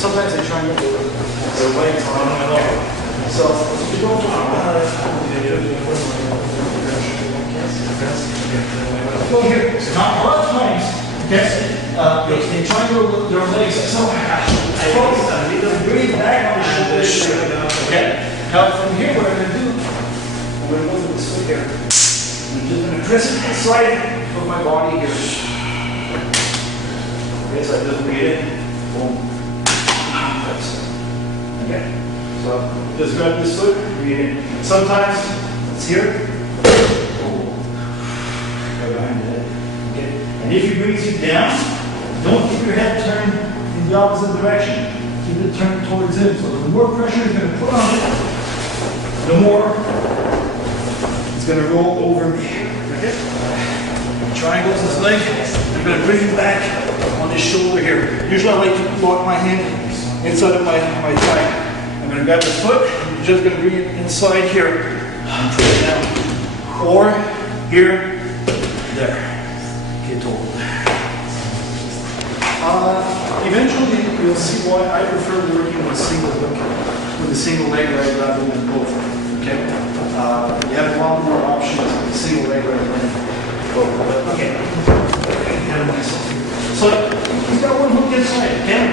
Sometimes they try and get their legs on and off. So you don't go here. It's not a lot of times. Okay. They try and go their legs so focus. Breathe back on the shoulders. Okay. Now from here, what I'm going to do, I'm going to go to this foot here. I'm just going to press it inside of my body here. Okay, so I just breathe in. Boom. Okay, so just grab this foot, breathe in. Sometimes it's here. Go behind the head. Okay, and if he brings you down, don't keep your head turned in the opposite direction. Keep it turned towards him. So the more pressure you're going to put on it, the more it's going to roll over me. Okay, triangles his leg. I'm going to bring him back on his shoulder here. Usually I like to lock my hand inside of my thigh. I'm going to grab the foot, I'm just going to bring it inside here and put it down. Or here, there. Get hold. Eventually, you'll see why I prefer working with a single hook, with a single leg right rather than both. Okay? You have a lot more options with a single leg rather than both. Okay. So, he's got one hook inside, okay?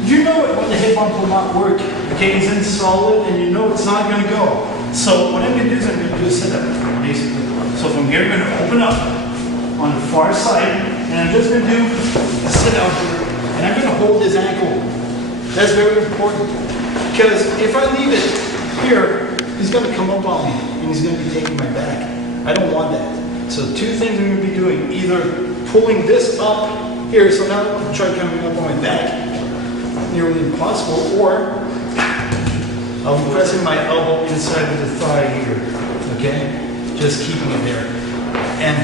You know it when the hip bump will not work. Okay, he's in solid and you know it's not going to go. So what I'm going to do is I'm going to do a sit-up, basically. So from here I'm going to open up on the far side and I'm just going to do a sit-out here. And I'm going to hold his ankle. That's very important. Because if I leave it here, he's going to come up on me and he's going to be taking my back. I don't want that. So two things I'm going to be doing. Either pulling this up here, so now I'm going to try coming up on my back. Nearly impossible, or I'll be pressing my elbow inside of the thigh here, okay? Just keeping it there. And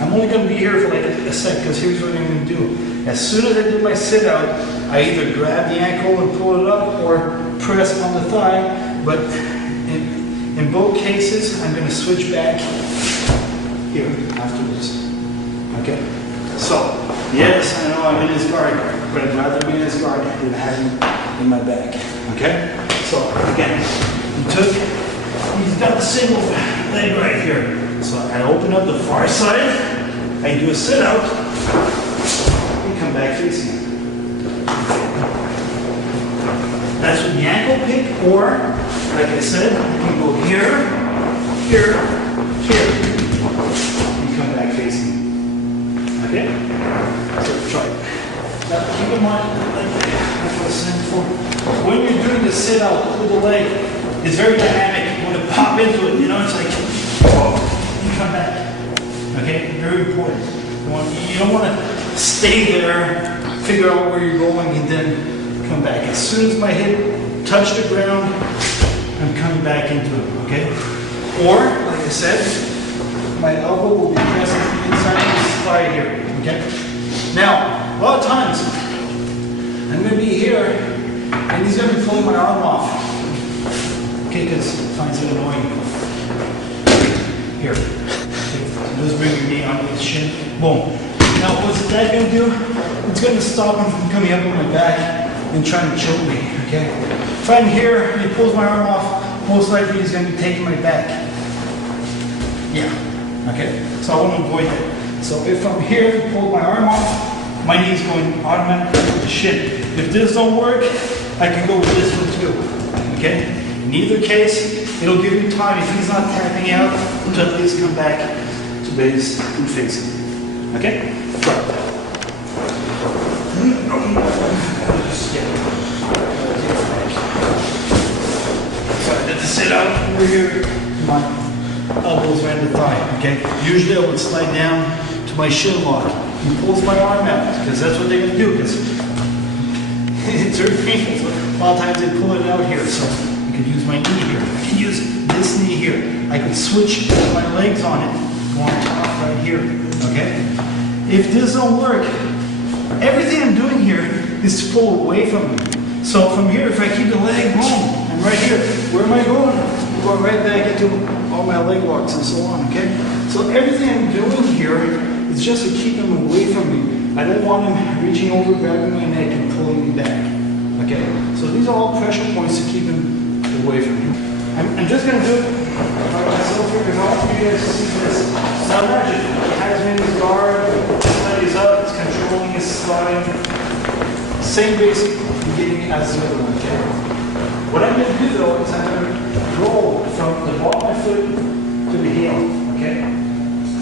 I'm only going to be here for like a sec, because here's what I'm going to do. As soon as I do my sit out, I either grab the ankle and pull it up, or press on the thigh, but in both cases, I'm going to switch back here afterwards, okay? So, yes, I know I'm in his guard, but I'd rather be in his guard than have him in my back. Okay? So, again, he's got the single leg right here. So I open up the far side, I do a sit out, and come back facing him. That's with the ankle pick, or, like I said, you can go here, here, here, and come back facing him. Okay? So try it. Now keep in mind, like I was saying before, when you're doing the sit out with the leg, it's very dynamic. You want to pop into it, you know, it's like, oh, you come back. Okay? Very important. You don't want to stay there, figure out where you're going, and then come back. As soon as my hip touch the ground, I'm coming back into it, okay? Or, like I said, my elbow will be pressing inside this thigh here, okay? Now, a lot of times, I'm going to be here, and he's going to be pulling my arm off, okay, because he finds it annoying. Here, okay. Just bring your knee onto his shin, boom. Now, what's that going to do? It's going to stop him from coming up on my back and trying to choke me, okay? If I'm here and he pulls my arm off, most likely he's going to be taking my back. Yeah, okay? So I want to avoid that. So if I'm here, he pulls my arm off, my knee's going automatically to the shin. If this don't work, I can go with this one too, okay? In either case, it'll give you time, if he's not tapping out, to at least come back to base and face it. Okay? Try. So I did the sit out over here. My elbows right in the thigh. Okay? Usually I would slide down to my shin lock. He pulls my arm out because that's what they're going to do. Because it's very painful. So a lot of times they pull it out here. So I could use my knee here. I can use this knee here. I could switch my legs on it. Go on top right here. Okay? If this don't work, everything I'm doing here is to pull away from me. So from here, if I keep the leg, boom, I'm right here. Where am I going? I'm going right back into all my leg locks and so on, okay? So everything I'm doing here is just to keep him away from me. I don't want him reaching over, grabbing my neck and pulling me back, okay? So these are all pressure points to keep him away from me. I'm just going to do it by myself here because I want you guys to see this. Now imagine, he has me in his guard, he's up, it's controlling his slide. Same basic beginning as the other one, okay? What I'm going to do though is I'm going to roll from the ball of my foot to the heel, okay?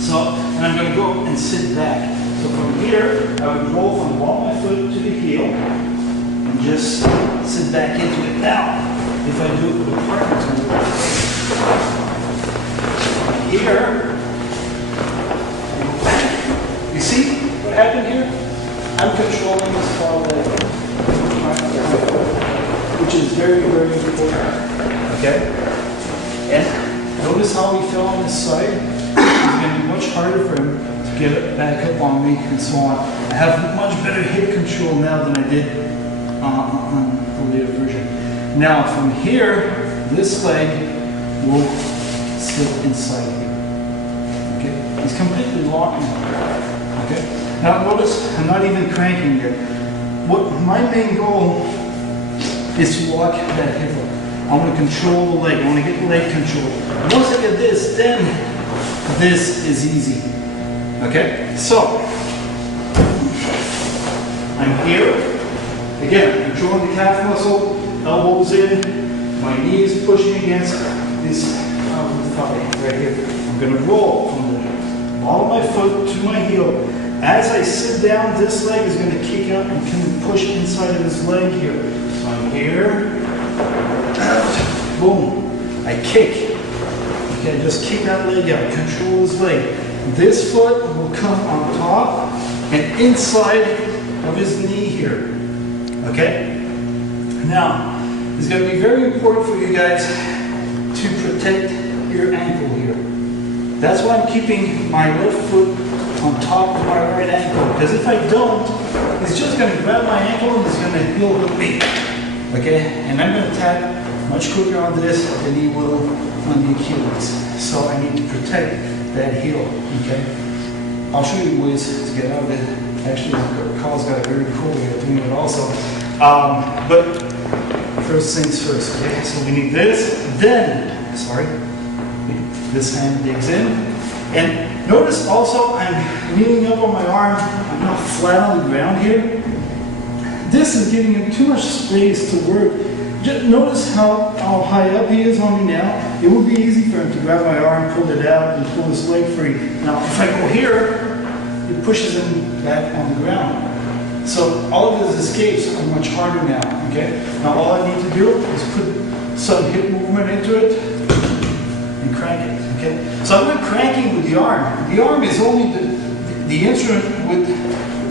So, and I'm going to go and sit back. So from here, I would roll from the ball of my foot to the heel and just sit back into it. Now, if I do it with a partner, it's going to work. Here, you see what happened here? I'm controlling this far leg, which is very, very important. Okay? And notice how he fell on his side. It's going to be much harder for him to get it back up on me and so on. I have much better hip control now than I did on the later version. Now from here, this leg will slip inside here. Okay? He's completely locked now. Okay? Now notice, I'm not even cranking yet. What my main goal is to lock that hip up. I want to control the leg. I want to get the leg control. Once I get this, then this is easy. Okay? So, I'm here. Again, controlling the calf muscle, elbows in, my knee is pushing against this thigh right here. I'm going to roll from the ball of my foot to my heel. As I sit down, this leg is going to kick out and come and push inside of this leg here. So I'm here, out, boom, I kick. Okay, just kick that leg out, control this leg. This foot will come on top and inside of his knee here. Okay? Now, it's going to be very important for you guys to protect your ankle here. That's why I'm keeping my left foot on top of my right ankle, because if I don't, he's just going to grab my ankle and he's going to heel hook me. Okay? And I'm going to tap much quicker on this than he will on the Achilles. So I need to protect that heel. Okay? I'll show you ways to get out of it. Actually, Carl's got a very cool way of doing it also. But first things first, okay? So we need this, then, this hand digs in. And notice also I'm leaning up on my arm. I'm not flat on the ground here. This is giving him too much space to work. Just notice how high up he is on me now. It would be easy for him to grab my arm, pull it out, and pull his leg free. Now, if I go here, it pushes him back on the ground. So all of his escapes are much harder now, okay? Now all I need to do is put some hip movement into it and crank it, okay? So I'm not cranking with the arm. The arm is only the instrument with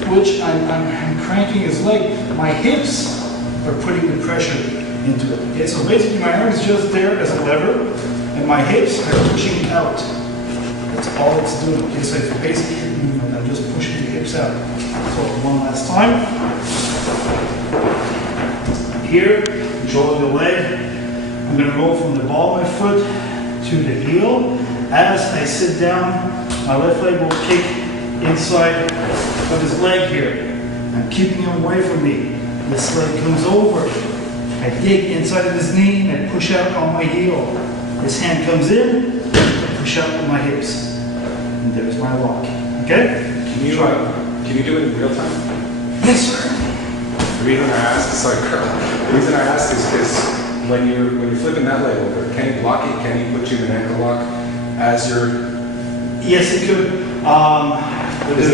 which I'm cranking his leg. My hips are putting the pressure into it. Okay, so basically my arm is just there as a lever, and my hips are pushing out. That's all it's doing. Okay, so if you're basically, I'm just pushing the hips out. So one last time. Here, control the leg. I'm going to roll from the ball of my foot to the heel. As I sit down, my left leg will kick inside of his leg here. I'm keeping him away from me. This leg comes over. I dig inside of his knee and I push out on my heel. This hand comes in, I push out on my hips. And there's my lock. Okay? Can you do it in real time? Yes, sir. The reason I ask, sorry, Carl. The reason I ask is because when you're flipping that leg over, can you block it? Can you put you in an ankle lock as you're? Yes, it could. Because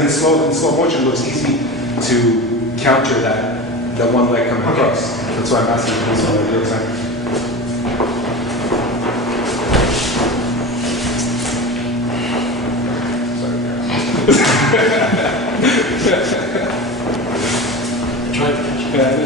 in slow motion, it looks easy to counter that one leg coming across. That's why I'm asking you this in real time. Try to catch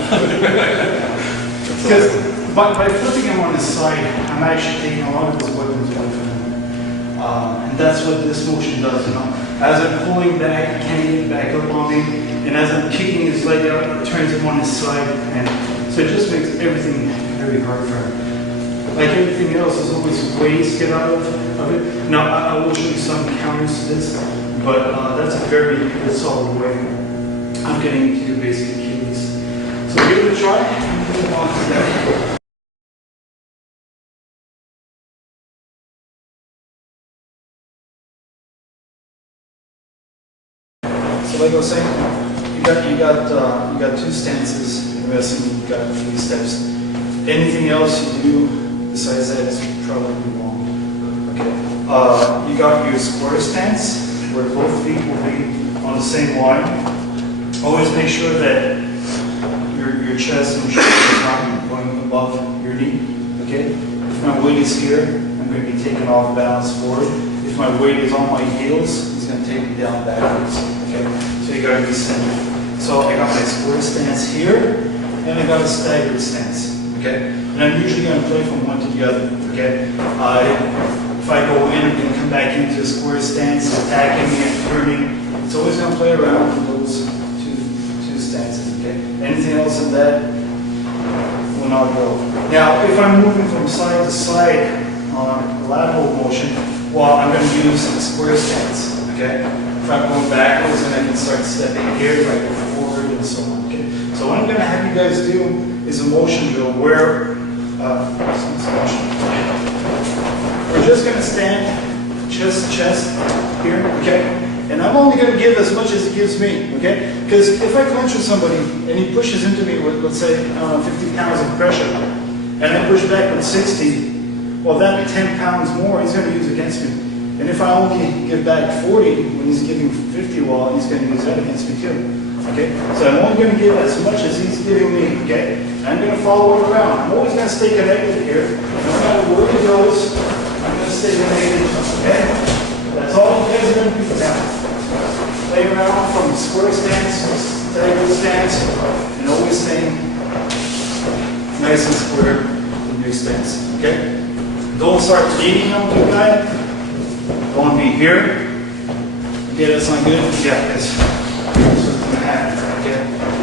because by flipping him on his side, I'm actually taking a lot of his weapons away from him. And that's what this motion does, you know. As I'm pulling back, he can't get back up on me. And as I'm kicking his leg out, it turns him on his side. And so it just makes everything very hard for him. Like everything else, there's always ways to get out of it. Now, I will show you some counters to this, but that's a very good, solid way I'm getting to basically kill these. So give it a try, and move on to that. So like I was saying, you got two stances in wrestling. You got 3 steps. Anything else you do besides that is probably wrong. Okay. You got your square stance, where both feet will be on the same line. Always make sure that your chest and shoulders are not going above your knee. Okay. If my weight is here, I'm going to be taken off balance forward. If my weight is on my heels, it's going to take me down backwards. Okay, so you got to be centered. So I got my square stance here, and I got a staggered stance. Okay, and I'm usually going to play from one to the other. Okay, if I go in, I'm going to come back into a square stance, attacking and turning. It's always going to play around with those two stances. Okay, anything else than that will not go. Now, if I'm moving from side to side on lateral motion, well, I'm going to use a square stance. Okay. If I'm going backwards, and I can start stepping here, if I go forward, and so on. Okay. So what I'm going to have you guys do is a motion drill where we're just going to stand chest here. Okay. And I'm only going to give as much as it gives me. Okay. Because if I clinch with somebody and he pushes into me with, let's say, 50 pounds of pressure, and I push back with 60, well, that 10 pounds more he's going to use against me. And if I only give back 40 when he's giving 50, well, he's going to use that against me too. Okay? So I'm only going to give as much as he's giving me. Okay? And I'm going to follow it around. I'm always going to stay connected here. No matter where he goes, I'm going to stay connected. Okay? That's all you guys are going to do now. Play around from square stance to staggered stance, and always staying nice and square in your stance. Okay? Don't start leaning on the guy. Don't be here. Okay, that's not good. Yeah, that's what's going to happen. Okay,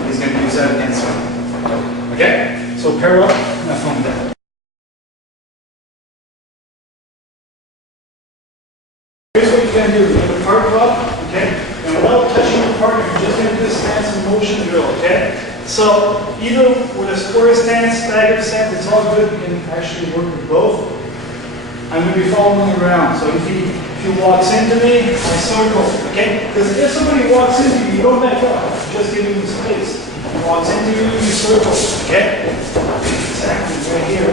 he's going to use that against me. Okay, so pair up and have fun with that. Here's what you're going to do. You're going to partner up, okay? And without touching your partner, you're just going to do a stance and motion drill, okay? So either with a square stance, staggered stance, it's all good. You can actually work with both. I'm going to be following around. So if he walks into me, I circle, okay? Because if somebody walks into you, you don't back up. You're just giving him space. If he walks into you, you circle, okay? Exactly, right here.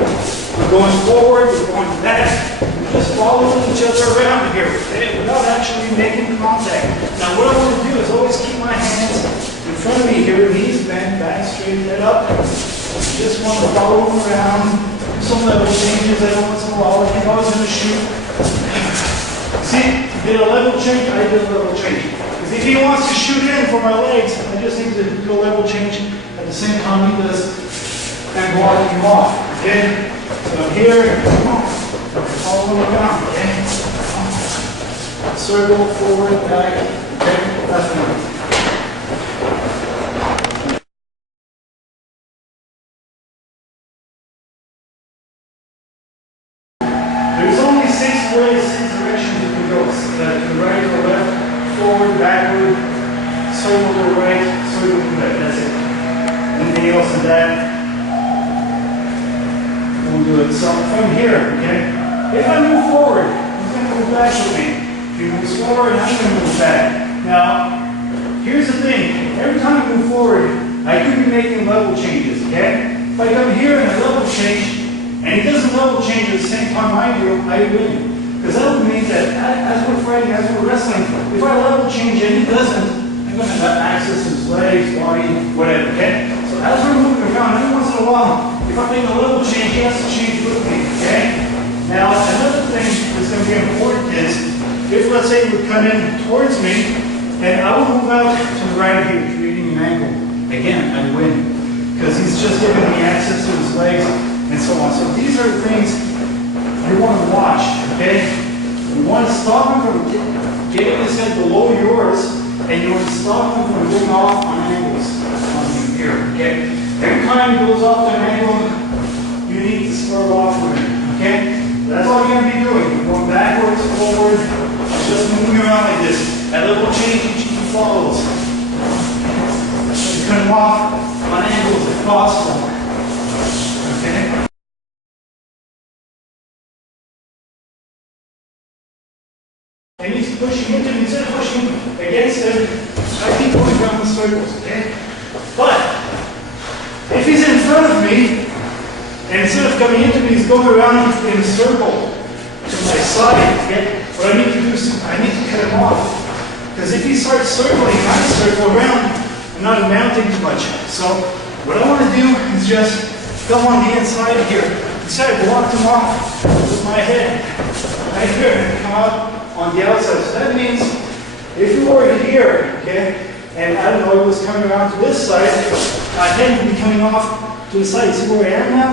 We're going forward, we're going back. We're just following each other around here, okay? Without actually making contact. Now what I want to do is always keep my hands in front of me here, knees bent, back straight, head up. Just want to follow him around. Some level changes every once in a while. I think I was going to shoot. See, did a level change, I did a level change. Because if he wants to shoot in for my legs, I just need to do a level change at the same time he does and blocking off, okay? So I'm here, all the way down, okay? Circle, forward, back, okay? That's enough. There's only 6 ways, 6 directions you can go. To the right or left, forward, backward, circle to the right, circle to the left. That's it. Anything else than that, we'll do it. So from here, okay? If I move forward, he's going to move back with me. If he moves forward, I'm going to move back. Now, here's the thing. Every time I move forward, I could be making level changes, okay? If I come here and I level change, and he doesn't level change at the same time I do, I win. Because that would mean that as we're fighting, as we're wrestling, if I level change and he doesn't, I'm going to have access to his legs, body, whatever, okay? So as we're moving around, every once in a while, if I make a level change, he has to change with me, okay? Now, another thing that's going to be important is, if let's say he would come in towards me, and I will move out to the right here, creating an angle. Again, I win. Because he's just giving me access to his legs, and so on. So these are the things you want to watch, okay? You want to stop him from getting his head below yours, and you want to stop him from going off on angles on here, okay? Every time he goes off to an angle, you need to swerve off from him, okay? That's all you're going to be doing. You're going backwards, forward, just moving around like this. That little change each he follows. You cut him off on angles if possible, okay? And he's pushing into me, instead of pushing against him, I keep going down the circles, okay? But, if he's in front of me, and instead of coming into me, he's going around in a circle to my side, okay? What I need to do is, I need to cut him off. Because if he starts circling, I circle around, I'm not mounting too much. So, what I want to do is just come on the inside here. Instead, I blocked him off with my head right here and come out on the outside. So that means if you were here, okay, and I don't know, it was coming around to this side, I then would be coming off to the side. See where I am now?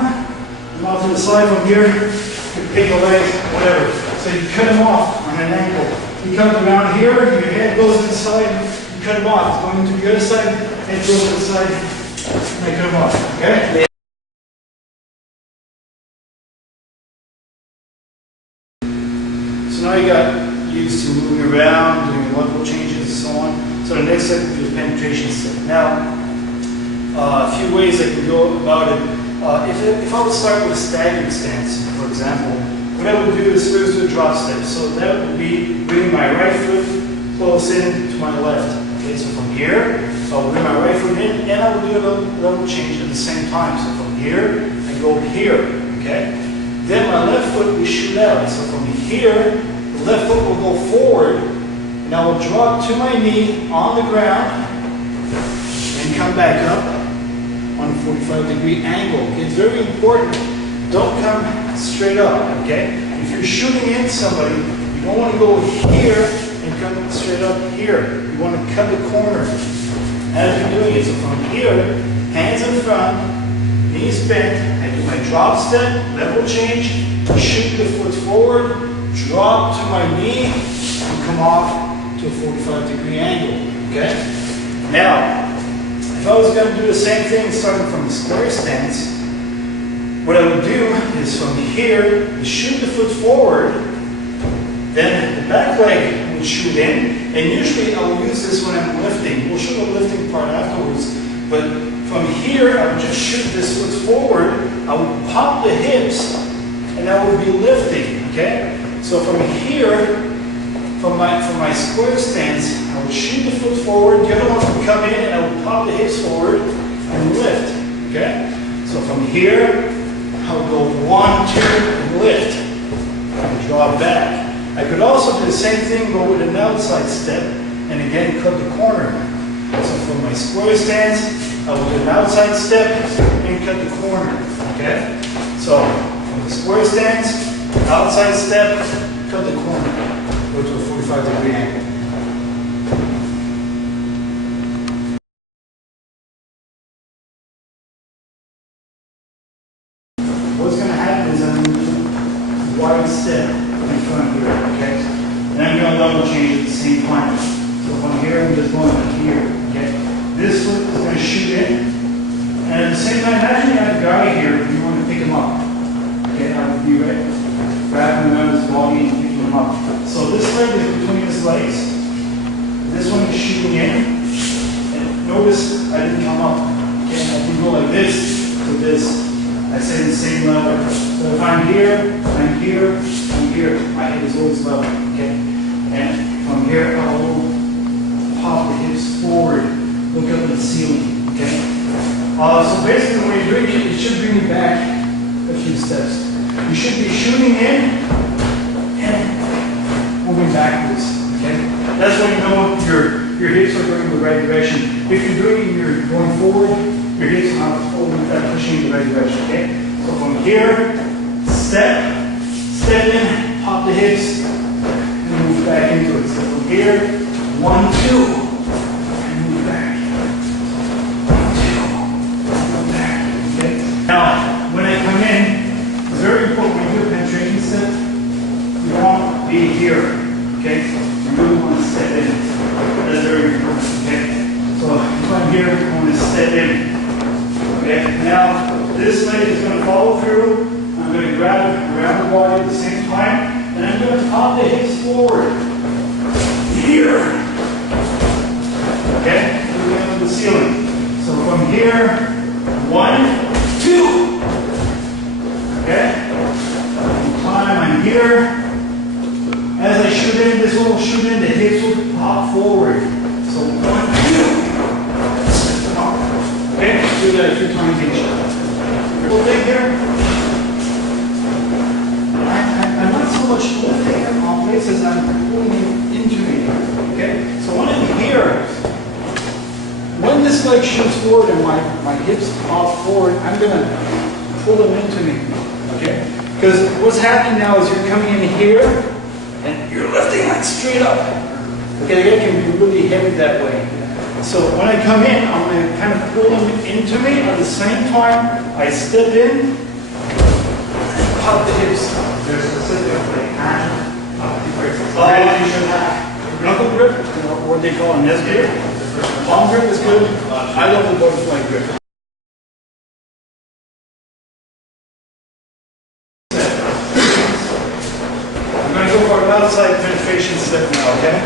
I'm off to the side from here, you pick a leg, whatever. So you cut him off on an angle. You come around here, your head goes inside, you cut him off. It's going to the other side, head goes to the side, and I cut him off, okay? So now you got used to moving around, doing level changes and so on. So the next step will be the penetration step. Now, a few ways I can go about it. If I would start with a staggered stance, for example, what I would do is first do a drop step. So that would be bringing my right foot close in to my left. Okay, so from here, I'll bring my right foot in, and I will do a level change at the same time. So from here, I go here, okay? Then my left foot will shoot out. So from here, the left foot will go forward, and I will drop to my knee on the ground, and come back up on a 45-degree angle. Okay, it's very important. Don't come straight up, okay? If you're shooting in somebody, you don't want to go here and come straight up here. You want to cut the corner as you're doing it. So from here, hands in front, knees bent, I do my drop step, level change, shoot the foot forward, drop to my knee, and come off to a 45-degree angle, okay? Now, if I was going to do the same thing starting from the square stance, what I would do is from here, shoot the foot forward, then the back leg would shoot in, and usually I will use this when I'm lifting. We'll show the lifting part afterwards, but from here I would just shoot this foot forward, I would pop the hips, and I would be lifting, okay? So from here, from my square stance, I would shoot the foot forward, the other one would come in, and I would pop the hips forward and lift, okay? So from here, I would go 1, 2, and lift, and draw back. I could also do the same thing, go with an outside step, and again cut the corner. So from my square stance, I will do an outside step and cut the corner, okay? So from the square stance, outside step, cut the corner, go to a 45-degree angle. what's gonna happen is I'm gonna do wide step in front here, okay? And I'm gonna double change at the same time. So from here, I'm just going to here, okay? This foot is gonna shoot in. And at the same time, imagine you have a guy here, and you want to pick him up. Okay, I would be right. Grab him around his body and pick him up. So this leg is between his legs. This one is shooting in. And notice I didn't come up. Okay, I can go like this to this. I stay the same level. So if I'm here, I'm here, I'm here. My head is always level. Okay? And from here, I'll pop the hips forward. Look up at the ceiling. Okay? So basically when you're doing it, it should bring you back a few steps. You should be shooting in and moving backwards, okay? That's when you know your hips are going in the right direction. If you're going forward, your hips are not pushing in the right direction, okay? So from here, step in, pop the hips, and move back into it. So from here, 1, 2, and move back. Now, when I come in, it's very important when you do a penetration step, you won't be here, okay? You really want to step in. That's very important, okay? So if I'm here, I want to step in, okay? Now, this leg is going to follow through. I'm going to grab around the body at the same time, and I'm going to pop the hips forward. Here. Okay? Moving up to the ceiling. So from here, 1, 2. Okay? Time, I'm here. As I shoot in, this will shoot in, the hips will pop forward. So 1, 2. Okay? Do that a few times each. Lifting here. I'm not so much lifting on places, I'm pulling it into me. Okay? So when I'm here, when this leg shoots forward and my hips pop forward, I'm going to pull them into me, okay? Because what's happening now is you're coming in here and you're lifting like straight up. Okay, the leg can be really heavy that way. So when I come in, I'm going to kind of pull them into me. At the same time, I step in and pop the hips. There's a specific hand. Knuckle grip, what they call a nest grip. Palm grip is good. I love the butterfly grip. I'm going to go for an outside penetration step now, okay?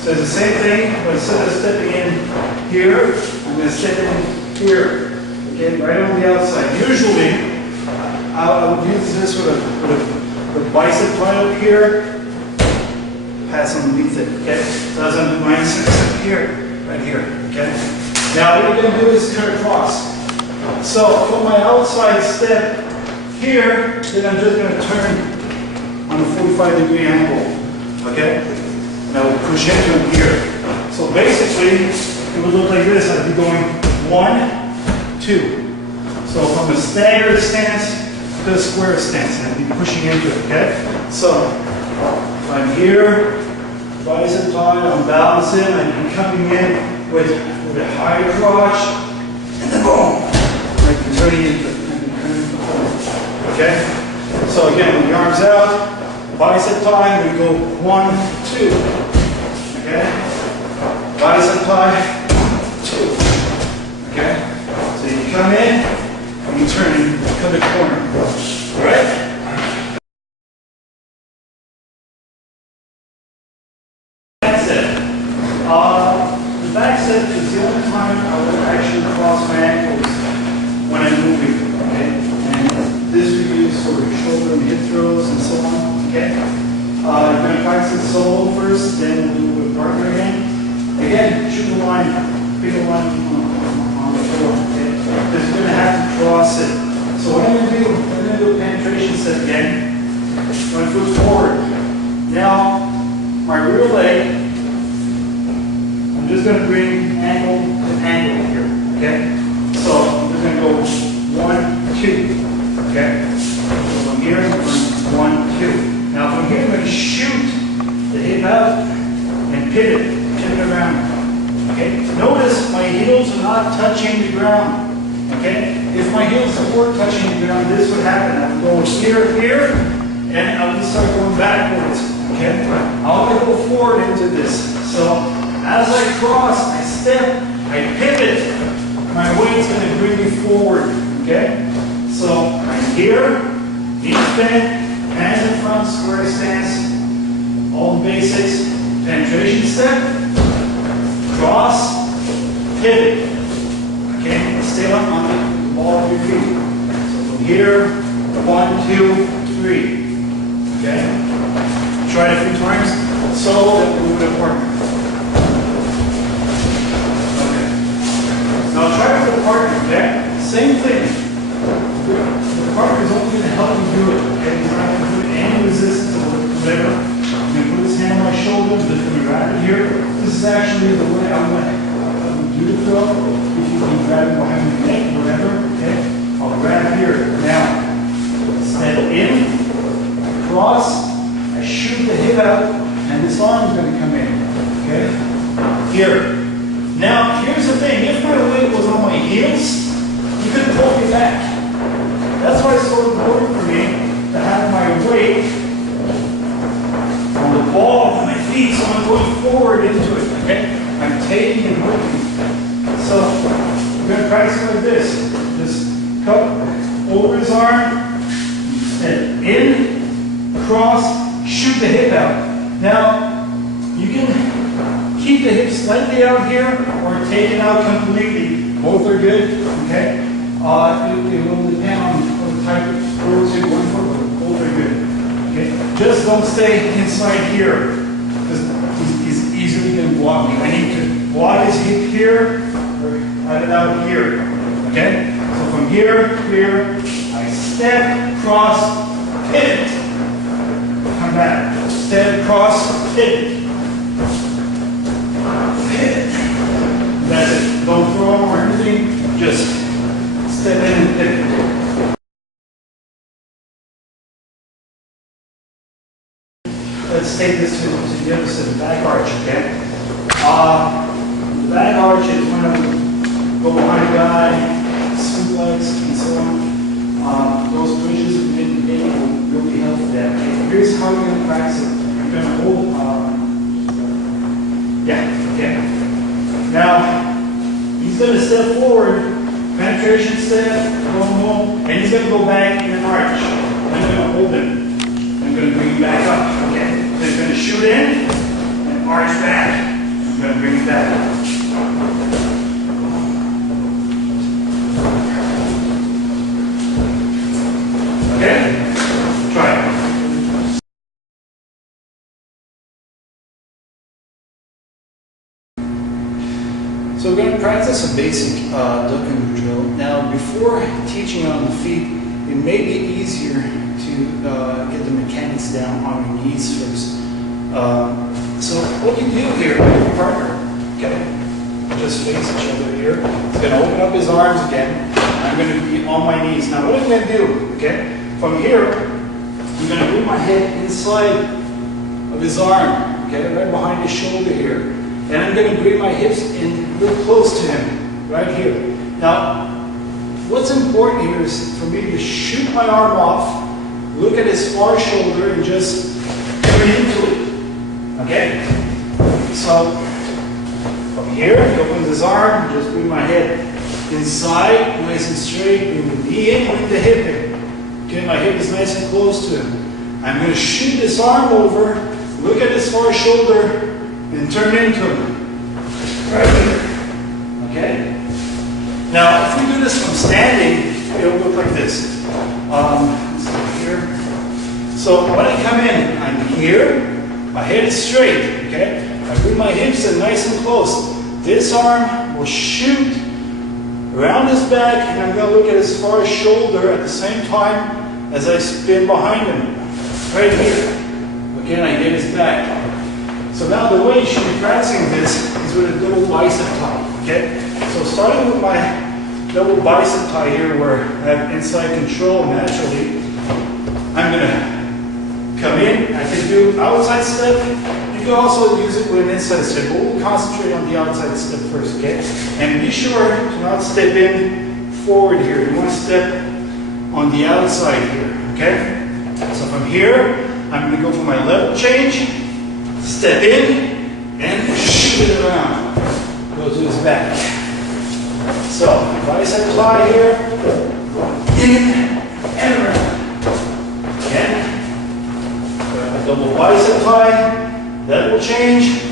So it's the same thing, but instead of stepping in here, I'm going to step in here. Okay, right on the outside. Usually, I would use this with a bicep fly up here, pass underneath it, okay? So as I'm doing my step here. Right here, okay? Now what we're going to do is cut across. So for my outside step here, then I'm just going to turn on a 45-degree angle, okay? Now we'll push into it here. So basically, it would look like this. I'd be going 1, 2. So from a staggered stance to a square stance, I'd be pushing into it, okay? So if I'm here, bicep tied, I'm balancing, I'm coming in with a high crotch, and then boom, like turning into it. Okay? So again, with the arms out, bicep tie, we go 1, 2. Okay? Bicep tie, 2. Okay? So you come in, and you turn and cut the corner. Right? The back set is the only time I will actually cross my ankles when I'm moving, okay? And this we use for shoulder and hip throws and so on, okay? I'm going to practice it solo first, then we'll do it with partner again. Again, shoot the line, pick a line on the floor, okay? Because you're going to have to cross it. So what I'm going to do, I'm going to do a penetration set again. One foot forward. Now, my rear leg, I'm just going to bring ankle to ankle here, okay? So I'm just going to go 1, 2, okay? So from here, 1, 2. Now from here, I'm going to shoot the hip out and pivot around, okay? Notice my heels are not touching the ground, okay? If my heels were touching the ground, this would happen. here, and I'm gonna start going backwards, okay? I wanna go forward into this. So as I cross, I step, I pivot, my weight's gonna bring me forward, okay? So I'm here, knees bent, hands in front, square stance, all the basics, penetration step, cross, pivot, okay? Stay up on the ball of your feet. So from here, 1, 2, 3. Okay? Try it a few times. So that we move the partner. Okay. Now try it with a partner, okay? Same thing. The partner is only going to help you do it, okay? He's not going to put any resistance or whatever. He's going to put his hand on my shoulder, lift him and grab it here. This is actually the way I'm going to do the throw. If you can grab it behind the neck, whatever, okay? I'll grab here. Now, step in. Cross, I shoot the hip out, and this arm is going to come in, okay? Here. Now, here's the thing. If my weight was on my heels, you could pull me back. That's why it's so important for me to have my weight on the ball of my feet, so I'm going forward into it, okay? I'm taking and moving. So, we're going to practice like this. Just cup over his arm, step in, cross, shoot the hip out. Now, you can keep the hip slightly out here or take it out completely. Both are good, okay? It will depend on the type of throws you're going for, but both are good, okay? Just don't stay inside here, because he's easily going to block me. I need to block his hip here, or have it out here, okay? So from here, I step, cross, pivot. Come back. Step, cross, pivot. Pivot. That's it. Don't throw or anything. Just step in and pivot. Let's take this to the other side, the back arch, okay? The back arch is when I go behind a guy, scoop legs, and so on. Those bridges have been will really help with that. Okay? Here's how you're going to practice it. You're going to hold, okay. Now, he's going to step forward, penetration step, boom, and he's going to go back in an arch. I'm going to hold him. I'm going to bring him back up, okay? So he's going to shoot in, and arch back. I'm going to bring him back up. Okay? Try it. So we're going to practice a basic ducking drill. Now, before teaching on the feet, it may be easier to get the mechanics down on your knees first. So what you do here with your partner, okay? Just face each other here. He's going to open up his arms again. I'm going to be on my knees. Now, what I'm going to do, okay? From here, I'm going to bring my head inside of his arm, okay, right behind his shoulder here. And I'm going to bring my hips in real close to him, right here. Now, what's important here is for me to shoot my arm off, look at his far shoulder, and just turn into it, okay? So, from here, he opens his arm, just bring my head inside, nice and straight, bring the knee in, bring the hip in. Okay, my hip is nice and close to him. I'm going to shoot this arm over, look at his far shoulder, and turn into him. Right here. Okay? Now, if we do this from standing, it'll look like this. Here. So when I come in, I'm here, my head is straight, okay? I bring my hips in nice and close. This arm will shoot around his back, and I'm going to look at his far shoulder at the same time as I spin behind him. Right here. Again, I get his back. So now the way you should be practicing this is with a double bicep tie, okay? So starting with my double bicep tie here where I have inside control naturally, I'm going to come in, I can do outside step. You can also use it with an inside step, but we'll concentrate on the outside step first, okay? And be sure to not step in forward here. You want to step on the outside here, Okay? So from here, I'm going to go for my level change, step in, and shoot it around. Go to his back. So, bicep fly here, in and around. Again, a double bicep fly, that will change.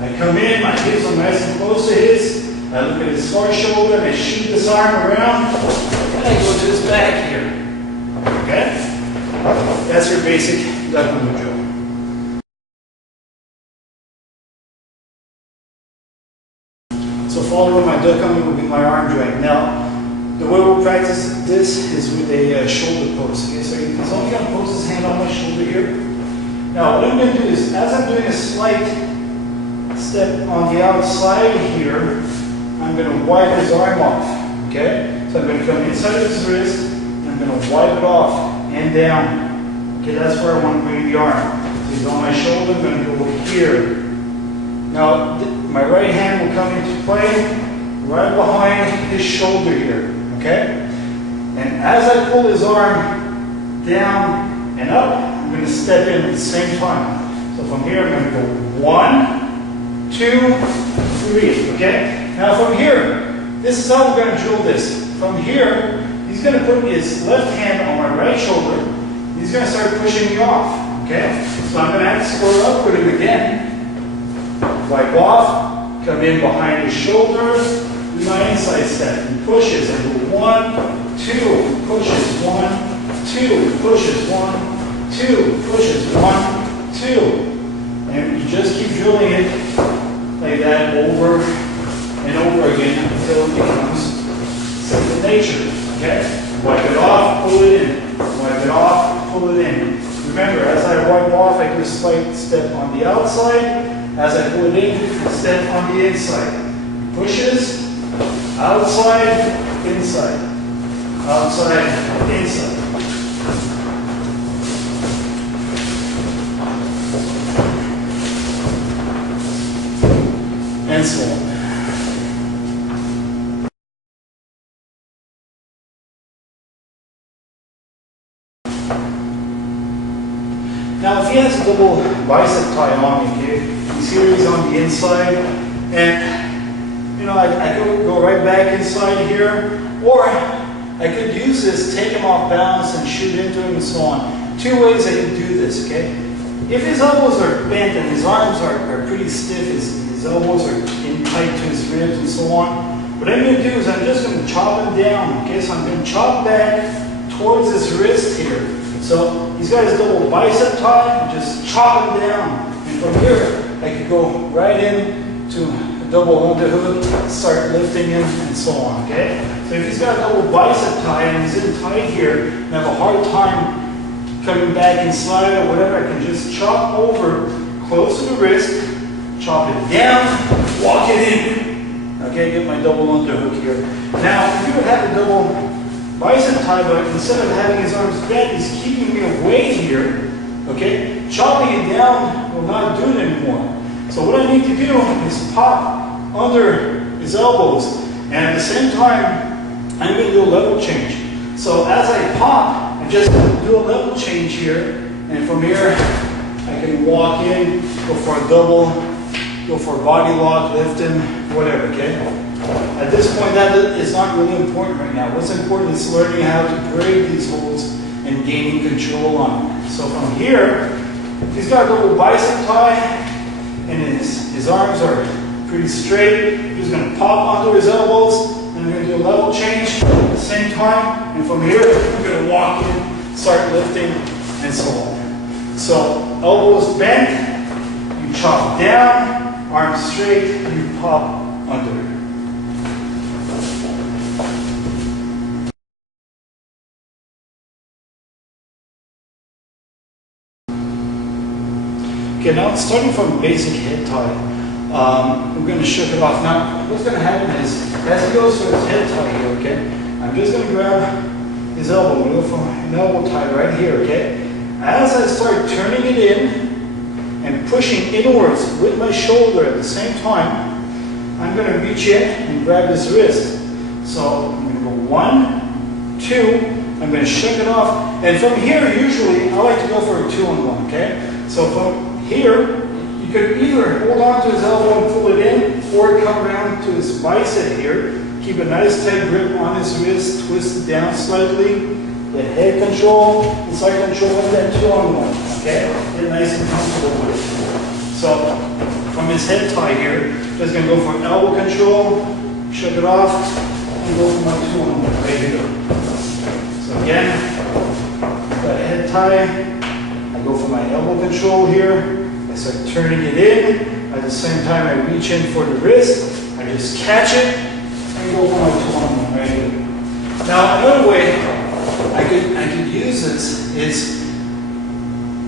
I come in, my hips are nice and close to his. I look at his far shoulder and I shoot this arm around, and I go to his back here. Okay? That's your basic duck move drill. So following my duck move will be my arm drag. Now, the way we'll practice this is with a shoulder pose. Okay, so he's only going to post his hand on my shoulder here. Now, what I'm going to do is, as I'm doing a slight step on the outside here, I'm going to wipe his arm off. Okay, so I'm going to come inside of his wrist, and I'm going to wipe it off and down. Okay, that's where I want to bring the arm. So he's on my shoulder, I'm going to go here. Now, my right hand will come into play right behind his shoulder here, okay? And as I pull his arm down and up, I'm going to step in at the same time. So from here, I'm going to go 1, 2, 3, okay? Now from here, this is how we're going to drill this. From here, he's going to put his left hand on my right shoulder. He's going to start pushing me off, okay? So I'm going to have to square up with him again. Wipe off, come in behind his shoulder, do my inside step. He pushes and go 1, 2, pushes 1, 2, pushes 1, 2, pushes 1, 2. And you just keep drilling it like that over and over again until it becomes second nature. Okay? Wipe it off, pull it in. Wipe it off, pull it in. Remember, as I wipe off, I do a slight step on the outside. As I pull it in, step on the inside. Pushes, outside, inside. Outside, inside. And so on. Now, if he has a double bicep tie on, okay, he's here, he's on the inside, and you know, I could go right back inside here, or I could use this, take him off balance, and shoot into him, and so on. Two ways I can do this, okay? If his elbows are bent and his arms are pretty stiff, his elbows are in tight to his ribs and so on, what I'm going to do is I'm just going to chop him down, okay? So I'm going to chop back towards his wrist here. So he's got his double bicep tie, just chop him down. And from here, I could go right in to a double underhook, start lifting him, and so on, okay? So if he's got a double bicep tie and he's in tight here, and I have a hard time coming back inside or whatever, I can just chop over close to the wrist, chop it down, walk it in. Okay, get my double underhook here. Now, if you would have a double bicep tie, but instead of having his arms bent, he's keeping me away here. Okay? Chopping it down will not do it anymore. So what I need to do is pop under his elbows, and at the same time, I'm going to do a level change. So as I pop, I just do a level change here, and from here, I can walk in, go for a double, go for a body lock, lift him, whatever, okay? At this point, that is not really important right now. What's important is learning how to break these holds and gaining control on them. So from here, he's got a double bicep tie, and his arms are pretty straight. He's going to pop onto his elbows, and I'm going to do a level change at the same time. And from here, I'm going to walk in, start lifting, and so on. So elbows bent, you chop down, arms straight, you pop under. Okay, now starting from basic head tie, we're going to shook it off. Now, what's going to happen is, as he goes to his head tie here, okay, I'm just going to grab his elbow, we'll go for an elbow tie right here, okay? As I start turning it in and pushing inwards with my shoulder at the same time, I'm going to reach in and grab his wrist. So I'm going to go 1, 2, I'm going to shake it off. And from here, usually, I like to go for a 2-on-1, okay? So from here, you could either hold on to his elbow and pull it in, or come around to his bicep here. Keep a nice tight grip on his wrist, twist it down slightly. Get head control, inside control, and then 2-on-1, okay? Get nice and comfortable with it. So, from his head tie here, just gonna go for elbow control, shake it off, and go for my 2-on-1 right here. So again, got a head tie, I go for my elbow control here, I start turning it in, at the same time I reach in for the wrist, I just catch it, and go for my 2-on-1 right here. Now another way I could use this is,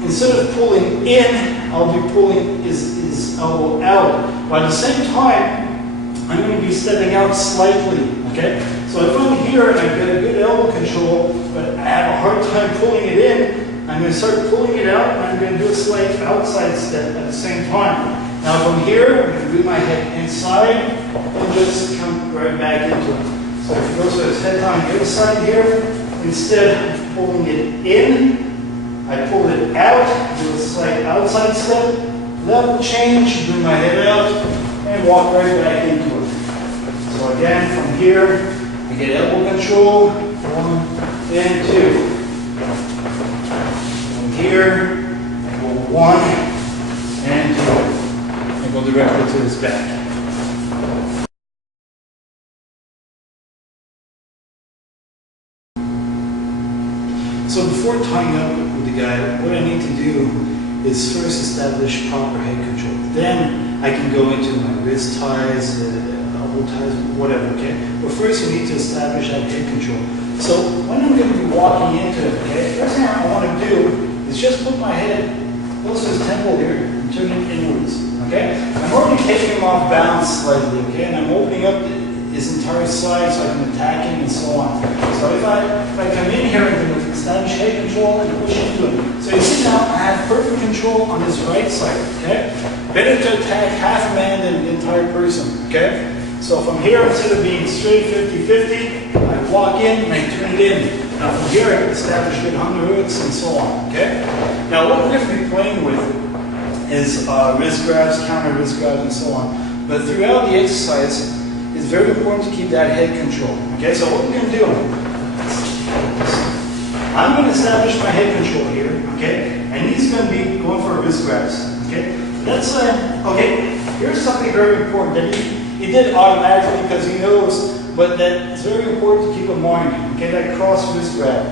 instead of pulling in, I'll be pulling his elbow out. But at the same time, I'm going to be stepping out slightly, okay? So if I'm here and I've got a good elbow control, but I have a hard time pulling it in, I'm going to start pulling it out, and I'm going to do a slight outside step at the same time. Now from here, I'm going to bring my head inside, and just come right back into it. So if he goes to his head on the other side here, instead of pulling it in, I pull it out, do a slight outside step, level change, bring my head out, and walk right back into it. So again, from here, I get elbow control, 1 and 2. From here, I go 1 and 2. And go directly to his back. So before tying up with the guy, what I need to do is first establish proper head control. Then I can go into my wrist ties, elbow ties, whatever, okay? But first you need to establish that head control. So when I'm going to be walking into it, okay, first thing I want to do is just put my head close to his temple here and turn it inwards, okay? I'm already taking him off balance slightly, okay? And I'm opening up his entire side so I can attack him and so on. So if I come in here and establish head control and push into it. So you see now I have perfect control on his right side, okay? Better to attack half a man than the entire person, okay? So from here, instead of being straight 50-50, I walk in and I turn it in. Now from here, I can establish good underhooks and so on, okay? Now what we're going to be playing with is wrist grabs, counter wrist grabs, and so on. But throughout the exercise, it's very important to keep that head control. Okay, so what we're going to do, I'm going to establish my head control here, okay, and he's going to be going for wrist grabs, okay. Let's okay, here's something very important that he did automatically because he knows, but that it's very important to keep in mind, okay, that cross wrist grab.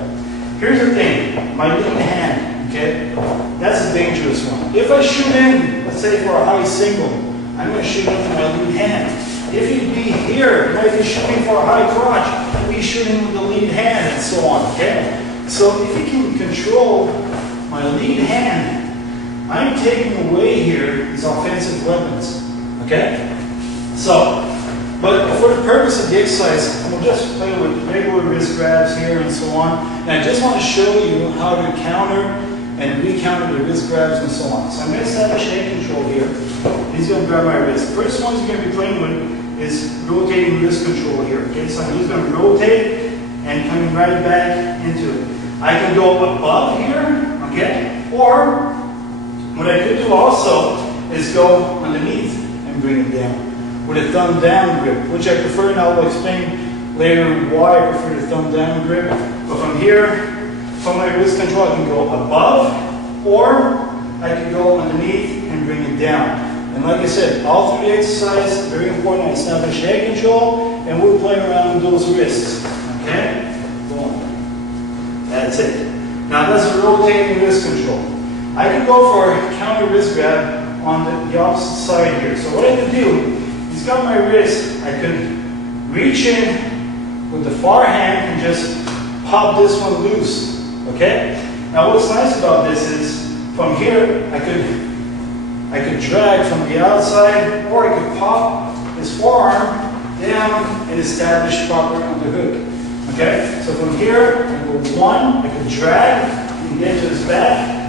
Here's the thing, my lead hand, okay, that's a dangerous one. If I shoot in, let's say for a high single, I'm going to shoot in with my lead hand. If you'd be here, you might be shooting for a high crotch, you'd be shooting with the lead hand and so on, okay? So if you can control my lead hand, I'm taking away here these offensive weapons, okay? So, but for the purpose of the exercise, we'll just play with regular wrist grabs here and so on. And I just want to show you how to counter and re-counter the wrist grabs and so on. So I'm going to establish head control here. He's going to grab my wrist. First one he's going to be playing with is rotating wrist control here. Okay, so I'm just going to rotate and coming right back into it. I can go above here, okay, or what I could do also is go underneath and bring it down with a thumb down grip, which I prefer, and I will explain later why I prefer the thumb down grip. But from here, from my wrist control, I can go above, or I can go underneath and bring it down. And like I said, all through the exercise, very important to establish head control, and we'll play around with those wrists. Okay? Boom. That's it. Now that's a rotating wrist control. I can go for a counter wrist grab on the opposite side here. So what I could do, he's got my wrist, I could reach in with the far hand and just pop this one loose. Okay? Now what's nice about this is, from here, I could drag from the outside, or I could pop his forearm down and establish proper underhook. Okay? So from here, I go 1, I could drag and get to his back,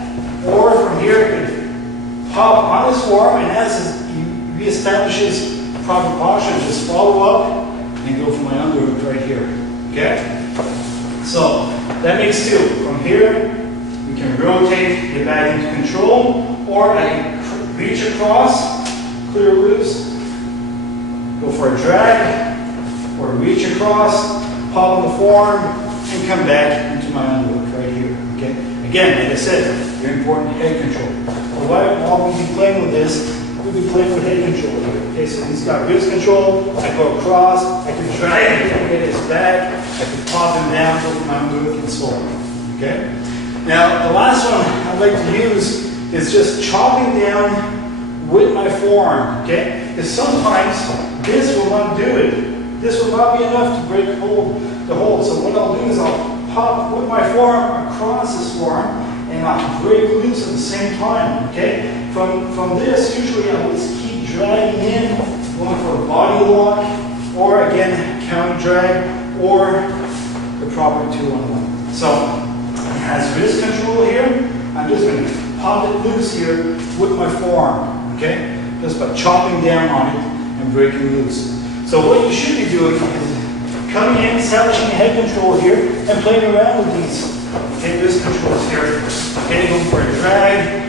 or from here, I could pop on his forearm, and as he reestablishes proper posture, just follow up and go for my underhook right here. Okay? So, that makes two. From here, we can rotate, get back into control, or I can reach across, clear loose, go for a drag, or reach across, pop on the forearm, and come back into my underhook right here, okay? Again, like I said, very important head control. So while we be playing with this, we'll be playing with head control here. Okay, so he's got wrist control, I go across, I can drag him, get his back, I can pop him down, go for my underhook, and so on, okay? Now, the last one I'd like to use is just chopping down with my forearm, okay? Because sometimes this will not do it. This will not be enough to break the hold. So what I'll do is I'll pop with my forearm across this forearm and I'll break loose at the same time, okay? From this, usually I'll just keep dragging in, going for a body lock, or again, counter drag, or the proper 2-on-1. So, it has wrist control here. I'm just going to pop it loose here with my forearm, okay? Just by chopping down on it and breaking loose. So what you should be doing is coming in, establishing head control here, and playing around with these, okay, wrist controls here. Okay, going for a drag,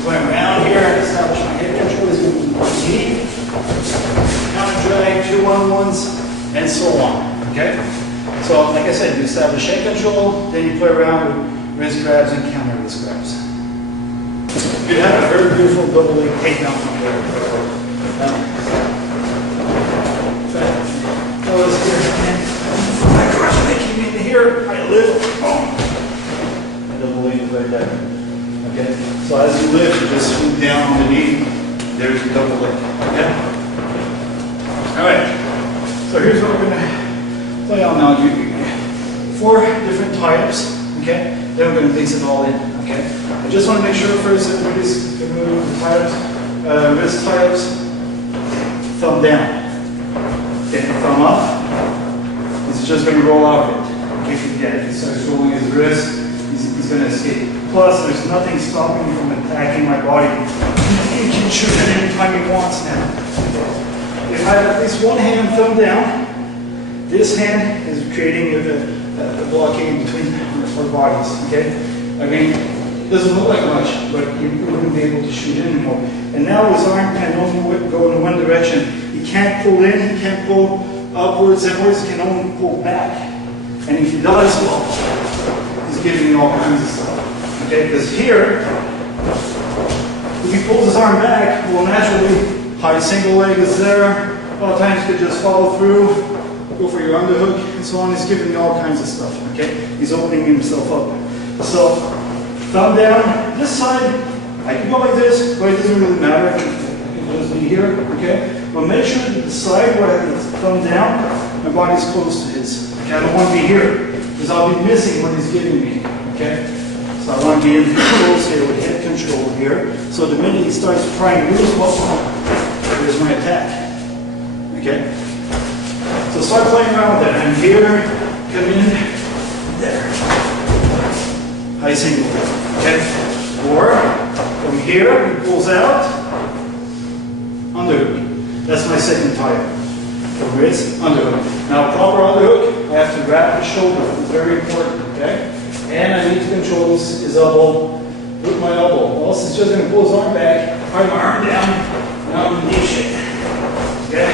playing around here, establishing my head control is going to be deep, counter drag, 2-on-1s, and so on, okay? So, like I said, you establish head control, then you play around with wrist grabs and counter wrist grabs. You have a very beautiful double leg takedown from there. I came in here, I lift, boom. And double leg right there. Okay? So as you lift, you just swoop down on the knee. There's your double leg. Okay? Alright. So here's what we're going to play on now. 4 different tie-ups. Okay? Then we're going to mix it all in. Okay? I just want to make sure first that everybody's familiar with the tie-ups. Wrist tie-ups. Thumb down. Okay, thumb up. He's just going to roll out of it. If he starts rolling his wrist, he's going to escape. Plus, there's nothing stopping me from attacking my body. He can shoot it anytime he wants now. If I have at least one hand thumb down, this hand is creating a blockade between our bodies. Okay? I mean, it doesn't look like much, but you wouldn't be able to shoot it anymore. And now his arm can only go in one direction. He can't pull in, he can't pull upwards, inwards, he can only pull back. And if he does, well, he's giving me all kinds of stuff. Okay, because here, if he pulls his arm back, well, naturally, high single leg is there. A lot of times you could just follow through, go for your underhook, and so on. He's giving me all kinds of stuff. Okay, he's opening himself up. So, thumb down, this side, I can go like this, but it doesn't really matter. I can just be here, okay? But make sure that the side where I have the thumb down, my body's close to his. Okay, I don't want to be here, because I'll be missing what he's giving me, okay? So I want to be in close here with head control here. So the minute he starts prying loose, well, there's my attack, okay? So start playing around with that. I'm here, come in, there. High single, okay? Or, from here, he pulls out, underhook. That's my second tie-up. The wrist, underhook. Now, proper underhook, I have to wrap his shoulder. It's very important, okay? And I need to control his elbow with my elbow. Or else he's just going to pull his arm back, pry my arm down, and I'm in knee shake. Okay?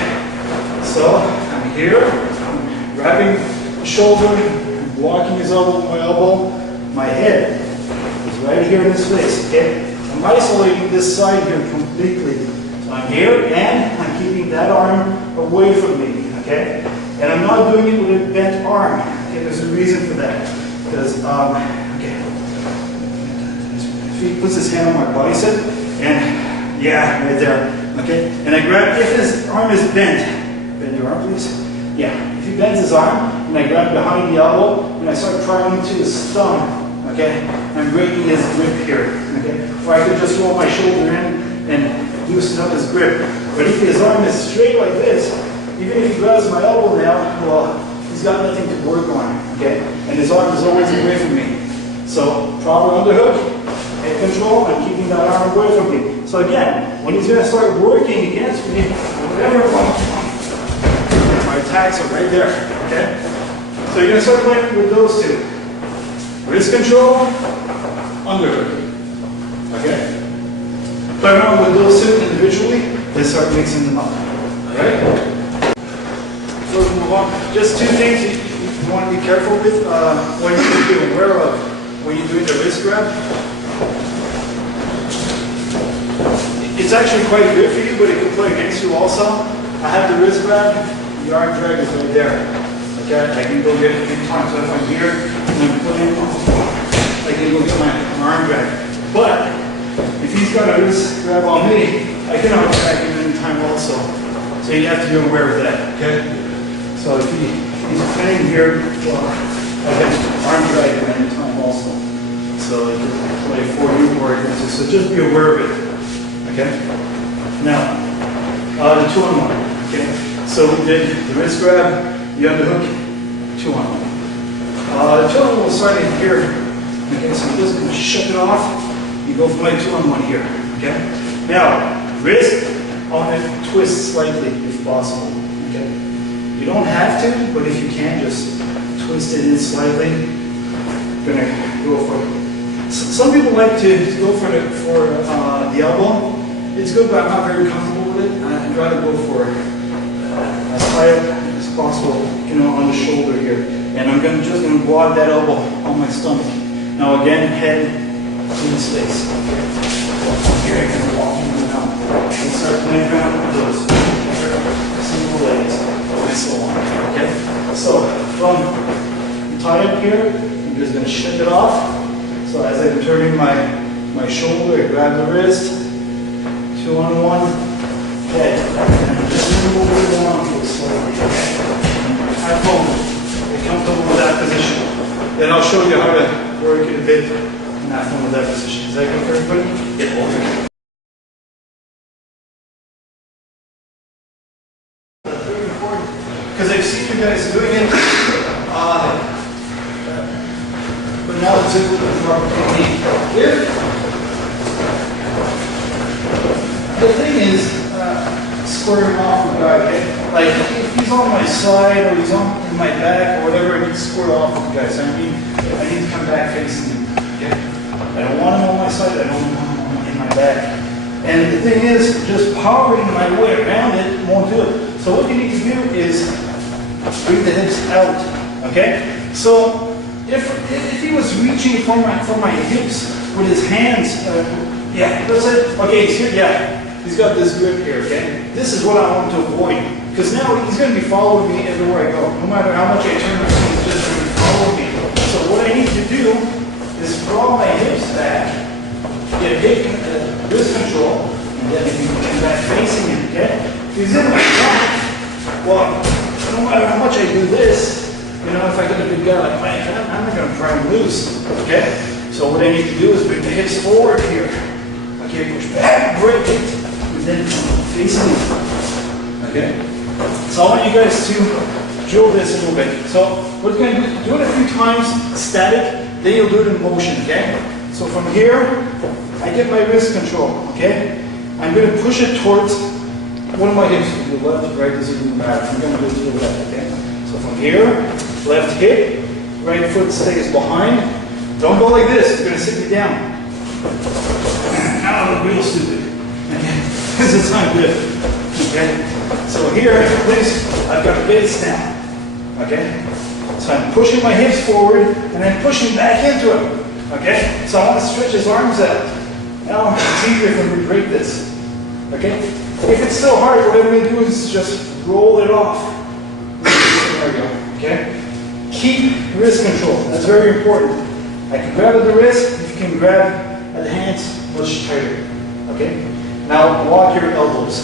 So, I'm here, I'm wrapping the shoulder, I'm blocking his elbow with my elbow. My head is right here in his face, okay? I'm isolating this side here completely. So I'm here, and I'm keeping that arm away from me, okay? And I'm not doing it with a bent arm. Okay, there's a reason for that. Because, okay. If he puts his hand on my bicep, and, yeah, right there, okay? And I grab, if his arm is bend your arm, please. Yeah, if he bends his arm, and I grab behind the elbow, and I start prying into his thumb, okay? I'm breaking his grip here, okay? Or I could just roll my shoulder in and loosen up his grip. But if his arm is straight like this, even if he grabs my elbow now, well, he's got nothing to work on, okay? And his arm is always away from me. So, proper underhook, head control, I'm keeping that arm away from me. So again, when he's gonna start working against me, whatever, my attacks are right there, okay? So you're gonna start playing with those two. Wrist control, underhook. Okay? Play around with those two individually, then start mixing them up. Alright? So we'll move on. Just two things you want to be careful with when you're aware of when you're doing the wrist grab. It's actually quite good for you, but it can play against you also. I have the wrist grab, the arm drag is right there. Okay, I can go get it anytime. So if I'm here and I'm putting, I can go get my arm drag. But if he's got a wrist grab on me, I can arm drag him anytime also. So you have to be aware of that. Okay. So if he's playing here, well, I can arm drag him anytime also. So he can play for you or against you. So just be aware of it. Okay. Now, the 2-on-1. Okay. So we did the wrist grab, the underhook, 2-on-1. The 2-on-1 will start in here. Okay. So I'm just going to shut it off. You go for my 2-on-1 here. Okay. Now, wrist, I want to twist slightly if possible. Okay. You don't have to, but if you can, just twist it in slightly. I'm gonna go for. Some people like to go for the elbow. It's good, but I'm not very comfortable with it. I'd rather go for as high up as possible, you know, on the shoulder here. And I'm just gonna wad that elbow on my stomach. Now again, head in space. Here I can walk in and out. And start playing around with those single legs and so on. Okay? So from tie up here, I'm just gonna shut it off. So as I'm turning my shoulder, I grab the wrist. 2-on-1, head, and just move it along to it slowly. Have home. Get comfortable with that position. Then I'll show you how to work it a bit in that position. Is that good for everybody? Get over. That's very important because I've seen you guys doing it, but now it's a good proper technique. Here. The thing is, squaring off the guy, okay? Like, if he's on my side or he's in my back or whatever, I need to square off with the guy. So I need to come back facing him, okay? I don't want him on my side, I don't want him in my back. And the thing is, just powering my way around it won't do it. So what you need to do is bring the hips out, okay? So if he was reaching for my hips with his hands, yeah, that's it. Okay, he's here, yeah. He's got this grip here, okay? This is what I want to avoid. Because now he's going to be following me everywhere I go. No matter how much I turn around, he's just going to follow me. So what I need to do is draw my hips back, get wrist control, and then you can back facing him, okay? If he's in my back, well, no matter how much I do this, you know, if I get a big guy like Mike, I'm not going to pry him loose, okay? So what I need to do is bring the hips forward here. Okay, push back, break it. Then facing it. Okay? So I want you guys to drill this a little bit. So what we're going to do it a few times static, then you'll do it in motion, okay? So from here, I get my wrist control, okay? I'm going to push it towards one of my hips. To the left, right, doesn't even matter. I'm going to go to the left, okay? So from here, left hip, right foot stays behind. Don't go like this, you're going to sit me down. Now I look real stupid. Because it's not good. Okay? So here, please, I've got a base now. Okay? So I'm pushing my hips forward and then pushing back into him. Okay? So I want to stretch his arms out. Now it's easier for me to break this. Okay? If it's still hard, what I'm going to do is just roll it off. There we go. Okay? Keep wrist control. That's very important. I can grab at the wrist, if you can grab at the hands, much tighter. Okay? Now walk your elbows.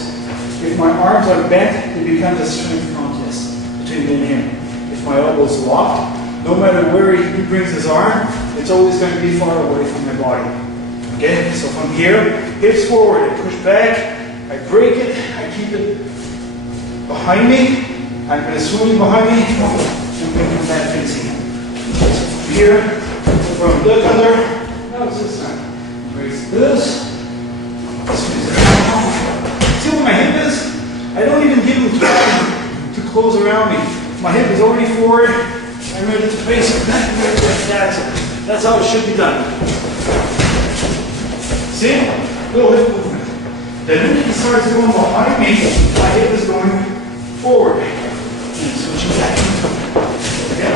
If my arms are bent, it becomes a strength contest between me and him. If my elbows locked, no matter where he brings his arm, it's always going to be far away from my body. Okay, so from here, hips forward, I push back, I break it, I keep it behind me, I'm going to swing behind me, I'm going to come back facing him. So from here, from duck under, now it's this time. Brace this. See where my hip is? I don't even give him time to close around me. My hip is already forward. I I'm ready to face it back. That's how it should be done. See? Little hip movement. The minute he starts going behind me, my hip is going forward. And switching back into it. Okay?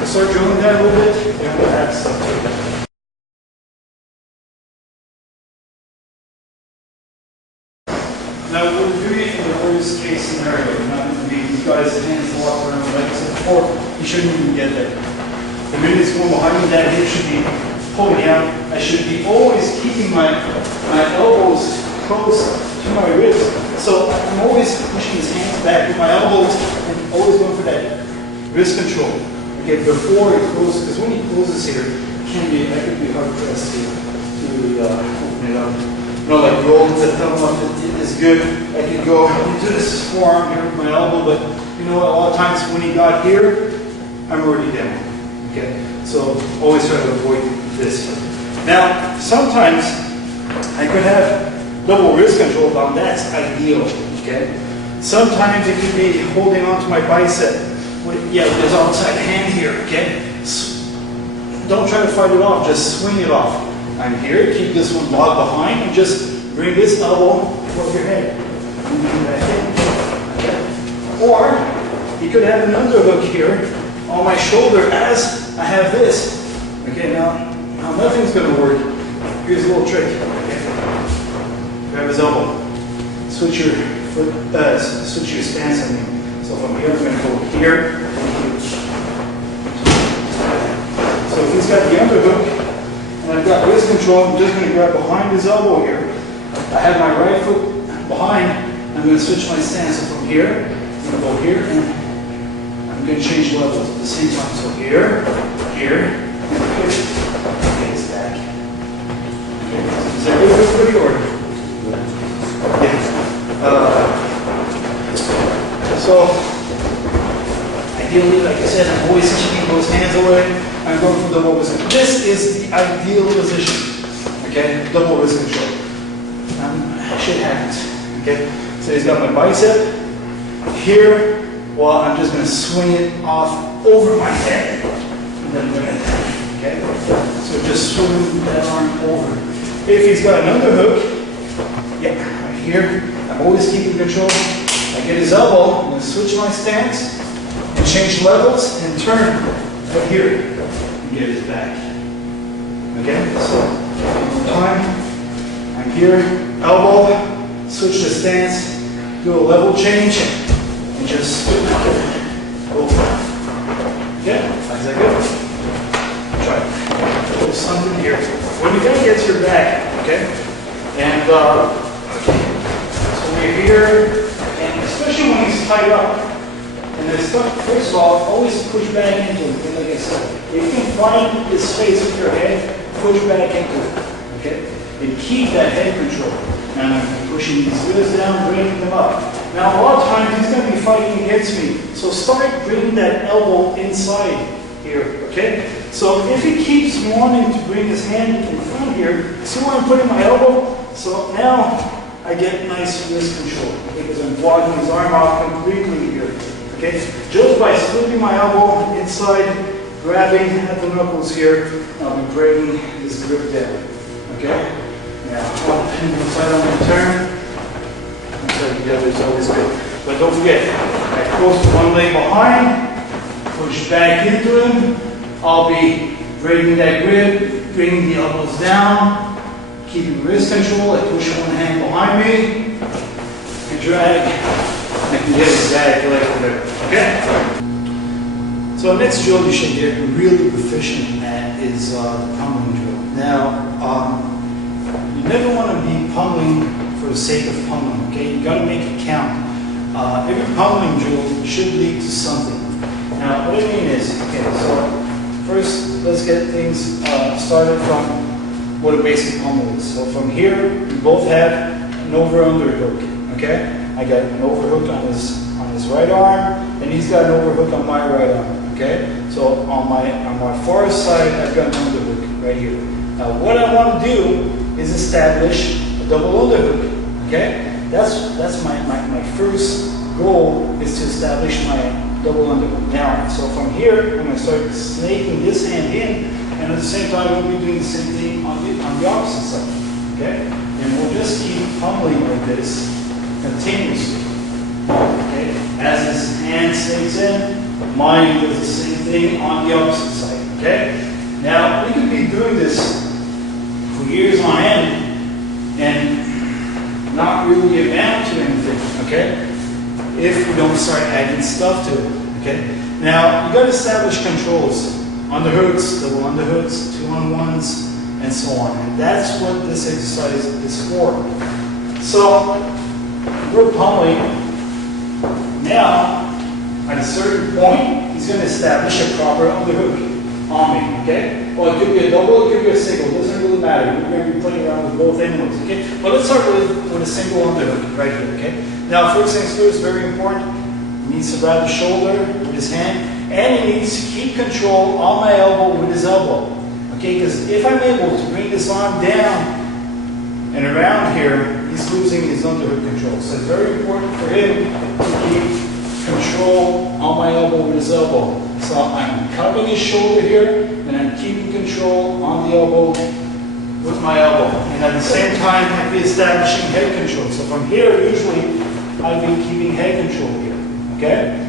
To start drilling that a little bit, you're going to add stuff to it. Now, what we're doing in the worst case scenario, not going to be these guys' hands locked around like I said before, you shouldn't even get there. The minute it's going behind me, that hip should be pulling out. I should be always keeping my elbows close to my ribs. So I'm always pushing his hands back with my elbows and always going for that wrist control. Okay, before he closes, because when he closes here, I could be hard pressed to open it up. You know, like rolling the thumb up is good. I could go into this forearm here with my elbow, but you know what, a lot of times when he got here, I'm already down. Okay, so always try to avoid this. Now, sometimes I could have double wrist control down, that's ideal. Okay, sometimes it could be holding on to my bicep. There's outside hand here. Okay, don't try to fight it off, just swing it off. I'm here, keep this one locked behind, and just bring this elbow above your head. Okay. Or, you could have an underhook here on my shoulder as I have this. Okay, now nothing's going to work. Here's a little trick. Okay. Grab his elbow. Switch your foot, switch your stance on me. So from here, I'm going to go here and here. So if he's got the underhook, and I've got wrist control, I'm just going to grab behind his elbow here. I have my right foot behind. I'm going to switch my stance. So from here, I'm going to go here, and I'm going to change levels at the same time. So here, and here. Okay, it's back. Okay, is that good for you, or? Yeah. So, ideally, like I said, I'm always keeping those hands away. I'm going for double wrist control. This is the ideal position. Okay, double wrist control. Shit happens. Okay, so he's got my bicep here. Well, I'm just going to swing it off over my head, and then I'm going to attack. Okay, so just swing that arm over. If he's got an underhook, right here, I'm always keeping control. I get his elbow, I'm going to switch my stance and change levels and turn right here. Get his back. Okay, so one time, I'm here, elbow, switch the stance, do a level change, and just go. Okay, how's that go? Try it. There's something here. When the guy gets your back, okay, and so we're here, and especially when he's tied up, and there's stuff, first of all, always push back into him. Like I said, if you can find his space with your head, push back into it. Okay? And keep that head control. And I'm pushing these wheels down, bringing them up. Now, a lot of times he's going to be fighting against me. So start bringing that elbow inside here. Okay? So if he keeps wanting to bring his hand in front here, see where I'm putting my elbow? So now I get nice wrist control because I'm blocking his arm off completely here. Okay, just by slipping my elbow inside, grabbing at the knuckles here, I'll be breaking this grip down. Okay? Now, one pendulum side on my turn. And so together is always good. But don't forget, I close one leg behind, push back into him. I'll be breaking that grip, bringing the elbows down, keeping wrist control. I push one hand behind me, and drag. I can get exactly like that. Okay? So next drill you should get really proficient at is the pummeling drill. Now, you never want to be pummeling for the sake of pummeling, okay? You got to make it count. Every pummeling drill should lead to something. Now, what I mean is, okay, so first let's get things started from what a basic pummel is. So from here, we both have an over-under hook, okay? I got an overhook on his right arm, and he's got an overhook on my right arm. Okay, so on my far side, I've got an underhook right here. Now, what I want to do is establish a double underhook. Okay, that's my first goal is to establish my double underhook. Now, so from here, I'm going to start snaking this hand in, and at the same time, we'll be doing the same thing on the opposite side, okay? And we'll just keep pummeling like this continuously, okay? As this hand snakes in, mine does the same thing on the opposite side, okay? Now, we could be doing this for years on end and not really amount to anything, okay? If we don't start adding stuff to it, okay? Now, you got to establish controls. Underhooks, double underhooks, 2-on-1s, and so on. And that's what this exercise is for. So, we're pummeling. Now, at a certain point, he's going to establish a proper underhook on me, okay? Well, it could be a double, it could be a single, it doesn't really matter. We're going to be playing around with both anyways, okay? But let's start with a single underhook right here, okay? Now, first things first, very important, he needs to grab the shoulder with his hand, and he needs to keep control on my elbow with his elbow, okay? Because if I'm able to bring this arm down and around here, he's losing his underhook control. So it's very important for him to keep control on my elbow with his elbow. So I'm cupping his shoulder here, and I'm keeping control on the elbow with my elbow. And at the same time, I'd be establishing head control. So from here, usually, I've been keeping head control here, okay?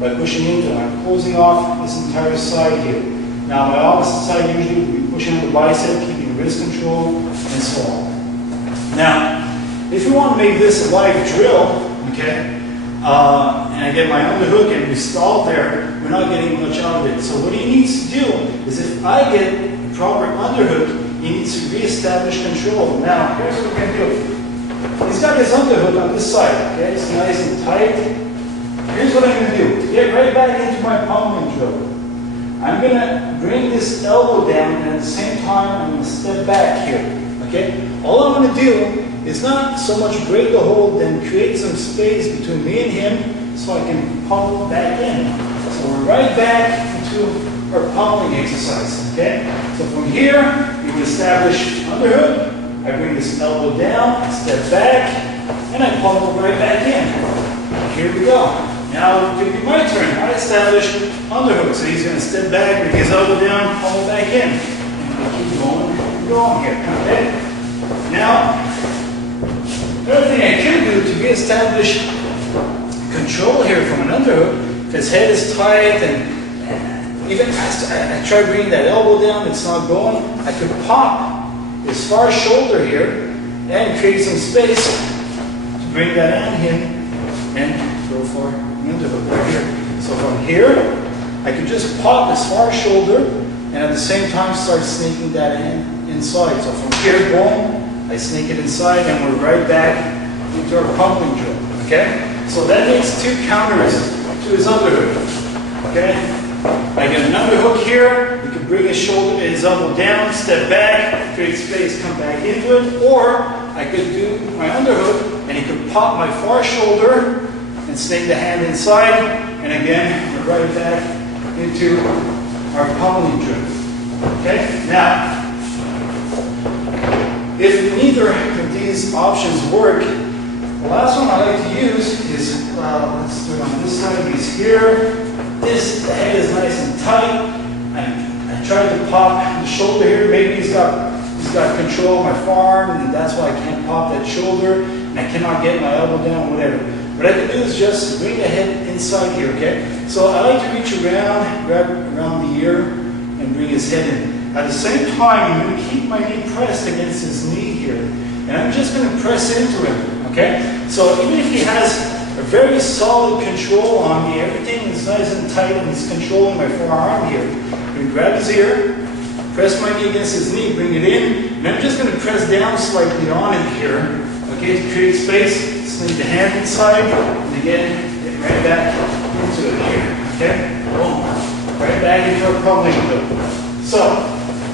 By pushing into it, I'm closing off this entire side here. Now, my opposite side usually would be pushing the bicep, keeping wrist control, and so on. Now, if you want to make this a live drill, okay, and I get my underhook and we stall there, we're not getting much out of it. So what he needs to do is if I get the proper underhook, he needs to reestablish control. Now, here's what we can do. He's got his underhook on this side, okay? It's nice and tight. Here's what I'm going to do. To get right back into my pummeling drill, I'm going to bring this elbow down, and at the same time, I'm going to step back here, okay? All I'm going to do is not so much break the hold, then create some space between me and him so I can pummel back in. So we're right back into our pummeling exercise, okay? So from here, we will establish underhook. I bring this elbow down, step back, and I pummel right back in. Here we go. Now it could be my turn. I establish underhook. So he's going to step back, bring his elbow down, pummel back in. And we keep going here, okay? Now, the other thing I can do to reestablish control here from an underhook, if his head is tight and even I try bringing that elbow down, it's not going, I could pop his far shoulder here and create some space to bring that on him and go for the underhook right here. So from here, I could just pop his far shoulder and at the same time start snaking that hand inside. So from here, boom, I snake it inside and we're right back into our pummeling drill, okay? So that makes two counters to his underhook, okay? I get an underhook here, we could bring his shoulder, his elbow down, step back, create space, come back into it, or I could do my underhook and he could pop my far shoulder and snake the hand inside, and again, we're right back into our pummeling drill, okay? Now, if neither of these options work, the last one I like to use is, let's do it on this side, he's here. The head is nice and tight. I tried to pop the shoulder here. Maybe he's got control of my forearm, and that's why I can't pop that shoulder, and I cannot get my elbow down, whatever. What I can do is just bring the head inside here, okay? So I like to reach around, grab around the ear, and bring his head in. At the same time, I'm going to keep my knee pressed against his knee here, and I'm just going to press into him, okay? So even if he has a very solid control on me, everything is nice and tight, and he's controlling my forearm here. I'm going to grab his ear, press my knee against his knee, bring it in, and I'm just going to press down slightly on it here, okay, to create space, sneak the hand inside, and again, get right back into it here, okay? Boom. Right back into our pummeling drill. So,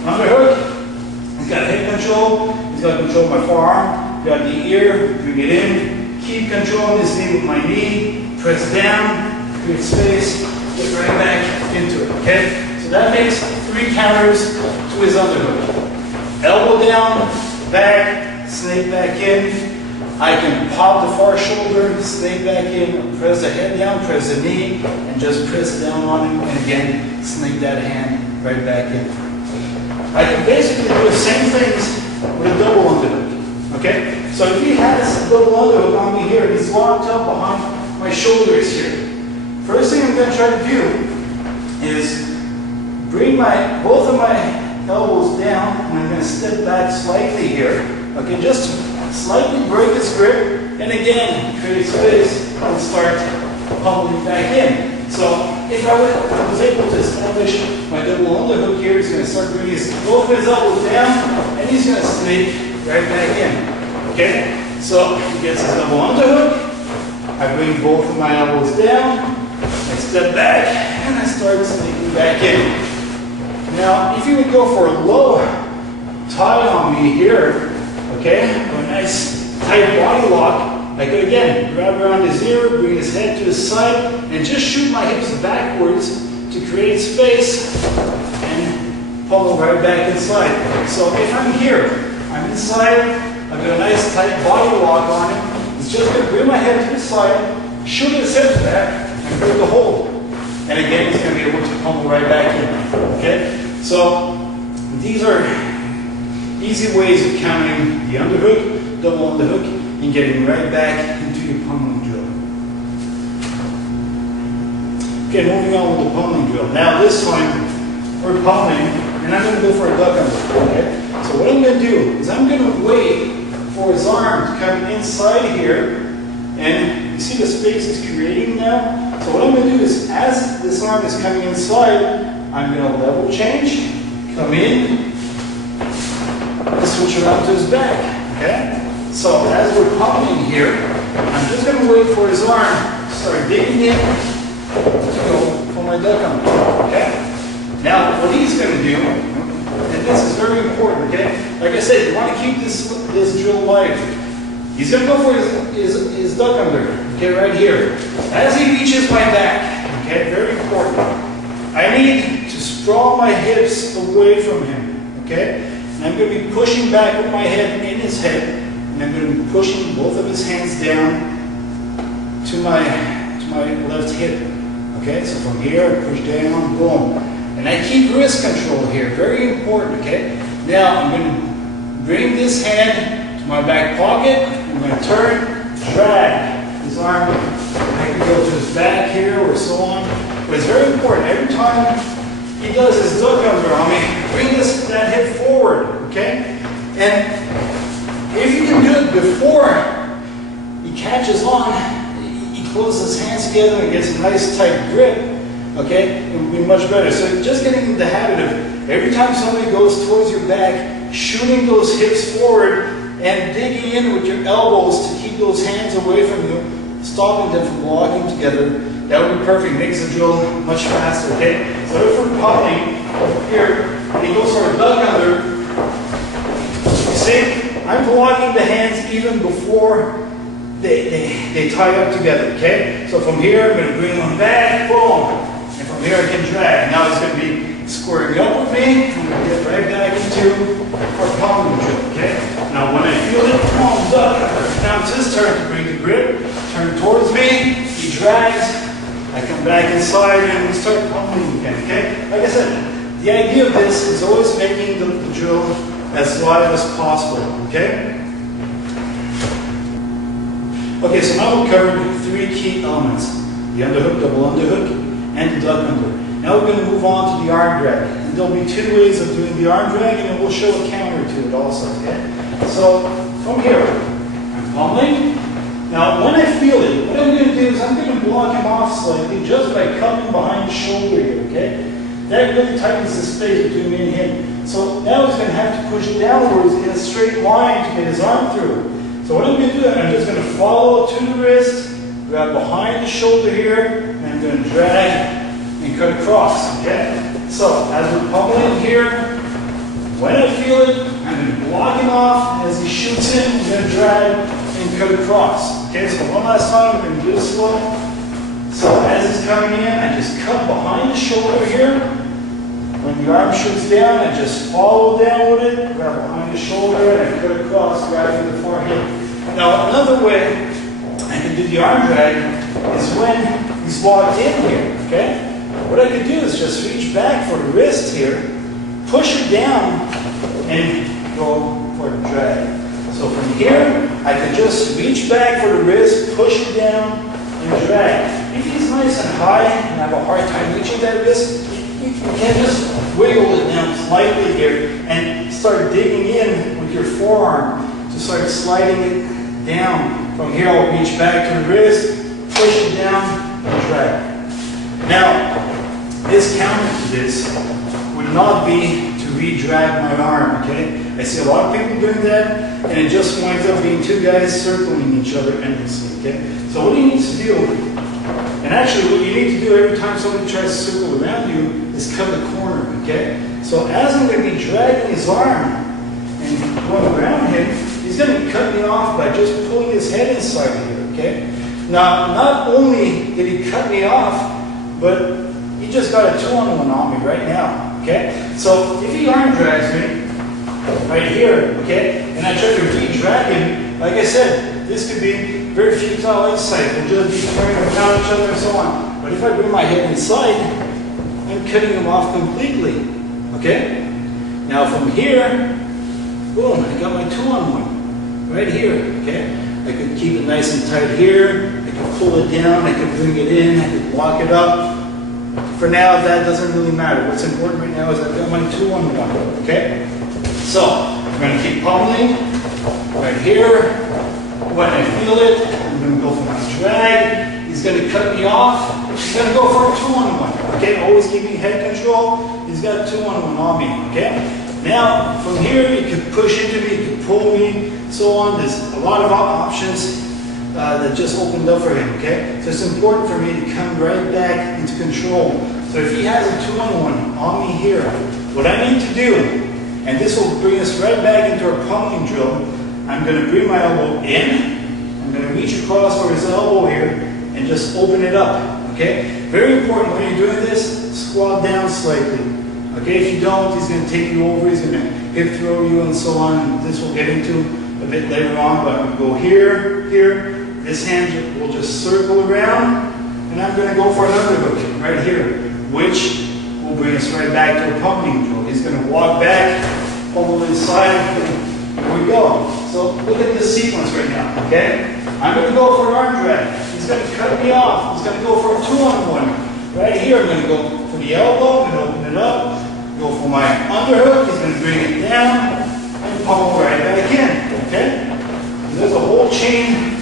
underhook, he's got head control, he's got control of my forearm, got the ear, bring it in, keep controlling this knee with my knee, press down, create space, get right back into it, okay? So that makes 3 counters to his underhook. Elbow down, back, snake back in, I can pop the far shoulder, snake back in, press the head down, press the knee, and just press down on him, and again, snake that hand right back in. I can basically do the same things with a double underhook, okay? So if he has a double underhook on me here, he's locked up behind my shoulders here. First thing I'm going to try to do is bring both of my elbows down, and I'm going to step back slightly here, okay? Just slightly break his grip, and again, create space and start pummeling back in. So if I was able to establish my double underhook here, he's going to start bringing both of his elbows down, and he's going to snake right back in. Okay? So he gets his double underhook. I bring both of my elbows down. I step back, and I start snaking back in. Now, if you would go for a low tie on me here, okay, a nice tight body lock, I could again grab around his ear, bring his head to his side, and just shoot my hips backwards to create space and pummel right back inside. So if I'm here, I'm inside, I've got a nice tight body lock on him. It's just going to bring my head to the side, shoot his hips back, and break the hold. And again, he's going to be able to pummel right back in. Okay? So these are easy ways of counting the underhook, double underhook, and getting right back into your pummeling drill. Okay, moving on with the pummeling drill. Now this time, we're pummeling, and I'm going to go for a duck underhook. Okay? So what I'm going to do is I'm going to wait for his arm to come inside here, and you see the space it's creating now? So what I'm going to do is, as this arm is coming inside, I'm going to level change, come in, and switch around to his back. Okay? So as we're pummeling here, I'm just going to wait for his arm to start digging in to go for my duck underhook. Okay? Now what he's going to do, and this is very important, okay? Like I said, you want to keep this drill live. He's going to go for his duck underhook, okay, right here. As he reaches my back, okay, very important. I need to sprawl my hips away from him, okay? And I'm going to be pushing back with my head in his head, and I'm going to be pushing both of his hands down to my left hip, okay? So from here, I push down, boom. And I keep wrist control here, very important, okay? Now I'm going to bring this hand to my back pocket, I'm going to turn, drag his arm. I can go to his back here or so on. But it's very important, every time he does his duck under on me, bring that hip forward, okay? And if you can do it before he catches on, he closes his hands together and gets a nice tight grip, okay, it will be much better. So just getting in the habit of every time somebody goes towards your back, shooting those hips forward and digging in with your elbows to keep those hands away from you, stopping them from walking together, that would be perfect. Makes the drill much faster, okay? So if we're pummeling here, and he goes for a duck under, you see, I'm blocking the hands even before they tie up together, okay? So from here, I'm going to bring them back, boom. And from here I can drag. Now it's going to be squaring up with me. I'm going to get right back into our pummeling drill, okay? Now when I feel it, boom, duck. Now it's his turn to bring the grip, turn towards me, he drags, I come back inside and we start pummeling again, okay? Like I said, the idea of this is always making the drill as live as possible, okay? Okay, so now we've covered three key elements. The underhook, double underhook, and the duck under. Now we're going to move on to the arm drag. And there'll be two ways of doing the arm drag, and we'll show a counter to it also, okay? So, from here, I'm pummeling. Now, when I feel it, what I'm going to do is I'm going to block him off slightly just by coming behind his shoulder here, okay? That really tightens the space between me and him. So now he's going to have to push downwards in a straight line to get his arm through. So what I'm going to do, I'm just going to follow to the wrist, grab behind the shoulder here, and I'm going to drag and cut across, okay? So, as we're pummeling here, when I feel it, I'm going to block him off. As he shoots in, I'm going to drag and cut across. Okay, so one last time, we're going to do it slow. So as he's coming in, I just cut behind the shoulder here. When the arm shoots down, I just follow down with it, grab behind the shoulder, and I cut across, grabbing the forehead. Now, another way I can do the arm drag is when he's locked in here, okay? What I could do is just reach back for the wrist here, push it down, and go for the drag. So from here, I could just reach back for the wrist, push it down, and drag. If he's nice and high and have a hard time reaching that wrist, you can just wiggle it down slightly here and start digging in with your forearm to start sliding it down. From here, I'll reach back to the wrist, push it down, and drag. Now, this counter to this would not be to re-drag my arm, okay? I see a lot of people doing that, and it just winds up being two guys circling each other endlessly, okay? So what he needs to do, and actually what you need to do every time somebody tries to circle around you, is cut the corner, okay? So as I'm going to be dragging his arm and going around him, he's going to cut me off by just pulling his head inside here, okay? Now, not only did he cut me off, but he just got a 2-on-1 on me right now, okay? So if he arm drags me, right here, okay, and I try to re-drag him, like I said, this could be very futile exercise. We'll just be turning around each other and so on. But if I bring my head inside, I'm cutting him off completely, okay? Now from here, boom, I got my 2-on-1 right here, okay? I could keep it nice and tight here, I could pull it down, I could bring it in, I could lock it up. For now, that doesn't really matter. What's important right now is I've got my 2-on-1, okay? So, I'm going to keep pummeling right here. When I feel it, I'm going to go for my drag. He's going to cut me off. He's going to go for a 2-on-1, okay? Always keeping head control. He's got 2-on-1 on me, okay? Now, from here, you can push into me, you can pull me, so on. There's a lot of options that just opened up for him, okay? So it's important for me to come right back into control. So if he has a 2-on-1 on me here, what I need to do, and this will bring us right back into our pummeling drill, I'm going to bring my elbow in, I'm going to reach across for his elbow here, and just open it up, okay? Very important when you're doing this, squat down slightly, okay? If you don't, he's going to take you over, he's going to hip throw you and so on. This we'll get into a bit later on, but I'm going to go here, here. This hand will just circle around, and I'm going to go for another hook right here, which will bring us right back to a pummeling drill. He's going to walk back, pummel inside, here we go. So look at this sequence right now, okay? I'm going to go for an arm drag. He's going to cut me off. He's going to go for a 2-on-1. Right here, I'm going to go for the elbow, I'm going to open it up, go for my underhook, he's going to bring it down, and pummel right back in, okay? And there's a whole chain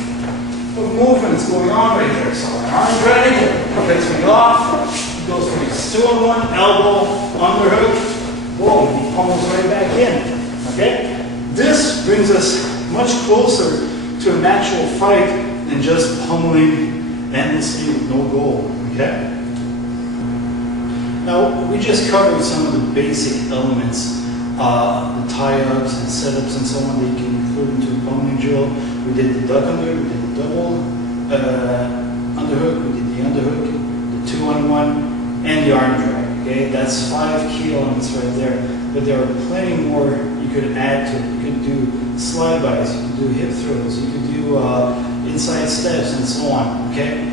of movements going on right here. So an arm drag, cuts me off, he goes for his 2-on-1, elbow, underhook, boom, he pummels right back in, okay? This brings us much closer to an actual fight than just pummeling endlessly with no goal, okay? Now, we just covered some of the basic elements, the tie-ups and setups and so on that you can include into a pummeling drill. We did the duck underhook, we did the double underhook, we did the underhook, the 2-on-1, and the arm drag, okay? That's 5 key elements right there. But there are plenty more you could add to it. You could do slide-bys, you could do hip throws, you could do inside steps and so on, okay?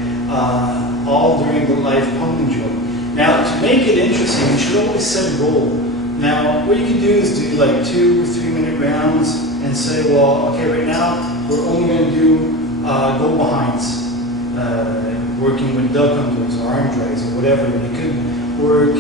All during the live pummeling drill. Now, to make it interesting, you should always set a goal. Now, what you can do is do like 2 or 3 minute rounds and say, well, okay, right now, we're only going to do go behinds, working with duck underhooks or arm drags or whatever. You could work,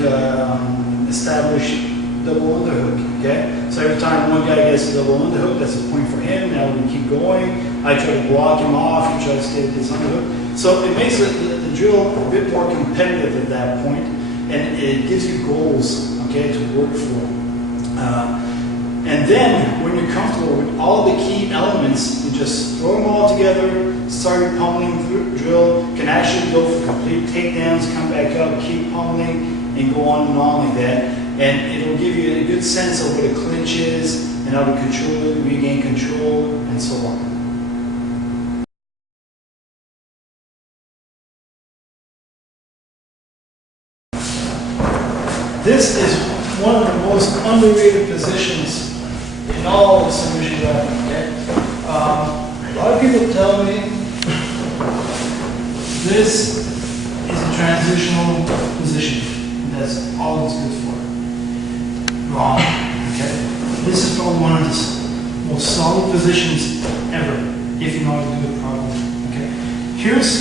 establish double underhook, okay? So every time one guy gets a double underhook, that's a point for him. Now we keep going. I try to block him off, he tries to stay with his underhook. So it makes the drill a bit more competitive at that point, and it gives you goals, okay, to work for. And then, when you're comfortable with all the key elements, you just throw them all together, start your pummeling drill, can actually go for complete takedowns, come back up, keep pummeling, and go on like that. And it'll give you a good sense of what a clinch is, and how to control it, regain control, and so on. This is one of the most underrated positions in all of submission driving, okay? A lot of people tell me this is a transitional position. That's all it's good for. Wrong. Okay? This is probably one of the most solid positions ever, if you know how to do it properly. Okay? Here's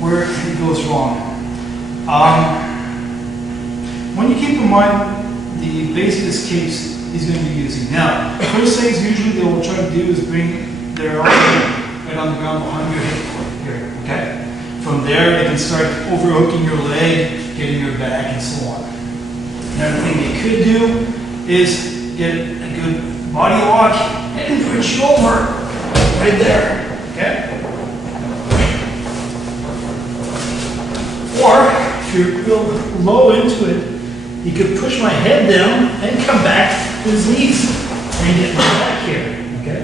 where it goes wrong. When you keep in mind the basic escapes he's going to be using. Now, first things usually they will try to do is bring their elbow right on the ground behind your hip here. Okay? From there, they can start overhooking your leg, getting your back, and so on. Another thing they could do is get a good body lock and push you over right there. Okay? Or if you're real low into it, you could push my head down and come back to his knees and get back here. Okay?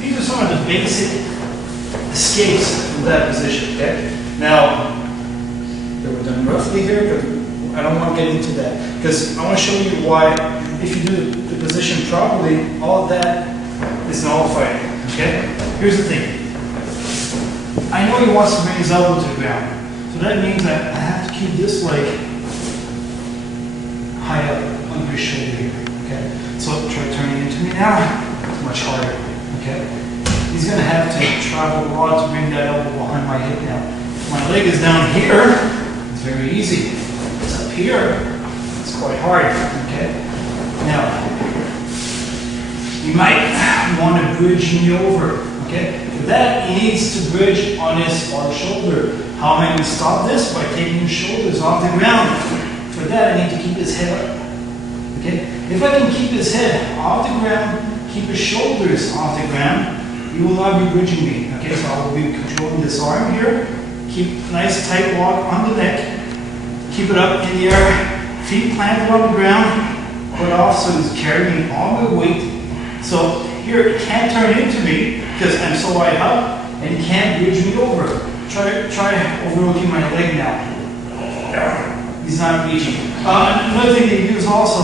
These are some of the basic escapes from that position. Okay? Now, they were done roughly here, but I don't want to get into that because I want to show you why, if you do the position properly, all of that is nullified. Okay? Here's the thing. I know he wants to bring his elbow to the ground, so that means that I have to keep this leg high up under his shoulder here. Okay? So try turning into me now. It's much harder. Okay? He's going to have to travel a lot to bring that elbow behind my hip now. My leg is down here, it's very easy. It's up here, it's quite hard, okay? Now, you might want to bridge me over, okay? For that, he needs to bridge on his far shoulder. How am I going to stop this? By taking his shoulders off the ground. For that, I need to keep his head up, okay? If I can keep his head off the ground, keep his shoulders off the ground, he will not be bridging me, okay? So I will be controlling this arm here. Keep a nice tight lock on the neck. Keep it up in the air. Feet planted on the ground. Put off so he's carrying all the weight. So here it can't turn into me because I'm so wide up and he can't bridge me over. Try overhooking my leg now. He's not reaching. Another thing they use also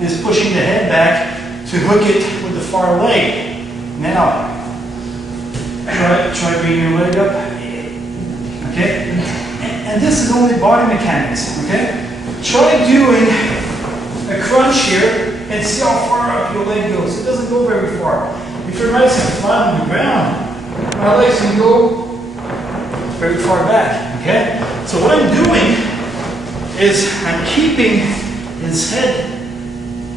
is pushing the head back to hook it with the far leg. Now, try bringing your leg up. Okay? And this is only body mechanics, okay? Try doing a crunch here and see how far up your leg goes. It doesn't go very far. If you're nice and flat on the ground, my legs can go very far back, okay? So what I'm doing is I'm keeping his head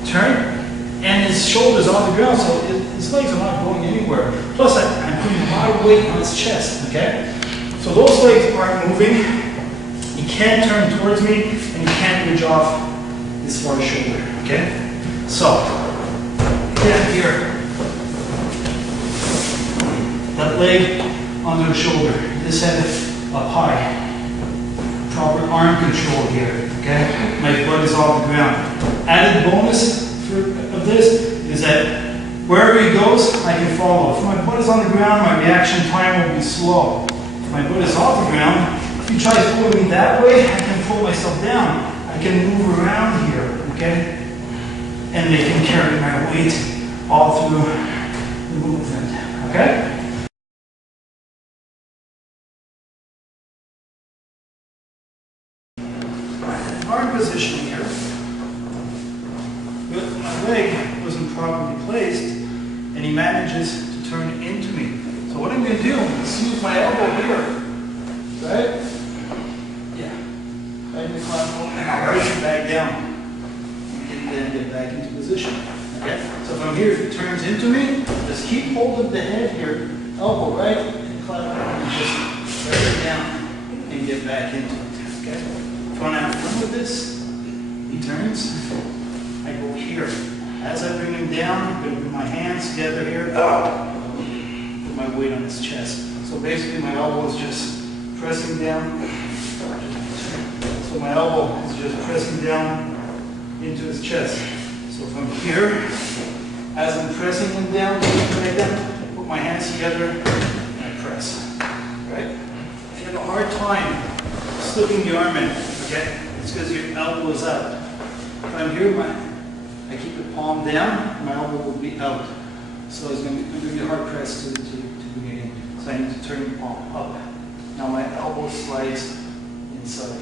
turned and his shoulders off the ground, so his legs are not going anywhere. Plus, I'm putting a lot of weight on his chest, okay? So those legs aren't moving. He can't turn towards me, and he can't bridge off his far shoulder. Okay? So, get here. That leg under the shoulder. This head up high. Proper arm control here. Okay? My butt is off the ground. Added bonus of this is that wherever he goes, I can follow. If my butt is on the ground, my reaction time will be slow. My butt is off the ground. If you try pulling me that way, I can pull myself down. I can move around here, okay? And they can carry my weight all through the movement, okay? Arm position here. But my leg wasn't properly placed, and he manages to turn into me. So what I'm going to do is use my elbow here, right? Yeah. Right in the clavicle, and I'll push it back down. And then get back into position. Okay? So from here, if it turns into me, just keep hold of the head here, elbow right, and clavicle, and just press it down and get back into it. Okay? If you want to have fun with this, he turns, I go here. As I bring him down, I'm going to bring my hands together here. My weight on his chest. So basically my elbow is just pressing down. So my elbow is just pressing down into his chest. So from here, as I'm pressing him down, I put my hands together and I press. Right? If you have a hard time slipping the arm in, okay, it's because your elbow is out. If I'm here, I keep the palm down, my elbow will be out. So it's going to be hard pressed to bring it in. So I need to turn the palm up. Now my elbow slides inside.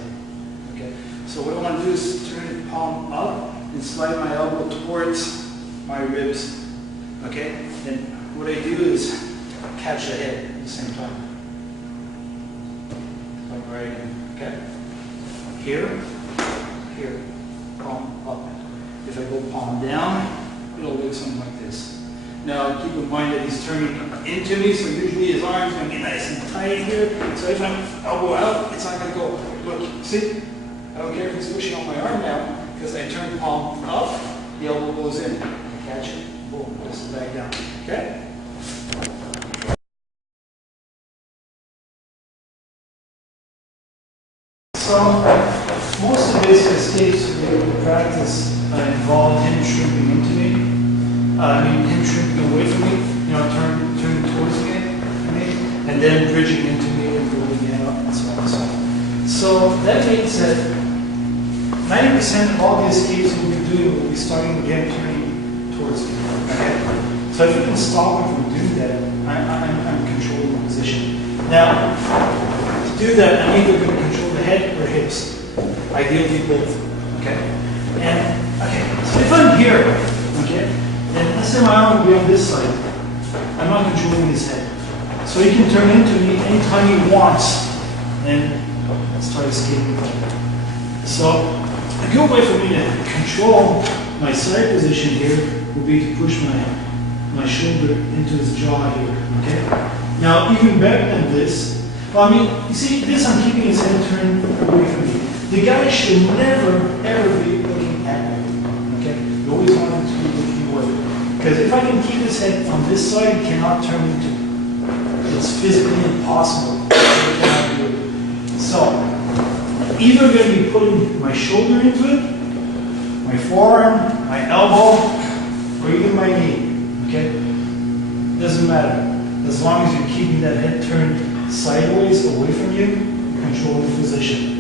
Okay. So what I want to do is turn the palm up and slide my elbow towards my ribs. Okay. Then what I do is catch the head at the same time. Like right in. Okay. Here, palm up. If I go palm down, it'll look something like this. Now, keep in mind that he's turning into me, so usually his arm's going to be nice and tight here. So if I'm elbow out, it's not going to go. Look, see? I don't care if it's pushing on my arm now, because I turn palm up, the elbow goes in. Catch it, boom, just back down. Okay? So, most of this escapes to be able to practice involved him shrinking into me. Him shrinking away from me, turning towards me, and then bridging into me and going out and so on and so on. So that means that 90% of all the escapes we'll be doing will be starting again turning towards me. Okay? So if you can stop me from doing that, I'm controlling the position. Now, to do that, I'm either going to control the head or hips. Ideally both. Okay? And so if I'm here, okay, then let's say my arm will be on this side. I'm not controlling his head. So he can turn into me anytime he wants and start escaping. So a good way for me to control my side position here would be to push my shoulder into his jaw here. Okay? Now even better than this, you see this, I'm keeping his head turned away from me. The guy should never ever be looking at me. Okay? You always want him to be looking away. Because if I can keep his head on this side, he cannot turn into me. It's physically impossible. I cannot do it. So, either I'm going to be putting my shoulder into it, my forearm, my elbow, or even my knee. Okay? Doesn't matter. As long as you're keeping that head turned sideways away from you, you control the position.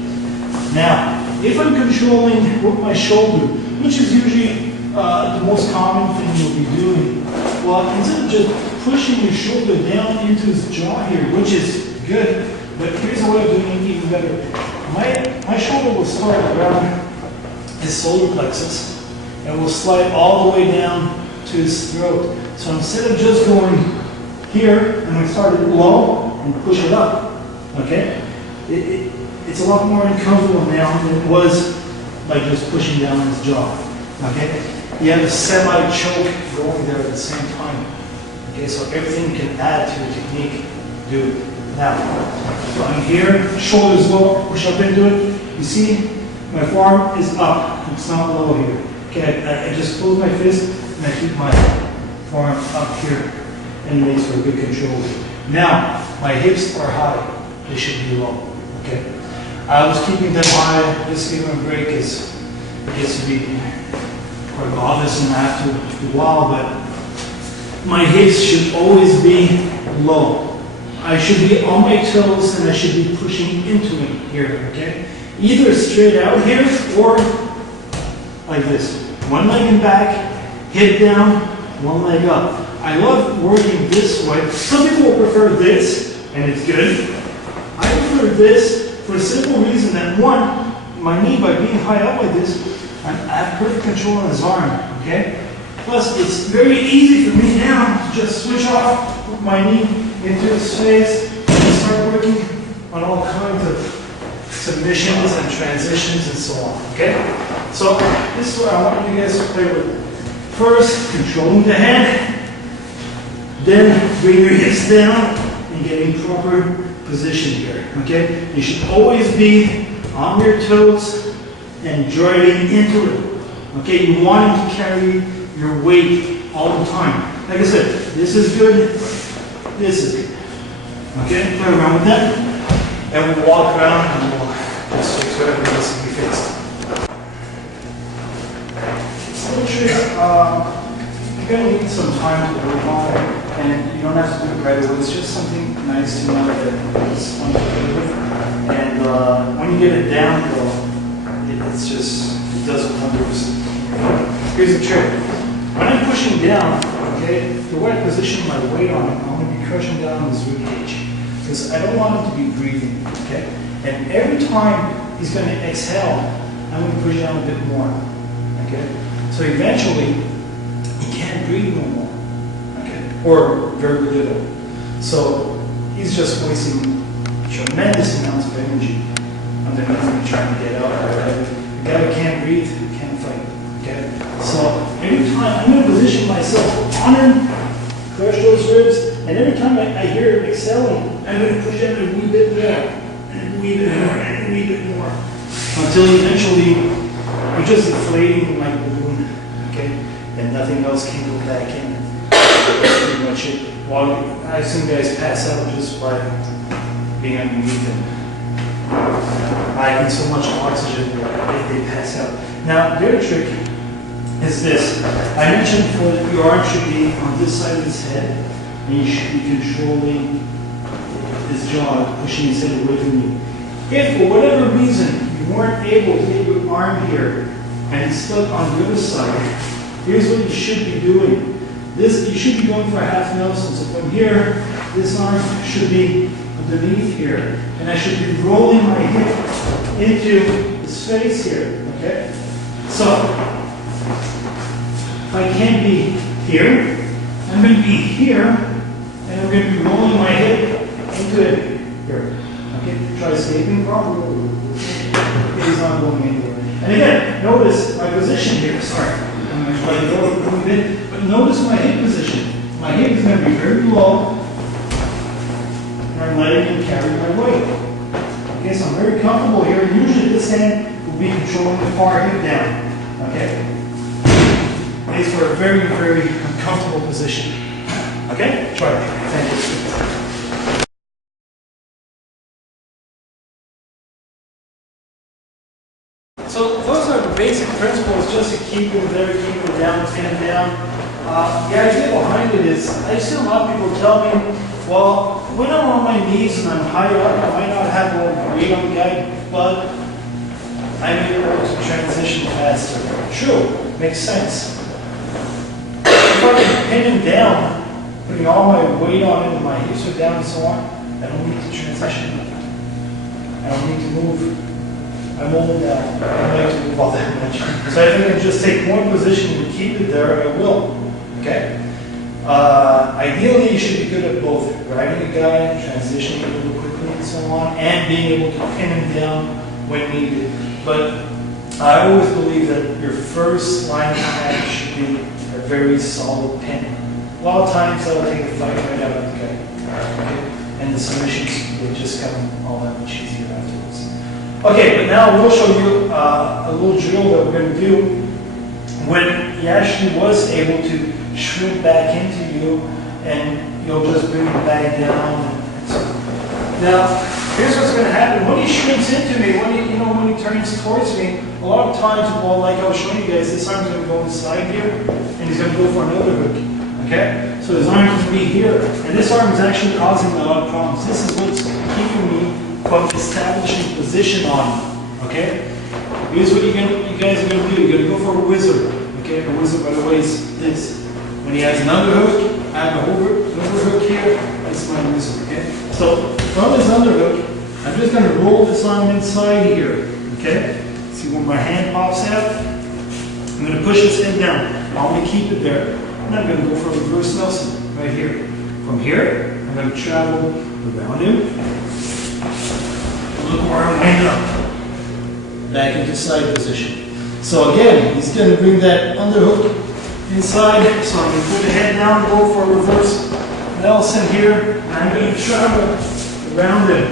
Now, if I'm controlling with my shoulder, which is usually the most common thing you'll be doing, well, instead of just pushing your shoulder down into his jaw here, which is good, but here's a way of doing it even better. My shoulder will start around his solar plexus and will slide all the way down to his throat. So instead of just going here, I'm going to start it low and push it up. Okay? It's a lot more uncomfortable now than it was by just pushing down his jaw. Okay? You have a semi-choke going there at the same time. Okay, so everything you can add to the technique, do it. Now, so I'm here, shoulders low, push up into it. You see, my forearm is up. It's not low here. Okay, I just close my fist and I keep my forearm up here, and it makes for a good control. Now, my hips are high. They should be low. Okay, I was keeping them high. Just give them a break because it gets to be quite obvious and after a while, but my hips should always be low. I should be on my toes and I should be pushing into it here, okay? Either straight out here or like this. One leg in back, head down, one leg up. I love working this way. Some people will prefer this, and it's good. I prefer this for a simple reason that one, my knee, by being high up like this, I have perfect control on his arm, okay? Plus, it's very easy for me now to just switch off, put my knee into his face, and start working on all kinds of submissions and transitions and so on, okay? So, this is what I want you guys to play with. First, controlling the head, then bring your hips down and getting proper position here, okay? You should always be on your toes and driving into it, okay? You want to carry your weight all the time. Like I said, this is good, this is good. Okay, play around with that, and we'll walk around and we'll just fix whatever needs to be fixed. It's a little trick. You're going to need some time to work on it, and you don't have to do it right away. It's just something nice to know that it's fun to play with. And when you get it down, though, it does wonders. Here's the trick. When I'm pushing down, okay, okay, the way I position my weight on him, I'm gonna be crushing down his rib cage. Because I don't want him to be breathing, okay? And every time he's gonna exhale, I'm gonna push down a bit more, okay? So eventually, he can't breathe no more, okay? Or very little. So he's just wasting tremendous amounts of energy underneath him trying to get out. Right? The guy who can't breathe can't fight, okay? So every time I'm gonna position myself on him, crush those ribs, and every time I hear him exhaling, I'm going to push him a wee bit more, and a wee bit more, and a wee bit more, until eventually you're just inflating like a balloon, okay? And nothing else can go back in. That's pretty much it. Well, I've seen guys pass out just by being underneath him. Having so much oxygen that they pass out. Now, the other trick is this. I mentioned before that your arm should be on this side of his head, and you should be controlling his jaw, pushing his head away from you. If for whatever reason you weren't able to get your arm here and it's stuck on the other side, here's what you should be doing. This, you should be going for a half Nelson. So from here, this arm should be underneath here, and I should be rolling my hip into his face here, okay? So, if I can't be here, I'm going to be here, and I'm going to be rolling my hip into it here. Okay, try escaping properly. It's not going anywhere. And again, notice my position here. Sorry, I'm going to try to go a little bit, but notice my hip position. My hip is going to be very low, and I'm letting him carry my weight. Okay, so I'm very comfortable here. Usually this hand will be controlling the far hip down. Okay. It's for a very, very uncomfortable position. Okay? Try it. Thank you. So those are the basic principles just to keep him there, keep him down, pin him down. The idea behind it is, I see a lot of people tell me, well, when I'm on my knees and I'm high up, I might not have a lot of weight on the guy, but I'm able to transition faster. True, makes sense. If I can pin him down, putting all my weight on him, my hips are down and so on, I don't need to transition. I don't need to move. I'm old now. I don't like to move all that much. So if I can just take one position and keep it there, I will. Okay? Ideally, you should be good at both. Riding a guy, transitioning a little quickly and so on, and being able to pin him down when needed. But I always believe that your first line of attack should be a very solid pin. A lot of times that'll take the fight right out of the guy. Okay? And the submissions will just come all that much easier afterwards. Okay, but now we'll show you a little drill that we're going to do when he actually was able to shrink back into you, and you'll just bring him back down. And so. Now, here's what's going to happen. When he shrinks into me, when he turns towards me, a lot of times, well, like I was showing you guys, this arm's going to go inside here, and he's going to go for another hook. Okay? So his arm's going to be here, and this arm is actually causing a lot of problems. This is what's keeping me from establishing position on him. Okay? Here's what you guys are going to do. You're going to go for a whizzer. Okay? A whizzer, by the way, is this. When he has an underhook, I have an overhook here. That's my whizzer. Okay? So from this underhook, I'm just going to roll this arm inside here. Okay? See when my hand pops out? I'm going to push this head down. I'm going to keep it there. And I'm going to go for a reverse Nelson right here. From here, I'm going to travel around him. Look where I'm lined up. Back into side position. So again, he's going to bring that underhook inside. So I'm going to put the head down, go for a reverse Nelson here. And I'm going to travel around him.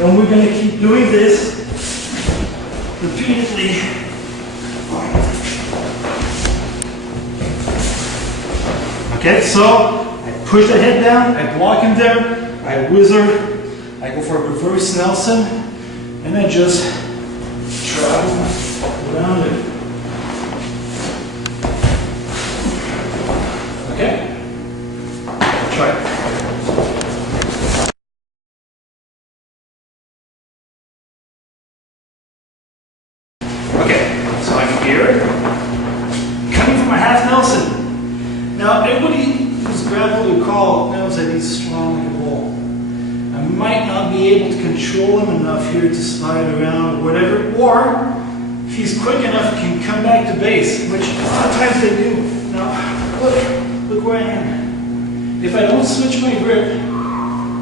And we're going to keep doing this repeatedly. Okay, so I push the head down, I block him there, I whizzer, I go for a reverse Nelson, and I just travel around it. Okay? Try it. Okay, so I'm here, coming from a half Nelson. Now, everybody who's grappled or crawled knows that he's strong like a bull. I might not be able to control him enough here to slide around or whatever, or if he's quick enough, he can come back to base, which a lot of times they do. Now, look where I am. If I don't switch my grip,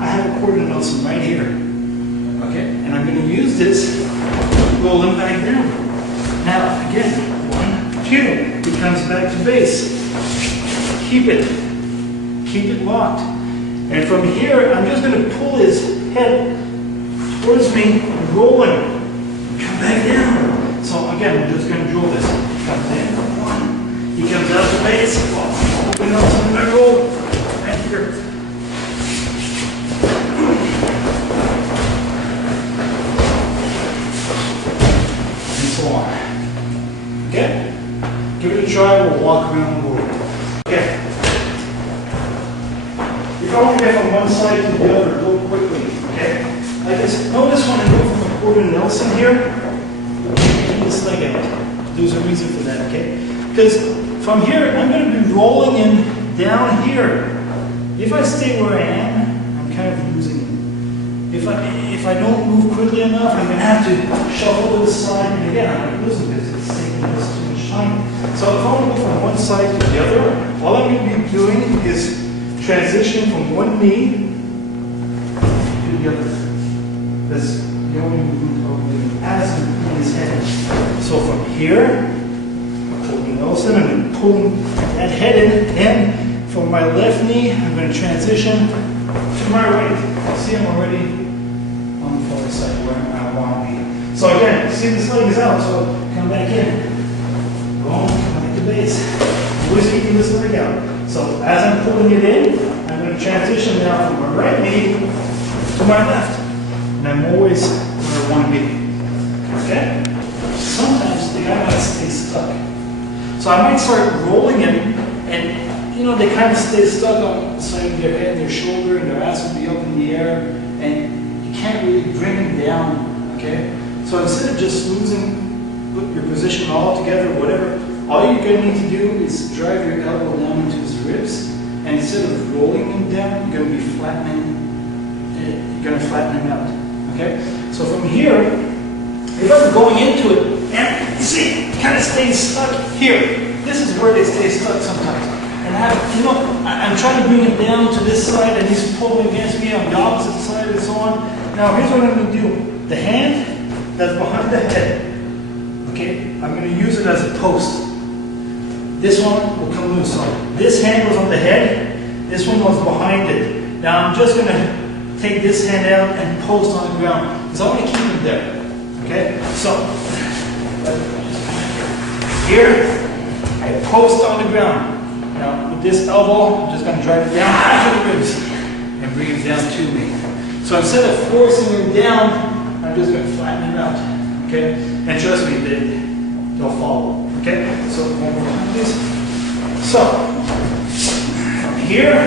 I have a quarter Nelson right here. Okay, and I'm going to use this, roll him back down. Now, again, 1, 2, he comes back to base. Keep it locked. And from here, I'm just going to pull his head towards me, rolling, come back down. So again, we're just going to drill this. He comes in, 1, he comes out to base, open up some of roll, right here. And so on. Okay? Give it a try, we'll walk around the world. Okay. You're going to get from one side to the other real quickly, okay? Like this, notice when I go from a quarter Nelson here, keep this leg out. There's a reason for that, okay? Because from here, I'm going to be rolling in down here. If I stay where I am, I'm kind of losing him. If I don't move quickly enough, I'm going to have to shuffle to the side, and again, I'm losing because it's taking us too much time. So if I want to go from one side to the other, all I'm going to be doing is transition from one knee to the other. That's the only movement as in his head. So from here, pulling Nelson and then pulling that head in, and from my left knee, I'm going to transition to my right. See, I'm already on the far side where I want to be. So again, see this leg is out, so come back in. Boom, come back to base. Always keeping this leg out. So as I'm pulling it in, I'm going to transition now from my right knee to my left. And I'm always where I want to be. Okay? Sometimes the guy might stay stuck. So I might start rolling him, and you know, they kind of stay stuck on the side of their head, their shoulder, and their ass will be up in the air, and you can't really bring them down. Okay? So instead of just losing your position altogether, whatever, all you're going to need to do is drive your elbow down into his ribs, and instead of rolling him down, you're going to be flattening. You're going to flatten him out. Okay? So from here, if I'm going into it, and you see, it kind of stays stuck here. This is where they stay stuck sometimes. And I'm trying to bring him down to this side, and he's pulling against me on the opposite side, and so on. Now here's what I'm going to do. The hand that's behind the head. Okay, I'm going to use it as a post. This one will come loose. So this hand was on the head, this one was behind it. Now I'm just going to take this hand out and post on the ground, because I want to keep it there. Okay, so here, I post on the ground. Now with this elbow, I'm just going to drive it down to the ribs and bring it down to me. So instead of forcing it down, I'm just going to flatten it out. Okay, and trust me, they'll follow. Okay, so one more time, please. So from here,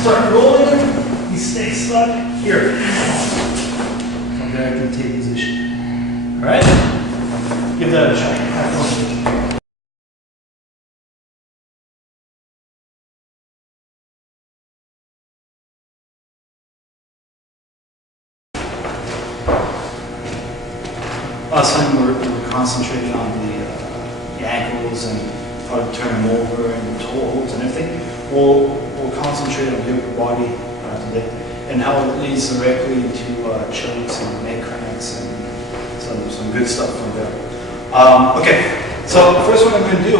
start rolling. You stay stuck here. Come back and take position. All right, give that a try. Have fun. Last time we're concentrating on the ankles and how to turn them over and the toe holds and everything. We'll concentrate on the upper body today and how it leads directly to chokes and neck cramps and some good stuff from there. Okay, so the first one I'm going to do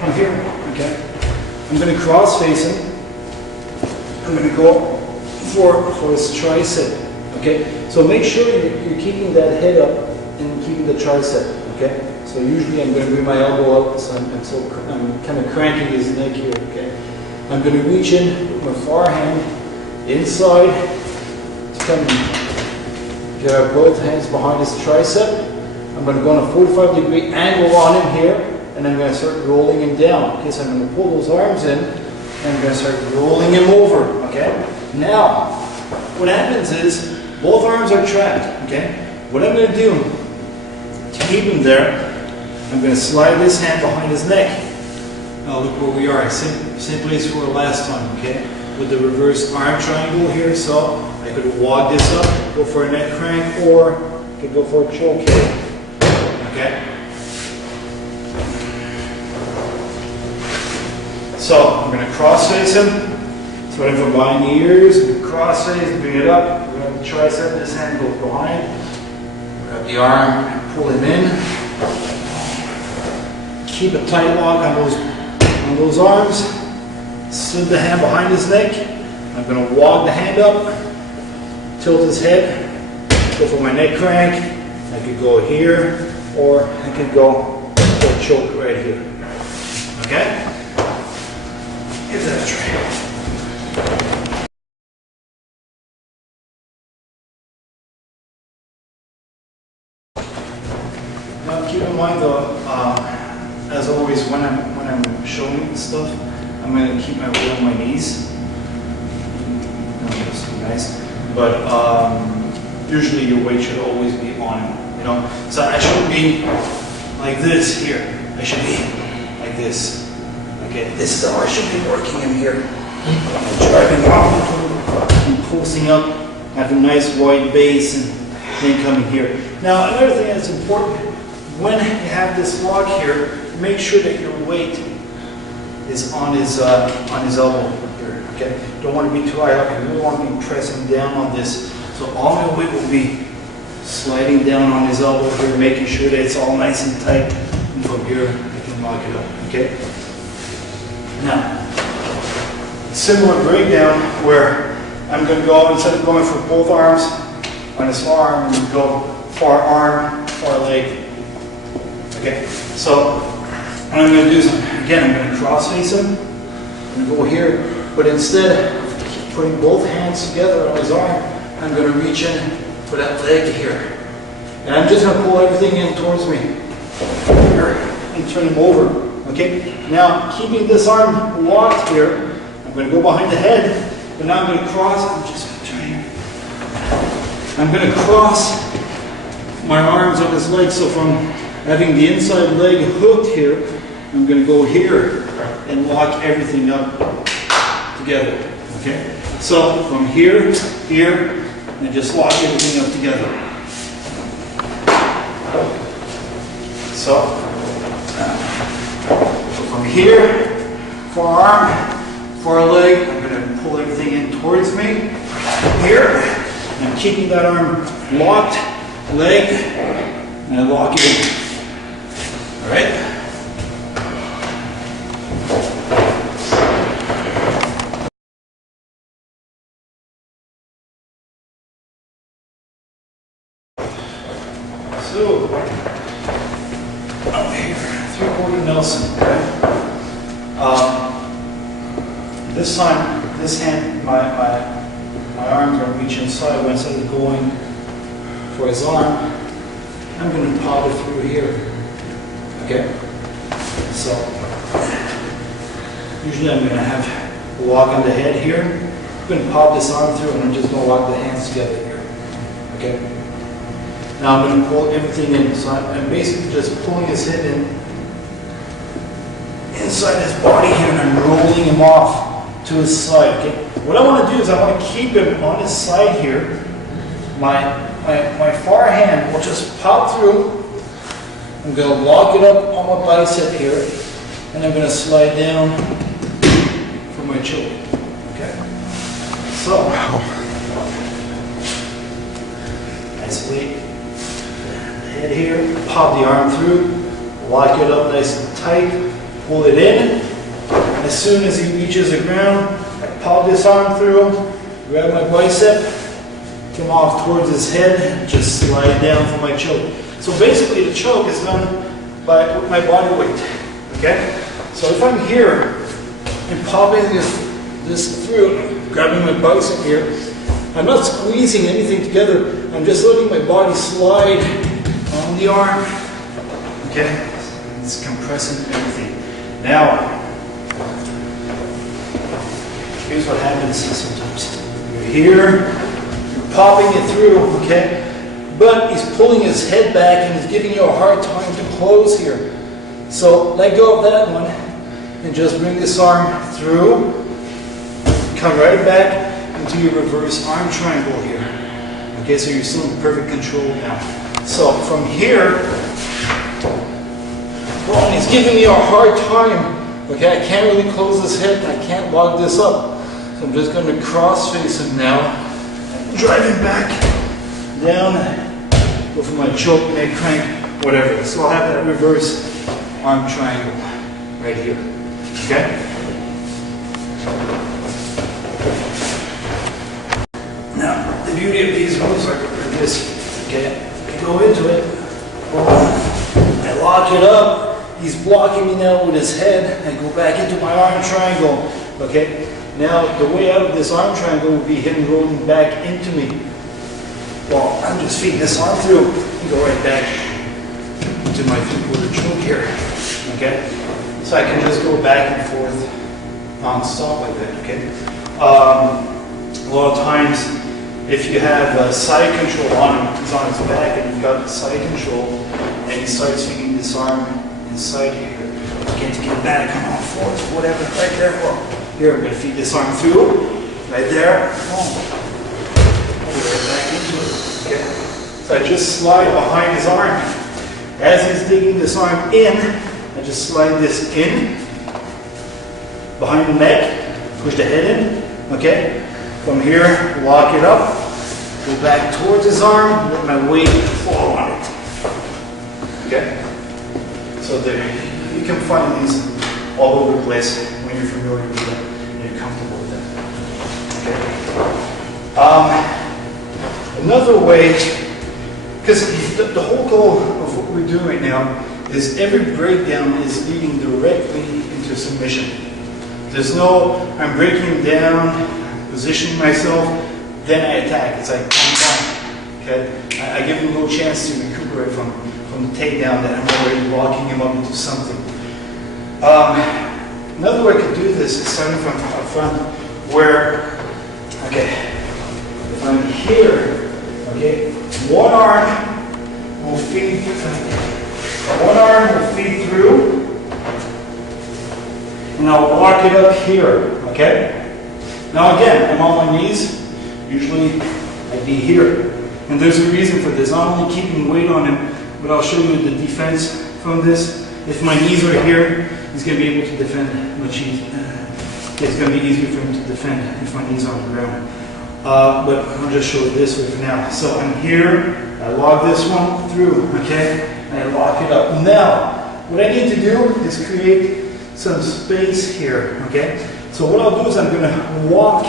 from here, okay, I'm going to cross face him. I'm going to go for his tricep, okay? So make sure you're keeping that head up and keeping the tricep, okay? So usually I'm going to bring my elbow up, so I'm kind of cranking his neck here, okay? I'm going to reach in with my far hand inside to come and get both hands behind his tricep. I'm going to go on a 45-degree angle on him here, and I'm going to start rolling him down. Okay, so I'm going to pull those arms in, and I'm going to start rolling him over, okay? Now, what happens is, both arms are trapped, okay? What I'm going to do to keep him there, I'm going to slide this hand behind his neck, Now look where we are, same place we were last time, okay? With the reverse arm triangle here, so I could walk this up, go for a neck crank, or I could go for a choke here, okay? So I'm going to cross face him. So if I'm behind the ears, cross face, bring it up, grab the tricep, this hand goes behind, grab the arm and pull him in. Keep a tight lock on those arms. Slip the hand behind his neck. I'm going to walk the hand up, tilt his head, go for my neck crank. I could go here, or I could go for a choke right here. Okay? Give that a try. Now keep in mind though, as always, when I'm showing stuff, I'm going to keep my weight on my knees. That's nice. But usually your weight should always be on, you know. So I shouldn't be like this here. I should be like this. Okay, this is how I should be working in here. I'm driving off and pulsing up, have a nice wide base, and then coming here. Now another thing that's important, when you have this lock here, make sure that your weight is on his elbow here. Okay, don't want to be too high up. You really want to be pressing down on this. So all my weight will be sliding down on his elbow here, making sure that it's all nice and tight. And from here, I can lock it up. Okay. Now, similar breakdown where I'm going to go, instead of going for both arms on his arm, I'm going to go far arm, far leg. Okay, so what I'm going to do is, again, I'm going to cross face him. I'm going to go here, but instead of putting both hands together on his arm, I'm going to reach in for that leg here. And I'm just going to pull everything in towards me here and turn him over. Okay, now keeping this arm locked here, I'm going to go behind the head, but now I'm going to cross, I'm just going to turn here. I'm going to cross my arms on his leg, so from having the inside leg hooked here, I'm going to go here and lock everything up together. Okay, so from here, and just lock everything up together. So from here, far arm, far leg, I'm going to pull everything in towards me. Here, and I'm keeping that arm locked, leg, and I lock it in. All right? So, out here, 3/4 Nelson. Okay? This time, this hand, my arm's going to reach inside, but instead of going for his arm, I'm going to pop it through here. Okay? So, usually I'm going to have a lock on the head here. I'm going to pop this arm through, and I'm just going to lock the hands together here. Okay? Now I'm going to pull everything in. So I'm basically just pulling his head in inside his body here, and I'm rolling him off to his side. Okay? What I want to do is I want to keep him on his side here. My far hand will just pop through. I'm going to lock it up on my bicep here, and I'm going to slide down for my choke. Okay? So, isolate the head here, pop the arm through, lock it up nice and tight, pull it in. As soon as he reaches the ground, I pop this arm through, grab my bicep, come off towards his head, and just slide down for my choke. So basically the choke is done by my body weight. Okay? So if I'm here and popping this through, grabbing my bicep here, I'm not squeezing anything together, I'm just letting my body slide on the arm. Okay? It's compressing everything. Now, here's what happens sometimes. You're here, you're popping it through, okay? But he's pulling his head back and he's giving you a hard time to close here. So let go of that one. and just bring this arm through, come right back into your reverse arm triangle here. Okay, so you're still in perfect control now. So from here, well, he's giving me a hard time. Okay, I can't really close this hip, I can't lock this up. So I'm just going to cross face him now, drive him back, down, go for my choke, neck crank, whatever. So I'll have that reverse arm triangle right here. Okay? Now, the beauty of these moves are this. Okay? I go into it, I lock it up. He's blocking me now with his head. I go back into my arm triangle. Okay? Now, the way out of this arm triangle would be him rolling back into me. Well, I'm just feeding this arm through and go right back into my three-quarter choke here. Okay? So I can just go back and forth non-stop like that. Okay? A lot of times, if you have side control on him, he's on his back and you've got side control, and he starts feeding this arm inside here. Again, to get back, come on, forward, whatever, right there. Well, here, I'm going to feed this arm through, right there. Boom. Right back into it. Okay? So I just slide behind his arm. As he's digging this arm in, I just slide this in, behind the neck, push the head in. Okay? From here, lock it up, go back towards his arm, let my weight fall on it. Okay? So there, you can find these all over the place when you're familiar with them and you're comfortable with them. Okay? Another way, because the whole goal of what we're doing right now is every breakdown is leading directly into submission. There's no, I'm breaking him down, positioning myself, then I attack. It's like, okay? I give him no chance to recuperate from the takedown that I'm already locking him up into something. Another way I could do this is starting from up front, where, okay, if I'm here, okay, one arm will feed through, and I'll lock it up here, okay? Now again, I'm on my knees, usually I'd be here. And there's a reason for this, not only keeping weight on him, but I'll show you the defense from this. If my knees are here, he's going to be able to defend much easier. It's going to be easier for him to defend if my knees are on the ground. But I'll just show it this way for now. So I'm here, I lock this one through, okay? And I lock it up. Now, what I need to do is create some space here, okay? So what I'll do is I'm going to walk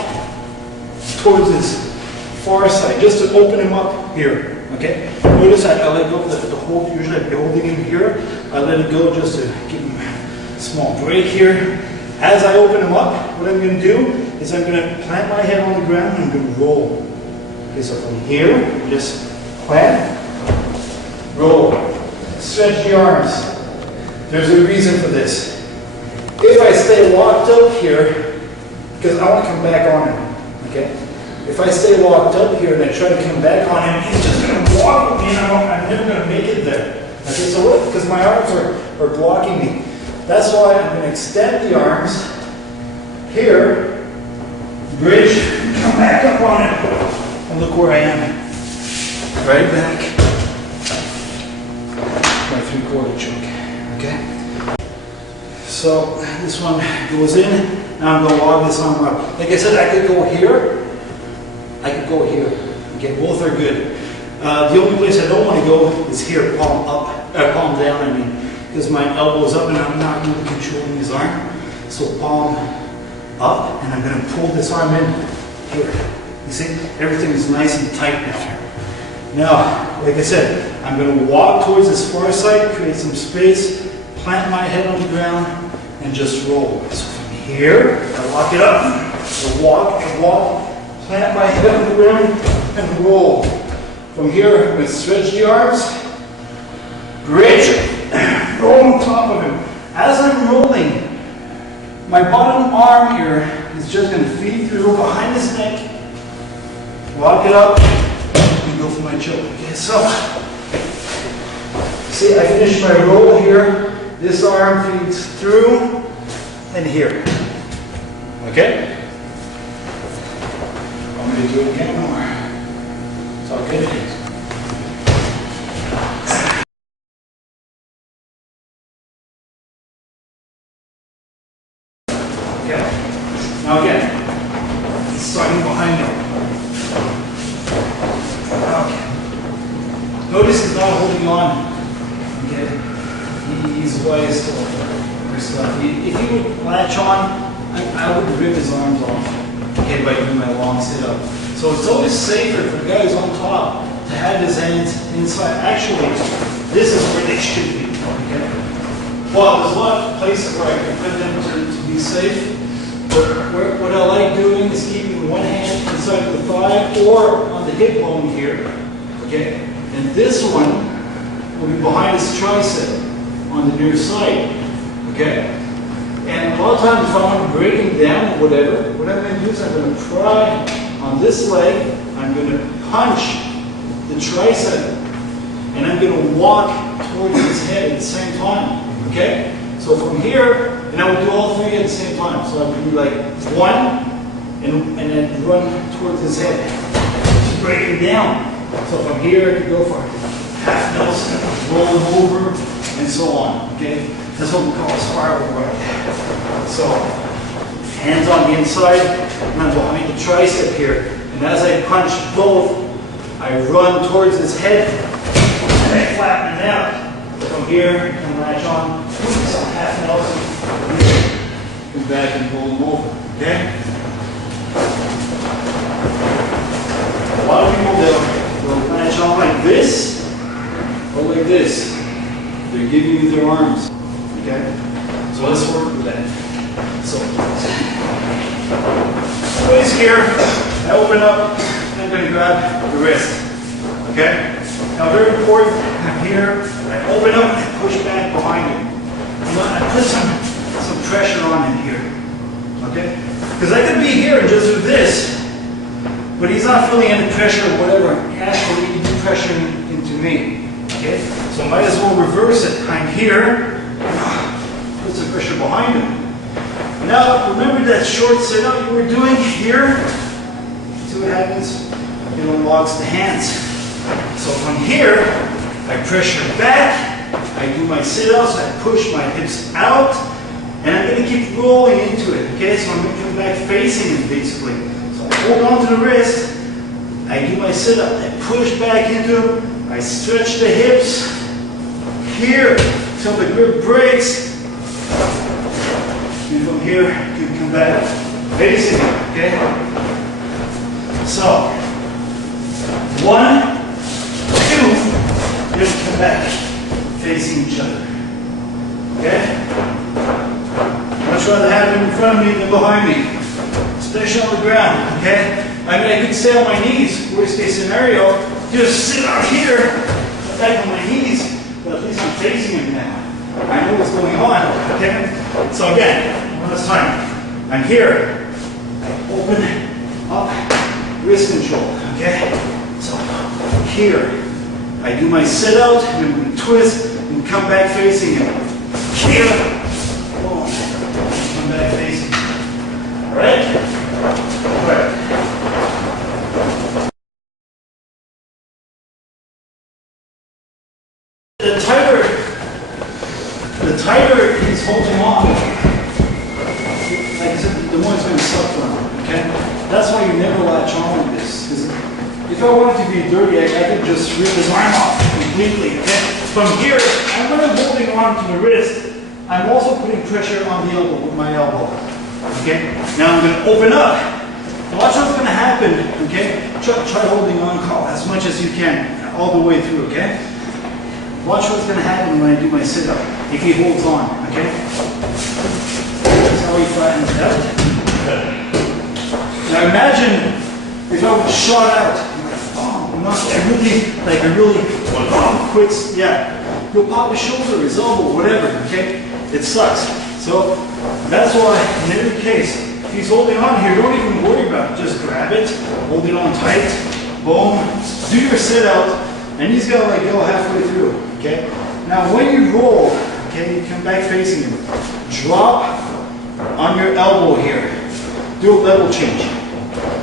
towards this far side, just to open him up here, okay? Notice I let go of the hold, usually I'd be holding him here. I let it go just to give him a small break here. As I open him up, what I'm going to do is I'm going to plant my head on the ground and I'm going to roll. Okay, so from here, just plant, roll, stretch the arms. There's a reason for this. If I stay locked up here, because I want to come back on him, okay? If I stay locked up here and I try to come back on him, he's just going to walk with me and I'm never going to make it there. Okay, so what? Because my arms are blocking me. That's why I'm going to extend the arms here, bridge, come back up on it, and look where I am. Right back. My three-quarter choke. Okay? So this one goes in. Now I'm going to log this arm up. Like I said, I could go here. I could go here. Okay, both are good. The only place I don't want to go is here, palm up, palm down, I mean, because my elbow's up and I'm not really controlling his arm. So palm up, and I'm going to pull this arm in here. You see, everything is nice and tight now. Now, like I said, I'm going to walk towards this far side, create some space, plant my head on the ground, and just roll. So from here, I lock it up. So walk, plant my head on the ground, and roll. From here, I'm going to stretch the arms, bridge, roll on top of him. As I'm rolling, my bottom arm here is just going to feed through behind his neck, lock it up, and go for my choke. Okay, so, see, I finished my roll here. This arm feeds through, and here. Okay? I'm going to do it again more. It's all good. Okay? Now again, he's starting behind him. Okay. Notice he's not holding on. Okay? He's wise still. If he would latch on, I would rip his arms off. Okay, by doing my long sit-up. So it's always safer for the guy who's on top to have his hands inside. Actually, this is where they should be. Okay? Well, there's a lot of places where I can put them to be safe. But what I like doing is keeping one hand inside of the thigh or on the hip bone here. Okay? And this one will be behind his tricep on the near side. Okay? And a lot of times if I want to break him down or whatever, what I'm going to do is I'm going to pry on this leg, I'm going to punch the tricep, and I'm going to walk towards his head at the same time. Okay? So from here, and I will do all three at the same time. So I would be like one, and then run towards his head. To break him down. So from here, I could go for half Nelson, roll him over, and so on. Okay? That's what we call a spiral run. So, hands on the inside, and I'm behind the tricep here. And as I punch both, I run towards his head, and I flatten it out. From here, I can latch on, some half Nelson, come back and roll him over. Okay? A lot of people they'll latch on like this, or like this. They're giving you their arms. Okay? So let's work with that. So, always here, I open up, and I'm going to grab the wrist. Okay? Now very important, I'm here, I open up and I push back behind him. I put some pressure on him here. Okay? Because I could be here and just do this, but he's not feeling any pressure or whatever. Actually, he's pressuring into me. Okay? So I might as well reverse it. I'm here, put some pressure behind him. Now, remember that short sit-up you were doing here? See what happens? It unlocks the hands. So from here, I pressure back, I do my sit-ups, I push my hips out, and I'm going to keep rolling into it. Okay, so I'm going to come back facing it basically. So I hold on to the wrist, I do my sit-up, I push back into it, I stretch the hips here till the grip breaks. And from here, you can come back facing it, okay? So, 1, 2, just come back facing each other, okay? Much rather have him in front of me than behind me, especially on the ground, okay? I mean, I could stay on my knees, worst case scenario, just sit out here, back on my knees, but at least I'm facing him now. I know what's going on, okay? So again, one last time. I'm here. I open up, wrist control, okay? So here, I do my sit out, and then twist, and come back facing him. Here, boom, come back facing him. All right? All right. The tighter he's holding on, like I said, the more it's going to suffer on, okay? That's why you never latch on with this. Because if I wanted to be dirty, I could just rip his arm off completely, okay? From here, I'm not holding on to the wrist. I'm also putting pressure on the elbow with my elbow, okay? Now I'm going to open up. Watch what's going to happen, okay? Try holding on as much as you can, all the way through, okay? Watch what's going to happen when I do my sit-up, if he holds on, okay? That's how he flattens it out. Now imagine if I was shot out, I really quick, yeah. He'll pop his shoulder, his elbow, whatever, okay? It sucks. So that's why, in every case, if he's holding on here, don't even worry about it. Just grab it, hold it on tight, boom, do your sit-out, and he's got to like go halfway through, okay? Now when you roll, okay, you come back facing him. Drop, on your elbow here. Do a level change.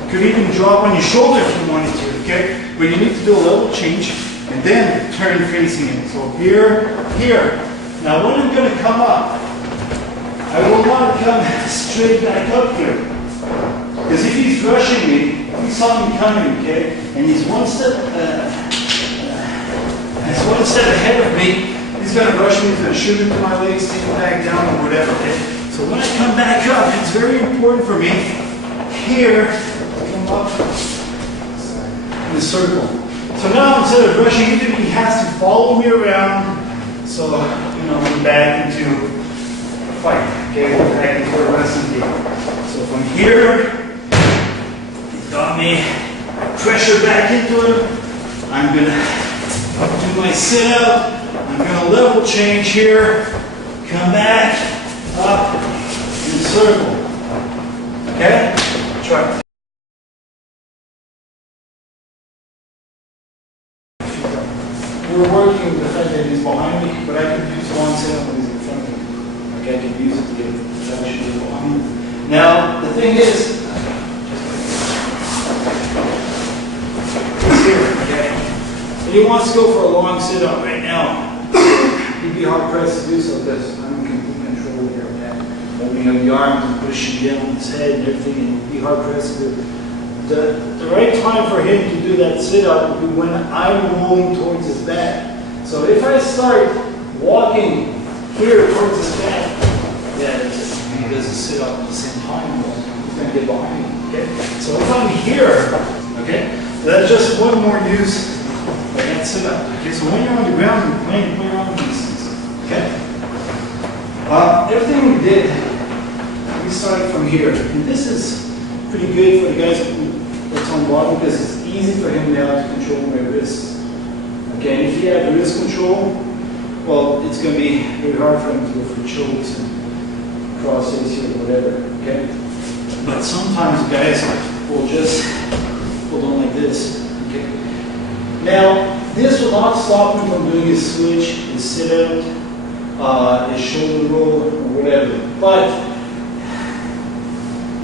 You could even drop on your shoulder if you wanted to, okay? But you need to do a level change and then turn facing it. So here, here. Now when I'm going to come up, I will not come straight back up here. Because if he's rushing me, if he saw me coming, okay, and he's one step ahead of me, he's going to rush me, he's going to shoot into my legs, take me back down or whatever, okay? So when I come back up, it's very important for me here to come up in a circle. So now instead of rushing into me, he has to follow me around. So, you know, I'm back into fight, okay? Back into a wrestling game. So from here, he's got me, I pressure back into him. I'm going to do my sit-up. I'm going to level change here. Come back, up, in a circle. Okay? Try it. We're working with the fact that he's behind me, but I can use one sit-up when he's in front of me. Okay, I can use it to get actually behind me. Now, the thing is, he's here, okay? And he wants to go for a long sit-up right now. He'd be hard pressed to do so because I'm in complete control here, okay? Opening up the arms and pushing down his head and everything, and he'd be hard pressed to do. The right time for him to do that sit-up would be when I'm rolling towards his back. So if I start walking here towards his back, yeah, he does a sit-up at the same time, he's going to get behind me, okay? So if I'm here, okay, that's just one more use of that sit-up. Okay, so when you're on the ground, you're playing around with these things, okay? Everything we did, we started from here, and this is pretty good for the guys that's on bottom because it's easy for him now to control my wrists. Okay, and if he had wrist control, well, it's going to be very hard for him to go for chokes and crosses or whatever. Okay, but sometimes guys will just hold on like this. Okay, now this will not stop him from doing his switch, his sit-out, his shoulder roll, or whatever. But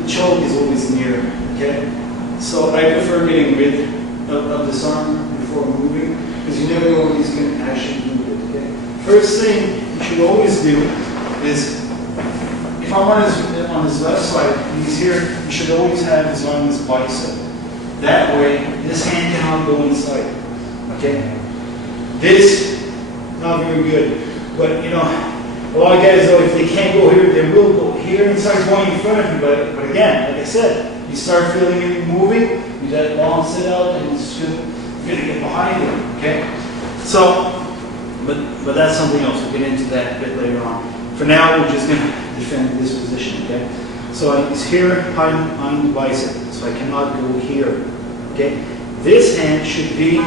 the choke is always near. Okay. So I prefer getting rid of this arm before moving, because you never know when he's going to actually move it, okay? First thing you should always do is, if I'm on his left side, and he's here, you should always have his arm on his bicep. That way, this hand cannot go inside, okay? This, not very good. But, you know, a lot of guys, though, if they can't go here, they will go here and start going in front of you. But again, like I said, you start feeling it moving, you that long sit out, and it's just going to get behind you, okay? So, but that's something else. We'll get into that a bit later on. For now, we're just going to defend this position, okay? So he's here, I'm the bicep, so I cannot go here, okay? This hand should be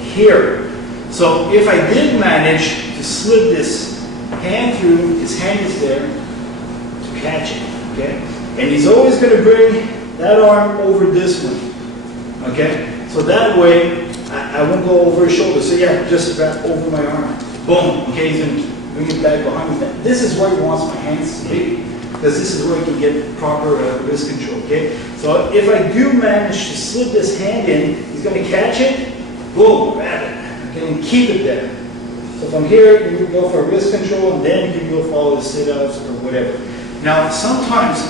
here. So if I did manage to slip this hand through, his hand is there to catch it, okay? And he's always going to bring that arm over this one, okay? So that way, I won't go over his shoulder. So yeah, just wrap over my arm. Boom, okay, he's going to bring it back behind me. This is where he wants my hands to be, because this is where he can get proper wrist control, okay? So if I do manage to slip this hand in, he's going to catch it, boom, grab it, okay, and keep it there. So from here, you can go for wrist control, and then you can go follow the sit-ups or whatever. Now, sometimes,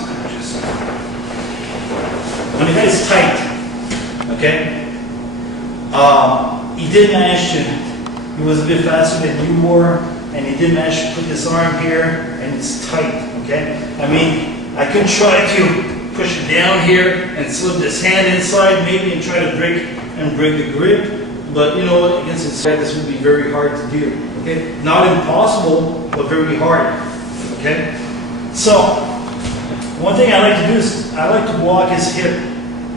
when the guy's tight, okay, he did manage to, he was a bit faster than you were, and he did manage to put this arm here, and it's tight, okay? I mean, I could try to push it down here and slip this hand inside, maybe, and try to break the grip, but you know, against its side, this would be very hard to do, okay? Not impossible, but very hard, okay? So, one thing I like to do is, I like to block his hip.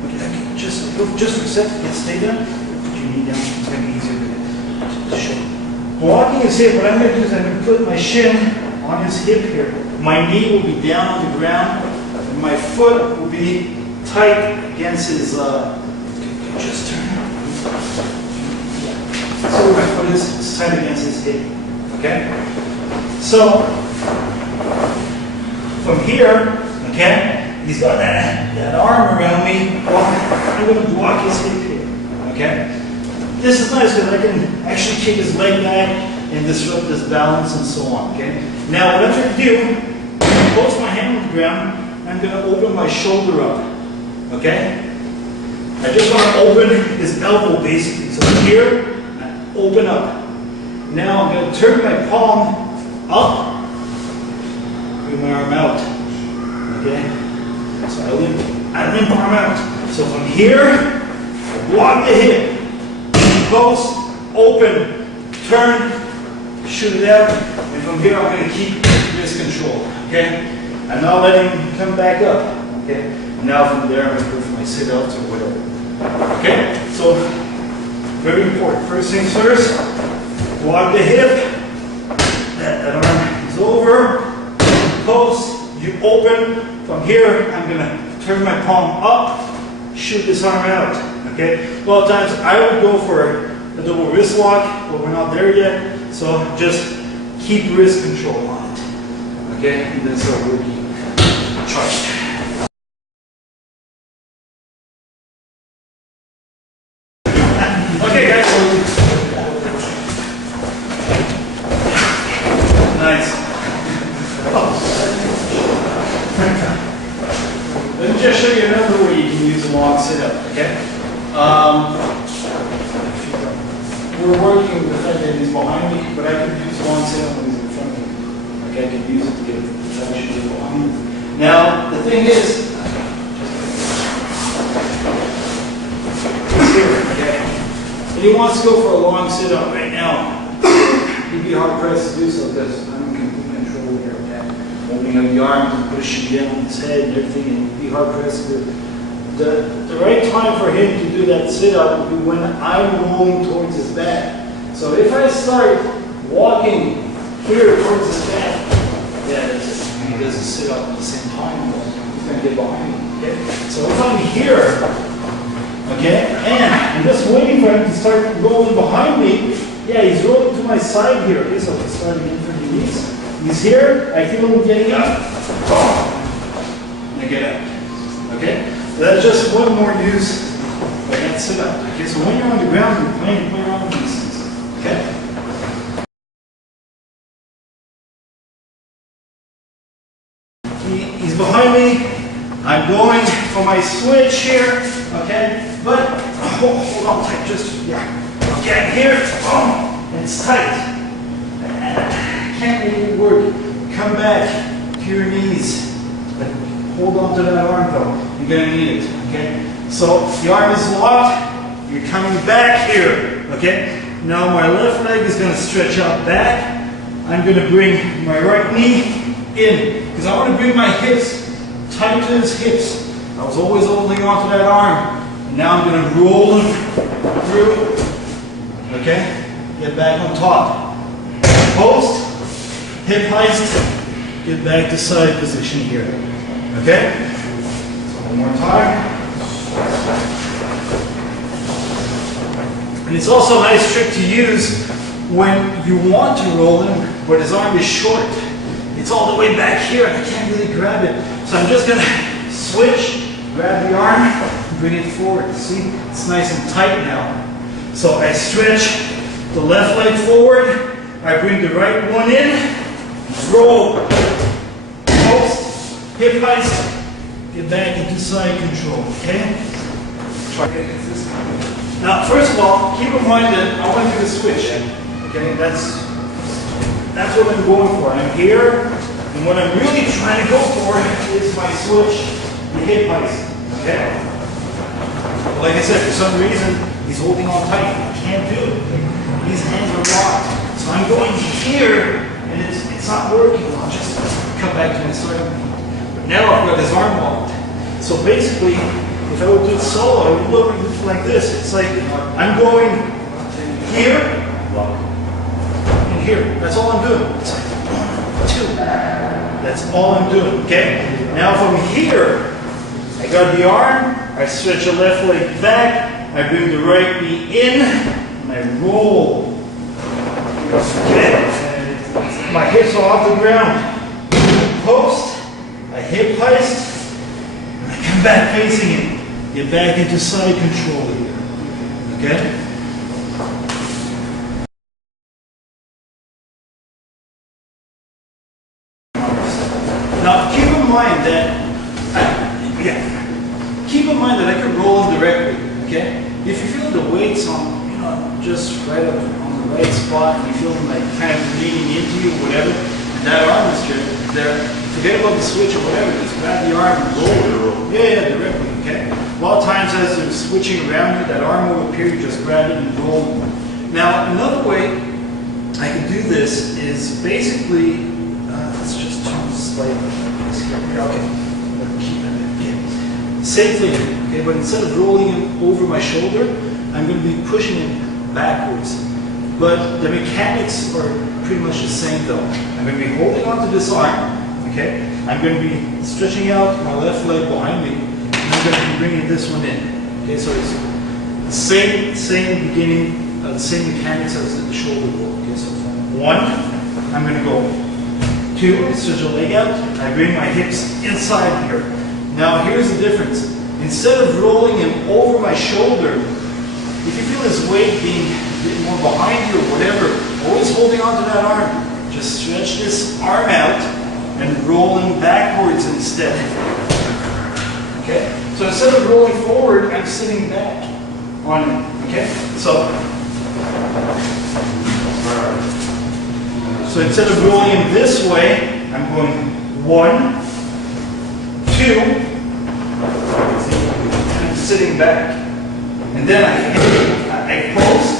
Okay, just for a second, stay down. Put your knee down, it's going to be easier to show. Blocking his hip, what I'm going to do is I'm going to put my shin on his hip here. My knee will be down on the ground, and my foot will be tight against his, just turn around. So my foot is tight against his hip, okay? So, from here, okay, he's got that arm around me. Well, I'm going to block his hip here, okay? This is nice because I can actually kick his leg back and disrupt his balance and so on, okay? Now, what I'm going to do, post my hand on the ground, I'm going to open my shoulder up, okay? I just want to open his elbow basically. So here, I open up. Now I'm going to turn my palm up, bring my arm out, okay? So I limp arm out. So from here, block the hip, post, open, turn, shoot it out, and from here I'm going to keep wrist control, okay? I'm not letting him come back up, okay? Now from there I'm going to go for my sit-ups or whatever, okay? So, very important. First things first, block the hip, that arm is over, post, you open. From here, I'm going to turn my palm up, shoot this arm out, okay? A lot of times I would go for a double wrist lock, but we're not there yet, so just keep wrist control on it, okay? And then start working charge. Okay, guys. Nice. Let me just show you another way you can use a long sit-up, okay? We're working with the fact that he's behind me, but I could use a long sit-up when he's in front of me. Like I could use it to get the tension behind me. Now, the thing is, he's here, okay? And he wants to go for a long sit-up right now. He'd be hard-pressed to do so because I'm in complete control here, okay? Opening up the arms and pushing down on his head and everything, and he'd be hard-pressed to do. The right time for him to do that sit-up would be when I'm rolling towards his back. So if I start walking here towards his back, yeah, that's it. He does a sit-up at the same time, he's going to get behind me, okay? So if I'm here, okay, and I'm just waiting for him to start rolling behind me. Yeah, he's rolling to my side here. Okay, so he's starting in for the knees. He's here. I feel him getting up. And I get up. Okay, so that's just one more use of that sit up. Okay, so when you're on the ground, you're playing, play around with these things. Okay. He's behind me. I'm going for my switch here, okay? But hold on tight, just okay. I'm here, and it's tight. Can't make it work. Come back to your knees, but hold on to that arm though. You're gonna need it, okay? So the arm is locked. You're coming back here, okay? Now my left leg is gonna stretch out back. I'm gonna bring my right knee in because I want to bring my hips tight to his hips. I was always holding on to that arm. And now I'm going to roll him through. Okay? Get back on top. Post, hip heist, get back to side position here. Okay? So one more time. And it's also a nice trick to use when you want to roll him, but his arm is short. It's all the way back here and I can't really grab it. So I'm just going to switch, grab the arm, and bring it forward. See, it's nice and tight now. So I stretch the left leg forward, I bring the right one in, roll, post, hip heist, get back into side control, okay? Try to get this. Now, first of all, keep in mind that I want to do the switch, okay? That's what I'm going for. I'm here, and what I'm really trying to go for is my switch, the hip heist, okay? Like I said, for some reason, he's holding on tight. I can't do it. These hands are locked. So I'm going here, and it's not working. I'll just come back to my side. But now I've got his arm locked. So basically, if I would do it solo, I would look like this. It's like I'm going here, and here. That's all I'm doing. It's like 1, 2. That's all I'm doing, okay? Now from here, I got the arm, I stretch the left leg back, I bring the right knee in, and I roll. Okay? My hips are off the ground. Post, I hip heist, and I come back facing it. Get back into side control here. Okay? Now keep in mind that keep in mind that I can roll them directly. Okay? If you feel the weights on, just right up on the right spot, and you feel them like kind of leaning into you, whatever, and that arm is just there. Forget about the switch or whatever. Just grab the arm and roll it. Yeah, directly. Okay. A lot of times as they're switching around you, that arm will appear. You just grab it and roll it. Now another way I can do this is basically. Let's just turn this slightly. Okay. Keep it. Okay. Same thing. Okay, but instead of rolling it over my shoulder, I'm going to be pushing it backwards. But the mechanics are pretty much the same though. I'm going to be holding onto this arm. Okay, I'm going to be stretching out my left leg behind me, and I'm going to be bringing this one in. Okay, so it's the same beginning, the same mechanics as the shoulder roll. Okay, so from 1, I'm going to go 2, I stretch the leg out, I bring my hips inside here. Now here's the difference. Instead of rolling him over my shoulder, if you feel his weight being a bit more behind you or whatever, always holding onto that arm, just stretch this arm out and rolling backwards instead. Okay? So instead of rolling forward, I'm sitting back on it. Okay? So instead of rolling in this way, I'm going 1, 2, and I'm sitting back. And then I post,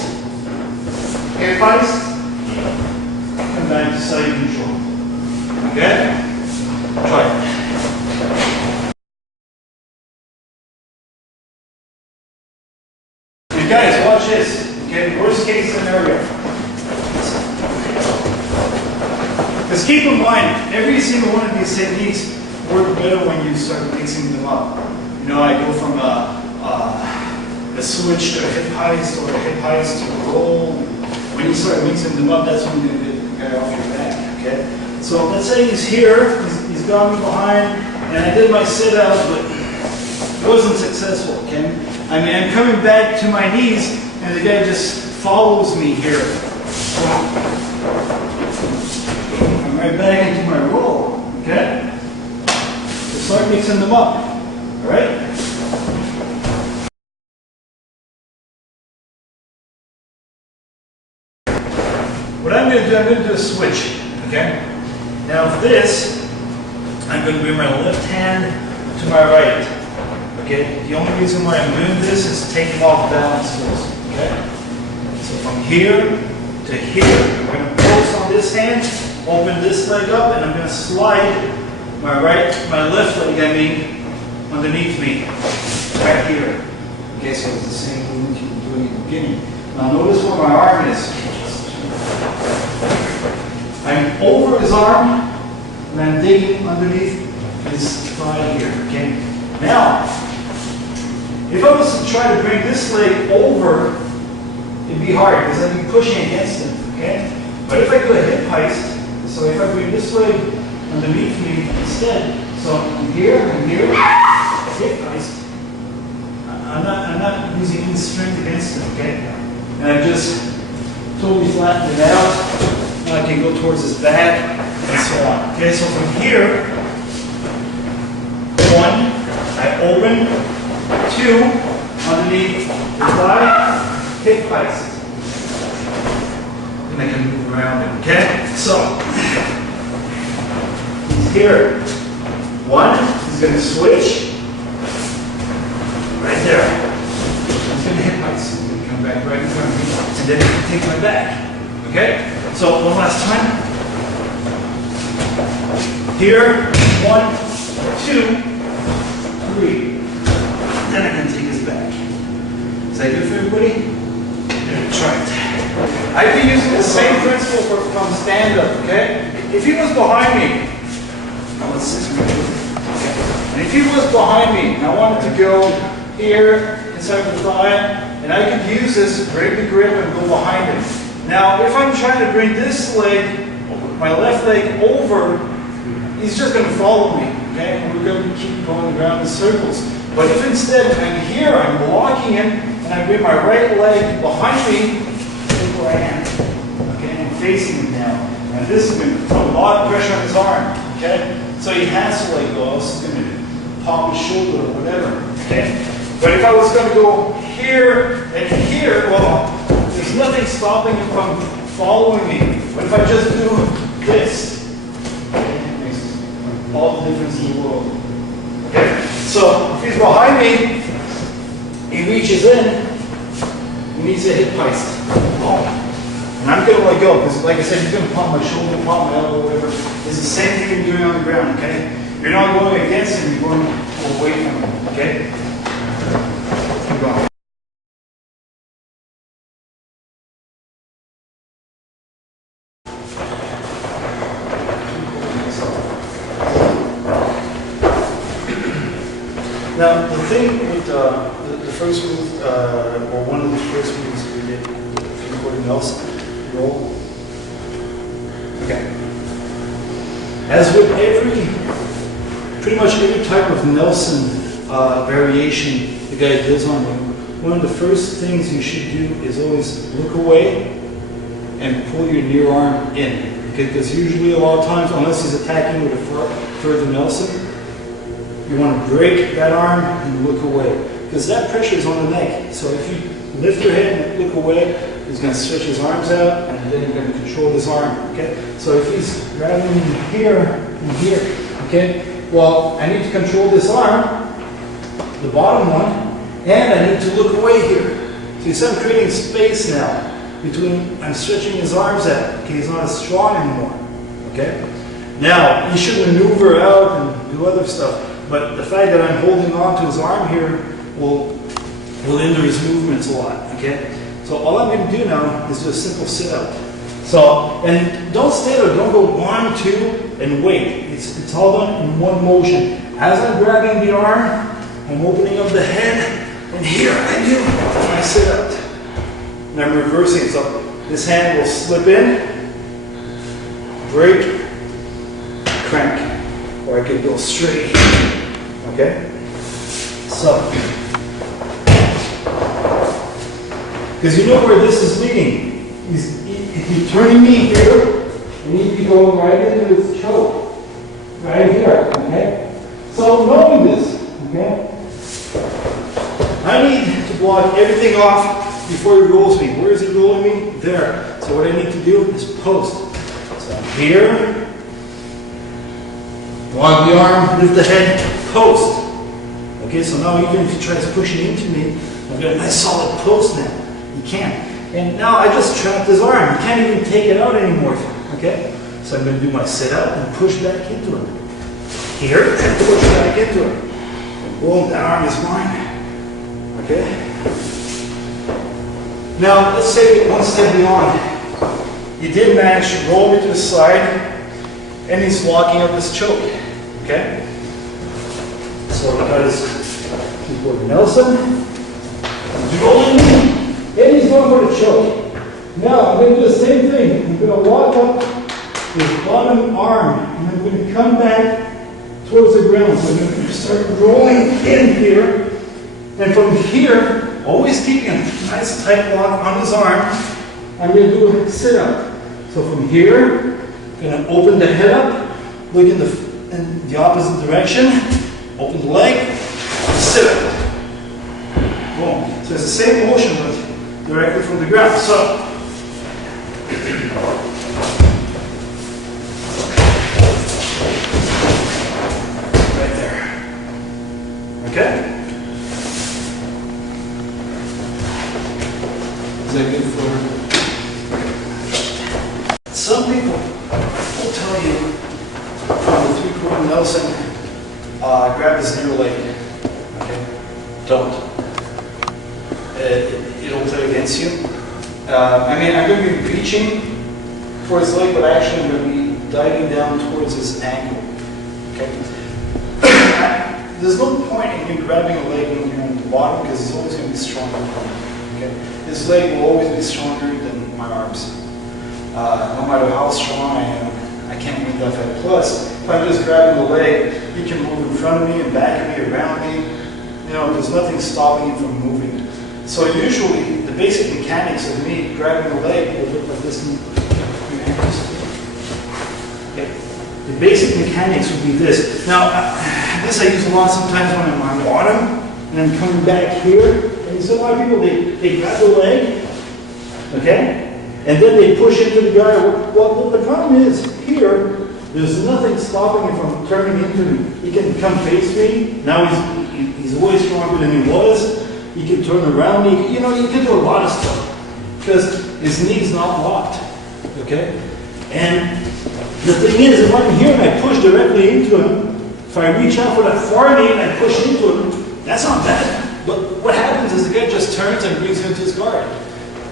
hip heist, come back to side control. Okay? Try it. And guys, watch this. Okay, worst case scenario. Because keep in mind, every single one of these techniques work better when you start mixing them up. I go from a switch to a hip heist or a hip heist to a roll. When you start mixing them up, that's when you get the guy off your back. Okay? So let's say he's here, he's got me behind, and I did my sit out, but it wasn't successful, okay? I mean, I'm coming back to my knees, and the guy just follows me here. So I'm right back into my roll, okay? So start mixing them up, all right? What I'm going to do a switch, okay? Now for this, I'm going to bring my left hand to my right. Okay? The only reason why I'm doing this is taking off balance first. Okay? So from here to here, I'm going to post on this hand, open this leg up, and I'm going to slide my left leg, underneath me, right here. Okay, so it's the same movement you were doing at the beginning. Now notice where my arm is. I'm over his arm, and I'm digging underneath his thigh here, okay? Now, if I was to try to bring this leg over, it'd be hard, because I'd be pushing against him, okay? But if I do a hip heist, so if I bring this leg underneath me instead, so I'm here, hip heist, I'm not using any strength against him, okay? And I just totally flattened it out. I can go towards his back, and so on. Okay, so from here, 1, I open, 2, underneath the thigh, hip heist. And I can move around him, okay? So, he's here. 1, he's going to switch. Right there. He's going to hip heist. He's going to come back right in front of me. And then he can take my back. Okay? So one last time. Here, 1, 2, 3. Then I can take his back. Is that good for everybody? Try it. I'd be using the same principle from stand-up, okay? If he was behind me, and if he was behind me, and I wanted to go here, inside the thigh, and I could use this, break the grip, and go behind him. Now, if I'm trying to bring this leg, my left leg over, he's just going to follow me. Okay? okay? And we're going to keep going around in circles. But if instead I'm here, I'm blocking him, and I bring my right leg behind me, look where I am, okay? I'm facing him now. And this is going to put a lot of pressure on his arm, okay? So he has to let go, else he's going to pop his shoulder or whatever, okay? But if I was going to go here and here, well, there's nothing stopping him from following me. But if I just do this, okay, it makes all the difference in the world. Okay? So if he's behind me, he reaches in, he needs a hip heist. Oh. And I'm going to let go, because like I said, he's going to pump my shoulder, pump my elbow, whatever. It's the same thing you're doing on the ground, okay? You're not going against him, you're going away from him, okay? Keep going. Now, the thing with the first move, or one of the first moves that we did, if you recorded Nelson, roll. Okay. As with pretty much every type of Nelson variation the guy does on you, one of the first things you should do is always look away and pull your near arm in. Because usually a lot of times, unless he's attacking with a further Nelson, you want to break that arm and look away. Because that pressure is on the neck. So if you lift your head and look away, he's going to stretch his arms out, and then you're going to control his arm, okay? So if he's grabbing me here and here, okay? Well, I need to control this arm, the bottom one, and I need to look away here. So you see I'm creating space now between, I'm stretching his arms out, okay? He's not as strong anymore, okay? Now, he should maneuver out and do other stuff, but the fact that I'm holding on to his arm here will hinder his movements a lot, okay? So all I'm going to do now is do a simple sit-up. So, and don't stay there, don't go 1, 2, and wait. It's all done in one motion. As I'm grabbing the arm, I'm opening up the head, and here I do my sit-up. And I'm reversing, so this hand will slip in, break, crank, or I could go straight, okay? So, because you know where this is leading. If you're turning me here, you need to be going right into this choke. Right here, okay? So knowing this, okay? I need to block everything off before he rolls me. Where is he rolling me? There. So what I need to do is post. So here, block the arm, lift the head, post. Okay, so now even if he tries pushing into me, I've got a nice solid post now. You can't. And now I just trapped his arm. You can't even take it out anymore. Okay? So I'm going to do my sit-up and push back into him. Here, and push back into him. And boom, that arm is mine. Okay? Now, let's take it one step beyond. He did manage to roll me to the side, and he's locking up his choke. Okay? So we got his keyboard Nelson. He's rolling me. And he's going for the choke. Now, I'm going to do the same thing. I'm going to lock up his bottom arm, and I'm going to come back towards the ground. So I'm going to start rolling in here. And from here, always keeping a nice tight lock on his arm, I'm going to do a sit-up. So from here, I'm going to open the head up, look in the opposite direction, open the leg, sit-up. Boom. So it's the same motion, but directly from the ground. So, right there. Okay? Is that good for? Some people will tell you from the three-quarter Nelson, grab his near leg. Okay? Don't. It'll play against you. I mean, I'm going to be reaching for his leg, but actually I'm going to be diving down towards his ankle. Okay? There's no point in you grabbing a leg when you're on the bottom because he's always going to be stronger than you. Okay? His leg will always be stronger than my arms. No matter how strong I am, I can't move that far. Plus, if I'm just grabbing the leg, he can move in front of me and back of me, around me. You know, there's nothing stopping him from moving. So usually, the basic mechanics of me grabbing the leg will look like this. Okay. The basic mechanics would be this. Now, this I use a lot sometimes when I'm on bottom, and I'm coming back here. And you see a lot of people, they grab the leg, okay? And then they push into the guy. Well, the problem is, here, there's nothing stopping him from turning into me. He can come face me. Now he's way stronger than he was. He can turn around. You know, you can do a lot of stuff because his knee's not locked. Okay? And the thing is, if I'm here and I push directly into him, if I reach out for that far knee and I push into him, that's not bad. But what happens is the guy just turns and brings him into his guard.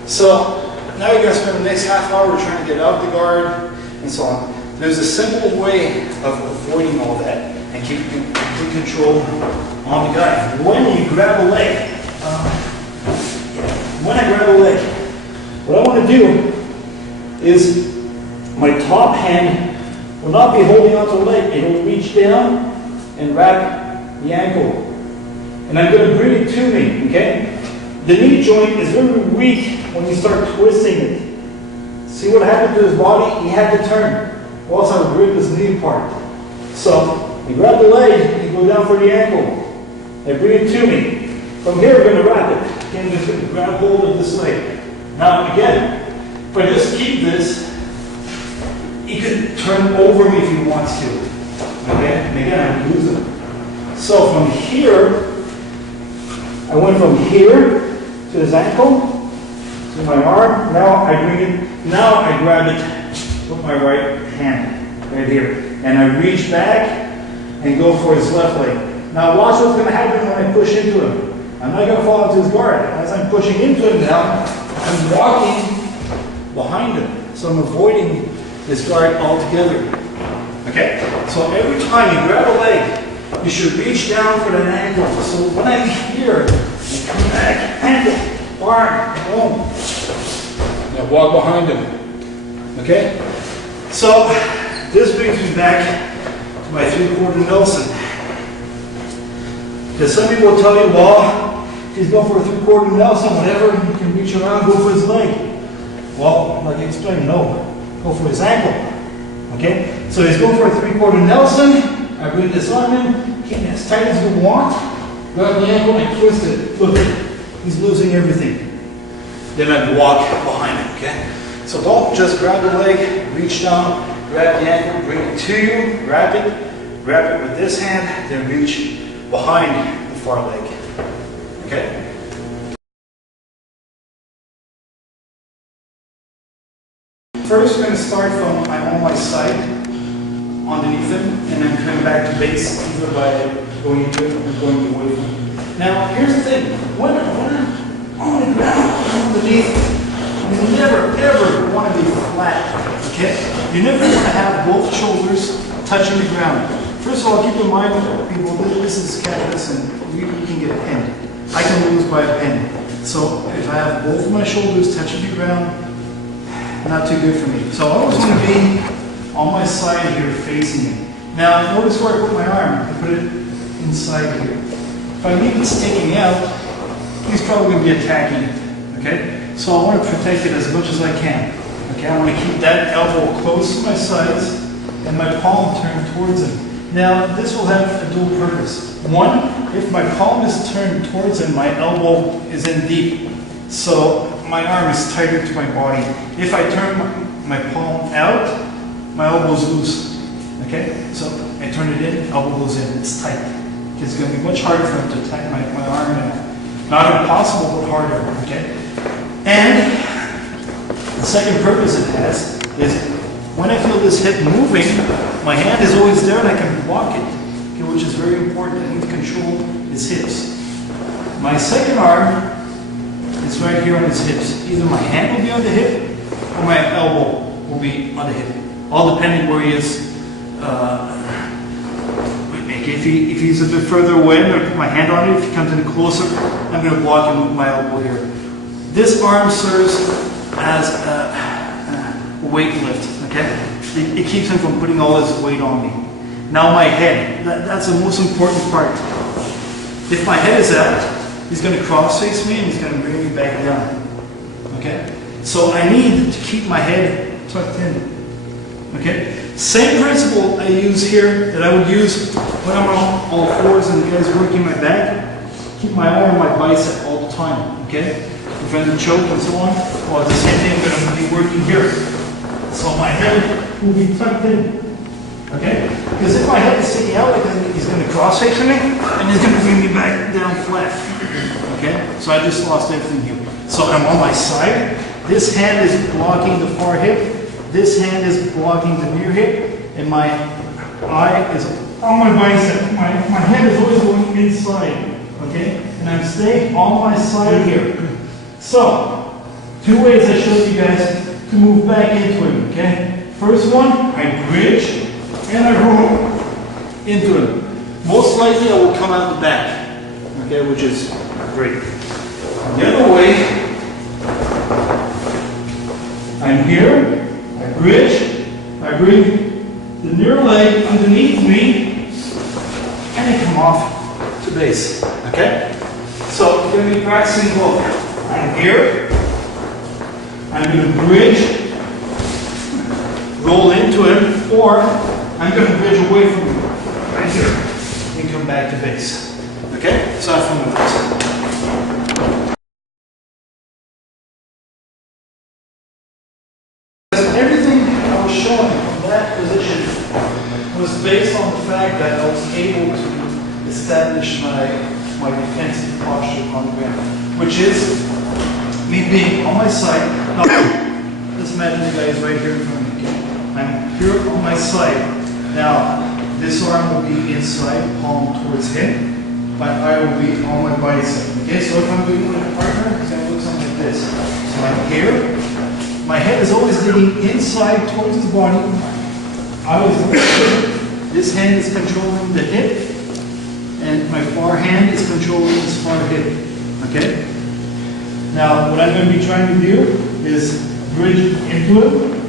So now you're going to spend the next half hour trying to get out of the guard and so on. There's a simple way of avoiding all that and keeping complete control on the guy. When you grab a leg, what I want to do is my top hand will not be holding onto the leg. It will reach down and wrap the ankle. And I'm going to bring it to me, okay? The knee joint is very weak when you start twisting it. See what happened to his body? He had to turn. Or else I would rip his knee apart. So, you grab the leg, you go down for the ankle. And bring it to me. From here, we're going to wrap it. Again, just going to grab hold of this leg. Now, again, if I just keep this, he could turn over me if he wants to. Okay? And again, I'm losing him. So, from here, I went from here to his ankle, to my arm. Now I bring it, now I grab it with my right hand, right here. And I reach back and go for his left leg. Now watch what's going to happen when I push into him. I'm not going to fall into his guard. As I'm pushing into him now, I'm walking behind him. So I'm avoiding this guard altogether. Okay? So every time you grab a leg, you should reach down for that ankle. So when I'm here, I come back, ankle, arm, boom. Now walk behind him. Okay? So this brings me back to my 3/4 Nelson. Because some people will tell you, well, if he's going for a 3/4 Nelson, whatever, he can reach around, go for his leg. Well, like I explained, no. Go for his ankle. Okay? So he's going for a 3/4 Nelson. I bring this arm in, get as tight as you want, grab the ankle and twist it. Look, he's losing everything. Then I walk behind him, okay? So don't just grab the leg, reach down, grab the ankle, bring it to you, grab it with this hand, then reach behind the far leg. Okay? First, we're going to start from I'm on my side, underneath him, and then come back to base, either by going into it or going away from him. Now, here's the thing. When I'm on the ground, underneath, you never, ever want to be flat, okay? You never want to have both shoulders touching the ground. First of all, keep in mind, people, this is canvas and you can get pinned. I can lose by a pin. So if I have both of my shoulders touching the ground, not too good for me. So I always want to be on my side here facing him. Now notice where I put my arm. I put it inside here. If I leave it sticking out, he's probably going to be attacking it. Okay? So I want to protect it as much as I can. Okay? I want to keep that elbow close to my sides and my palm turned towards him. Now this will have a dual purpose. One, if my palm is turned towards him, my elbow is in deep. So my arm is tighter to my body. If I turn my palm out, my elbow's loose. Okay? So I turn it in, elbow goes in. It's tight. It's going to be much harder for him to attack my arm now. Not impossible, but harder. Okay? And the second purpose it has is when I feel this hip moving, my hand is always there and I can block it. Okay? Which is very important. I need to control his hips. My second arm is right here on his hips. Either my hand will be on the hip or my elbow will be on the hip. All depending where he is. If he's a bit further away, I'm going to put my hand on it. If he comes in closer, I'm going to block him with my elbow here. This arm serves as a weight lift. Okay? it keeps him from putting all his weight on me. Now my head, that's the most important part. If my head is out, he's going to cross face me and he's going to bring me back down. Okay? So I need to keep my head tucked in. Okay? Same principle I use here that I would use when I'm on all fours and the guy's working my back. Keep my eye on my bicep all the time. Okay? Prevent the choke and so on. Well, the same thing I'm going to be working here. So my head will be tucked in. Okay? Because if my head is sticking out like this, he's going to cross face me and he's going to bring me back down flat. Okay? So I just lost everything here. So I'm on my side. This hand is blocking the far hip. This hand is blocking the near hip. And my eye is on my bicep. My head is always going inside. Okay? And I'm staying on my side here. So, 2 ways I showed you guys to move back into him. Okay? First one, I bridge. And I roll into him. Most likely I will come out the back, okay, which is great. The other way, I'm here, I bridge, I bring the near leg underneath me, and I come off to base, okay? So we're going to be practicing both. I'm here, I'm going to bridge, roll into him, or I'm going to bridge away from you, right here, and come back to base. Okay? So that's one of those. Everything I was showing from that position was based on the fact that I was able to establish my defensive posture on the ground, which is me being on my side. Now, let's imagine the guy is right here in front of me. I'm here on my side. Now, this arm will be inside, palm towards him. My eye will be on my bicep. Okay, so if I'm doing with a partner, it's going to look something like this. So I'm here. My head is always getting inside towards his body. I was here. This hand is controlling the hip, and my far hand is controlling his far hip. Okay? Now, what I'm going to be trying to do is bridge into it.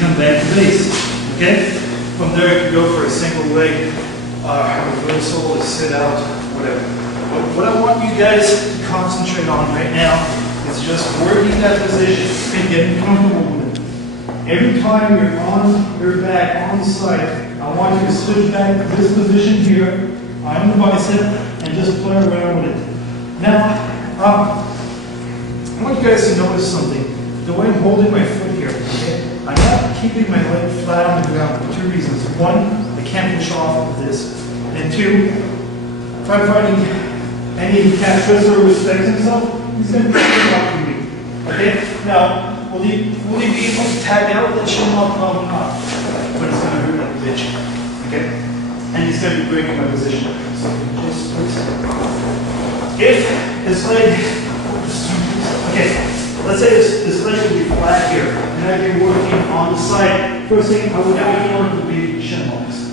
Come back to base, okay? From there, I can go for a single leg, reversal, sit out, whatever. But what I want you guys to concentrate on right now is just working that position and getting comfortable with it. Every time you're on your back, on the side, I want you to switch back to this position here, on the bicep, and just play around with it. Now, I want you guys to notice something. The way I'm holding my foot here, okay? I'm not keeping my leg flat on the ground for 2 reasons. One, I can't push off of this. And 2, if I'm fighting any cat twister who respects himself, he's going to be blocking me. Okay? Now, will he be able to tag out that shin lock? Probably not. But it's going to hurt like a bitch. Okay? And he's going to be breaking my position. So just if his leg, okay. Let's say this leg would be flat here, and I'd be working on the side. First thing I would work would be shin locks.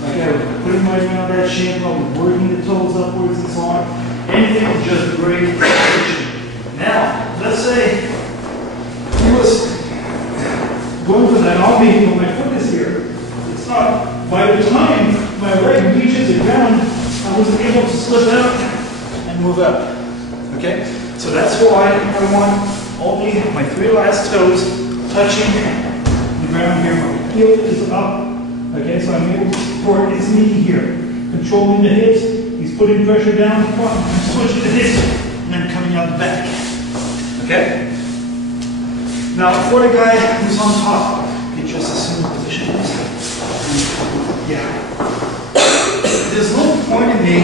Like I would put my weight on that shin, I would working the toes upwards and so on. Anything is just great position. Now, let's say he was going for that on me, but my foot is here. It's not. By the time my leg reaches the ground, I was able to slip out and move out. Okay? So that's why I want only my 3 last toes touching the ground here. My heel is up. Okay, so I'm able to support his knee here. Controlling the hips. He's putting pressure down the front. I'm switching the hips and then coming out the back. Okay? Now, for the guy who's on top, get just a similar position. Yeah. There's no point in me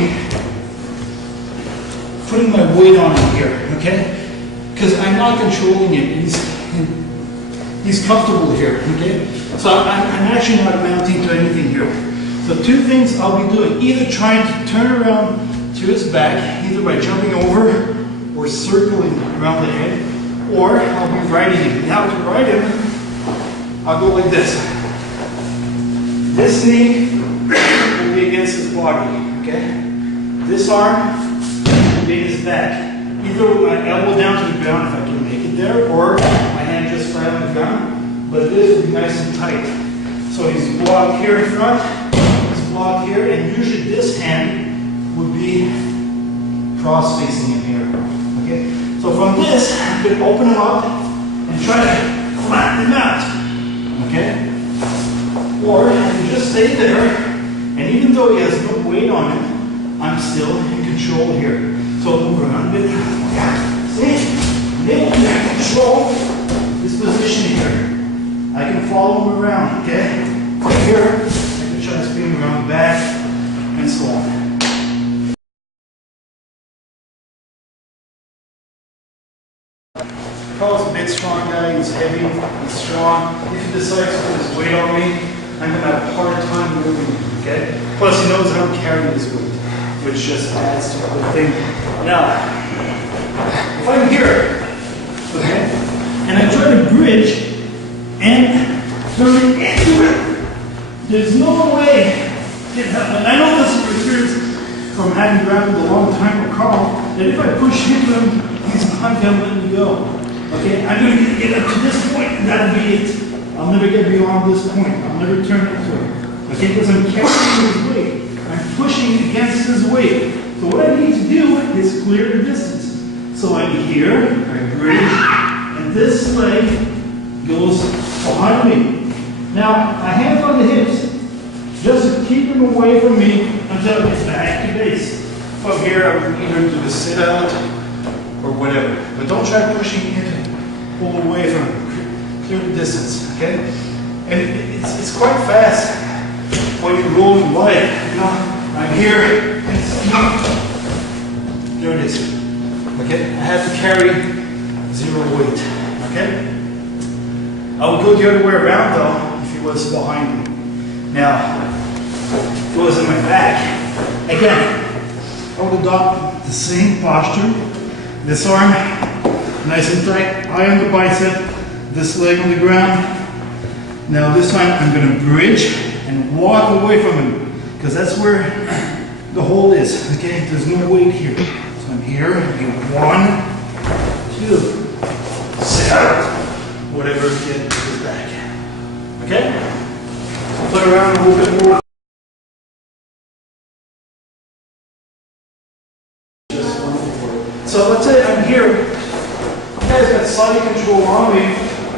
putting my weight on him here, okay? Because I'm not controlling him. He's comfortable here, okay? So I'm actually not amounting to anything here. So 2 things I'll be doing. Either trying to turn around to his back, either by jumping over or circling around the head, or I'll be riding him. Now to ride him, I'll go like this. This knee will be against his body, okay? This arm his back. Either with my elbow down to the ground if I can make it there, or my hand just flat on but this would be nice and tight. So he's blocked here in front, he's blocked here, and usually this hand would be cross-facing him here. Okay? So from this, I'm going to open him up and try to flatten him out. Okay? Or I can just stay there, and even though he has no weight on him, I'm still in control here. So move around a bit. See? Maybe I control this position here. I can follow him around, okay? From here, I can try to spin him around back, and so on. Carl's a big, strong guy. He's heavy, he's strong. If he decides to put his weight on me, I'm going to have a hard time moving him, okay? Plus, he knows how to carry his weight, which just adds to the thing. Now, if I'm here, okay, and I try to bridge and turn it into it, there's no way it happens. I know this is experience from having grappled a long time with Carl, that if I push him, he's not going to let me go. Okay, I'm going to get up to this point, and that'll be it. I'll never get beyond this point. I'll never turn it to him. Okay, because I'm carrying his weight. I'm pushing against his weight. So what I need to do is clear the distance. So I'm here, I bridge, and this leg goes behind me. Now, I hands on the hips, just to keep him away from me until it gets back to base. From here, I would either do the sit out or whatever. But don't try pushing into him. Pull away from him. Clear the distance, okay? And it's quite fast when you're rolling light. You know, I'm here, and there it is. Okay? I have to carry 0 weight. Okay? I would go the other way around though if he was behind me. Now, if it was in my back, again, I would adopt the same posture. This arm, nice and tight, eye on the bicep, this leg on the ground. Now this time I'm going to bridge and walk away from him, because that's where the hole is. Okay, there's no weight here. So I'm here, I do 1, 2, sit out, whatever get his back. Okay? Put around a little bit more. So let's say I'm here, you guys got side control on me,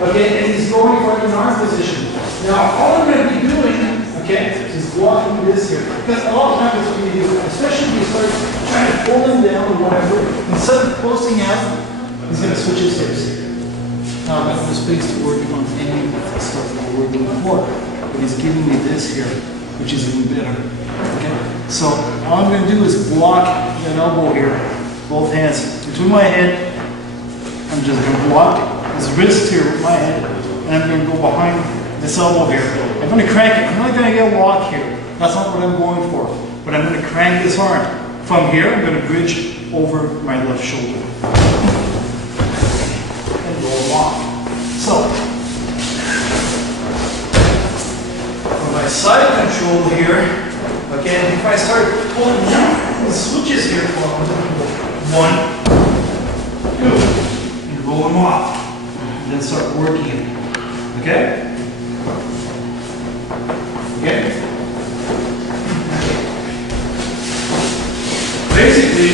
okay, and he's going for an arm position. Now all I'm going to be doing, okay, is blocking this here. Because a lot of times what you do, especially if you start trying to pull him down or whatever, instead of closing out, he's going to switch his hips. Now I have the space to work on any of the stuff that we're doing before. But he's giving me this here, which is even better. Okay? So all I'm going to do is block an elbow here. Both hands between my head. I'm just going to block his wrist here with my head, and I'm going to go behind this elbow here. I'm going to crank it. I'm not going to get a lock here. That's not what I'm going for. But I'm going to crank this arm. From here, I'm going to bridge over my left shoulder. And roll off. So, for my side control here, again, if I start pulling down the switches here for 1, 2, and roll them off. And then start working it. Okay? Okay? Basically,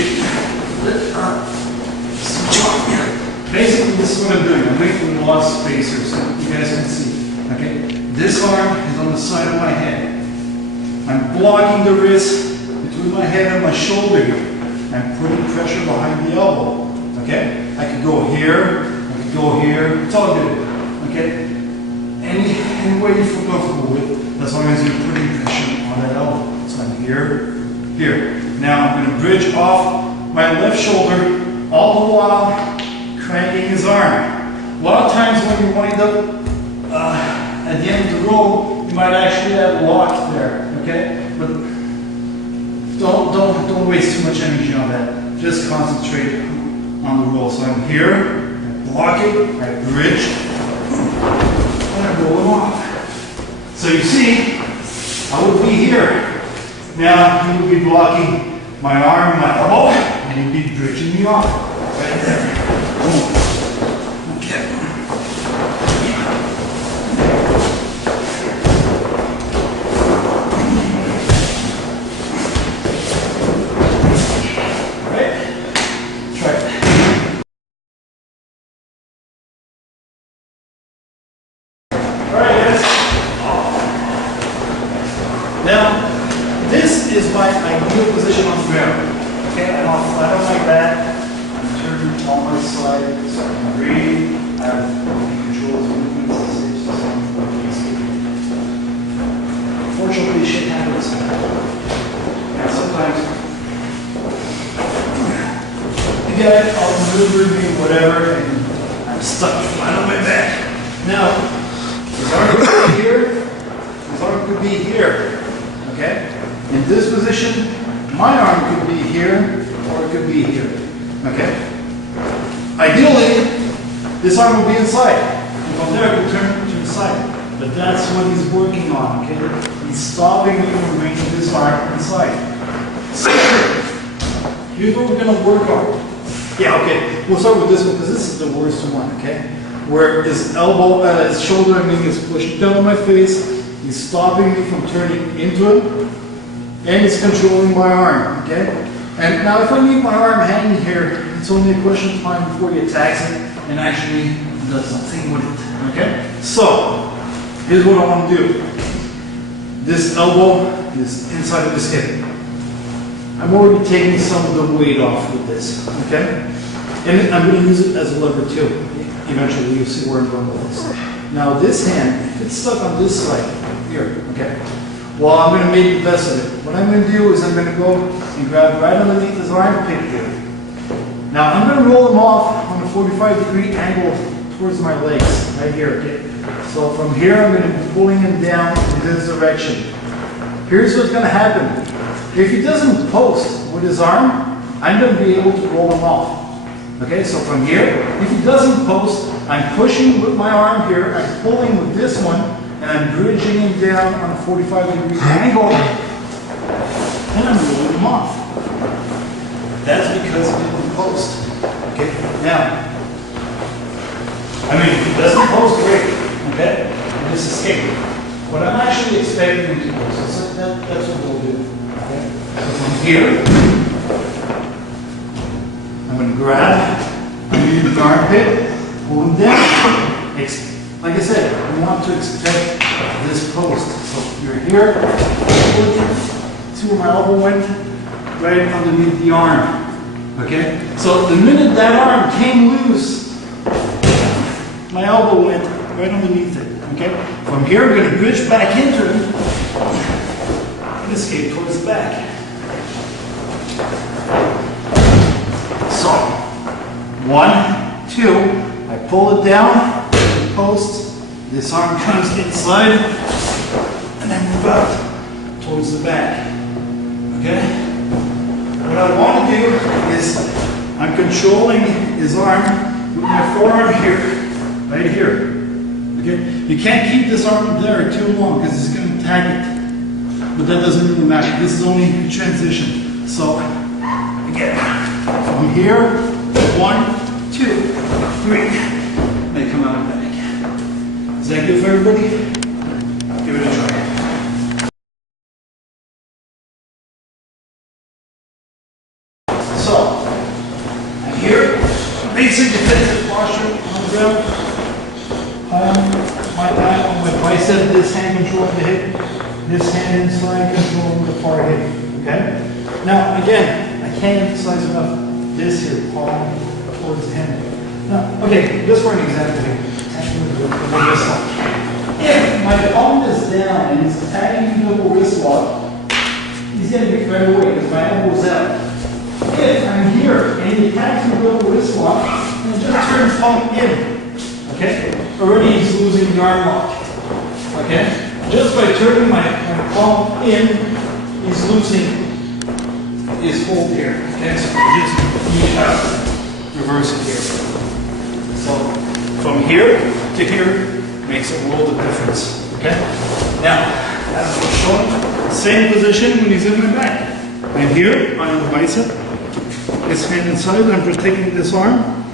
switch off here. Basically, this is what I'm doing. I'm making a lot of space here so you guys can see. Okay? This arm is on the side of my head. I'm blocking the wrist between my head and my shoulder here. I'm putting pressure behind the elbow. Okay? I could go here, I could go here. It's all good. Okay? Any way you feel comfortable with, as long as you're putting pressure on that elbow. So I'm here, here. Now I'm going to bridge off my left shoulder, all the while cranking his arm. A lot of times when you wind up at the end of the row, you might actually have locked there. Okay? But don't waste too much energy on that. Just concentrate on the roll. So I'm here, I block it, I bridge, and I roll him off. So you see, I would be here. Now he would be blocking my arm, my elbow, and he'd be bridging me off. Right there. Boom. Okay. the ground. Okay, I'm all flat on my back. I'm turned on my side, so I can breathe. I have control of movements. Unfortunately, shit happens. And sometimes, you get it, I'll maneuver me, whatever, and I'm stuck flat on my back. Now, his arm could be here, his arm could be here, okay? In this position, my arm could be here, or it could be here, okay? Ideally, this arm would be inside. And from there, I could turn to the side. But that's what he's working on, okay? He's stopping me from bringing this arm inside. So, here's what we're gonna work on. Yeah, okay, we'll start with this one, because this is the worst one, okay? Where his elbow, his shoulder, I mean, is pushing down on my face. He's stopping me from turning into it, and he's controlling my arm, okay? And now if I leave my arm hanging here, it's only a question of time before he attacks it and actually does something with it, okay? So, here's what I want to do. This elbow is inside of his hip. I'm already taking some of the weight off with this, okay? And I'm going to use it as a lever too. Eventually you'll see where I'm going with this. Now this hand, if it's stuck on this side, here, okay? Well, I'm going to make the best of it. What I'm going to do is I'm going to go and grab right underneath his armpit here. Now I'm going to roll him off on a 45-degree angle towards my legs, right here, okay? So from here I'm going to be pulling him down in this direction. Here's what's going to happen. If he doesn't post with his arm, I'm going to be able to roll him off. Okay, so from here, if he doesn't post, I'm pushing with my arm here, I'm pulling with this one, and I'm bridging him down on a 45-degree angle, and I'm rolling him off. That's because he didn't post. Okay, now, I mean, if he doesn't post, great, okay? And just escape. But I'm actually expecting him to post, so that's what we'll do. Okay? So from here, I'm going to grab underneath the armpit, pull him down. Like I said, we want to expect this post. So you're here, see where my elbow went? Right underneath the arm. Okay? So the minute that arm came loose, my elbow went right underneath it. Okay? From here, I'm going to bridge back into it and escape towards the back. So, 1, 2, I pull it down, post, this arm comes inside, and I move out towards the back. Okay? What I want to do is, I'm controlling his arm with my forearm here, right here. Okay? You can't keep this arm there too long because it's going to tag it. But that doesn't really matter. This is only a transition. So, again. From here, 1, 2, 3, they come out of back. Is that good for everybody? Give it a try. So, I'm here, basic defensive posture on the ground. My eye on my bicep, this hand controlling the hip, this hand inside controlling the far hip. Okay? Now, again, I can't emphasize enough this here, palm towards the hand. Now, okay, just for an example here. If my palm is down and he's attacking the double wrist lock, he's going to get right away because my elbow's out. If I'm here and he attacks the double wrist lock, and just turn his palm in, okay? Already he's losing the arm lock, okay? Just by turning my palm in, he's losing his hold here, okay? So just reverse it here. So from here to here makes a world of difference, okay? Now, as I was showing, same position when he's in my back. I'm here on the bicep, his hand inside, I'm protecting this arm.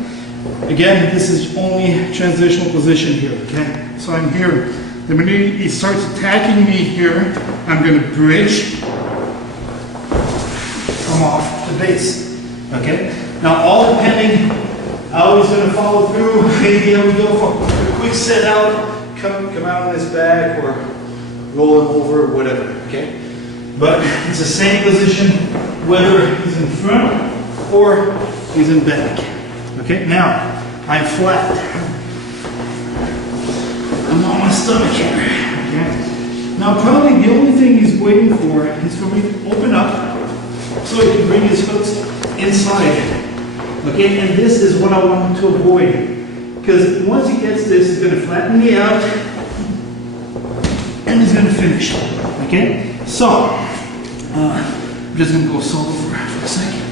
Again, this is only transitional position here, okay? So I'm here. The minute he starts attacking me here, I'm going to bridge, come off the base, okay? Now, all depending how he's going to follow through, maybe he'll go for a quick set out, come out on his back, or roll him over, whatever, okay? But it's the same position whether he's in front or he's in back. Okay, now I'm flat. I'm on my stomach here. Okay. Now probably the only thing he's waiting for is for me to open up so he can bring his hooks inside. Okay, and this is what I want to avoid. Because once he gets this, he's going to flatten me out and he's going to finish. Okay, so I'm just going to go solo for a second.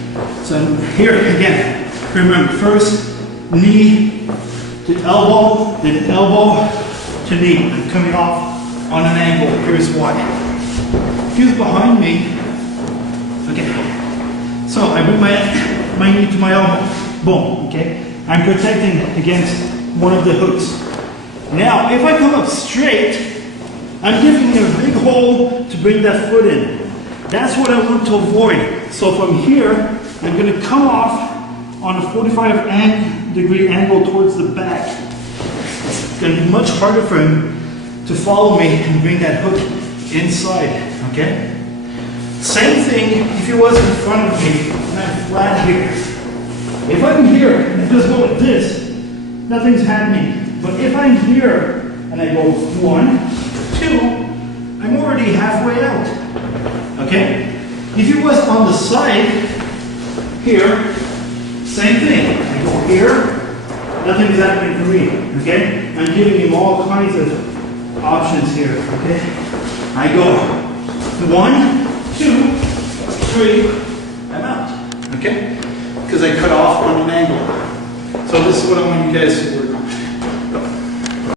So here again, remember first knee to elbow, then elbow to knee. I'm coming off on an angle. Here's why. If he's behind me, okay. So I bring my knee to my elbow. Boom. Okay. I'm protecting against one of the hooks. Now, if I come up straight, I'm giving him a big hole to bring that foot in. That's what I want to avoid. So from here, I'm going to come off on a 45-degree angle towards the back. It's going to be much harder for him to follow me and bring that hook inside. Okay? Same thing if he was in front of me and I'm flat here. If I'm here and I just go like this, nothing's happening. But if I'm here and I go 1, 2, I'm already halfway out. Okay? If he was on the side, here, same thing. I go here, nothing's happening for me. Okay? I'm giving him all kinds of options here. Okay? I go 1, 2, 3, I'm out. Okay? Because I cut off on an angle. So this is what I want you guys to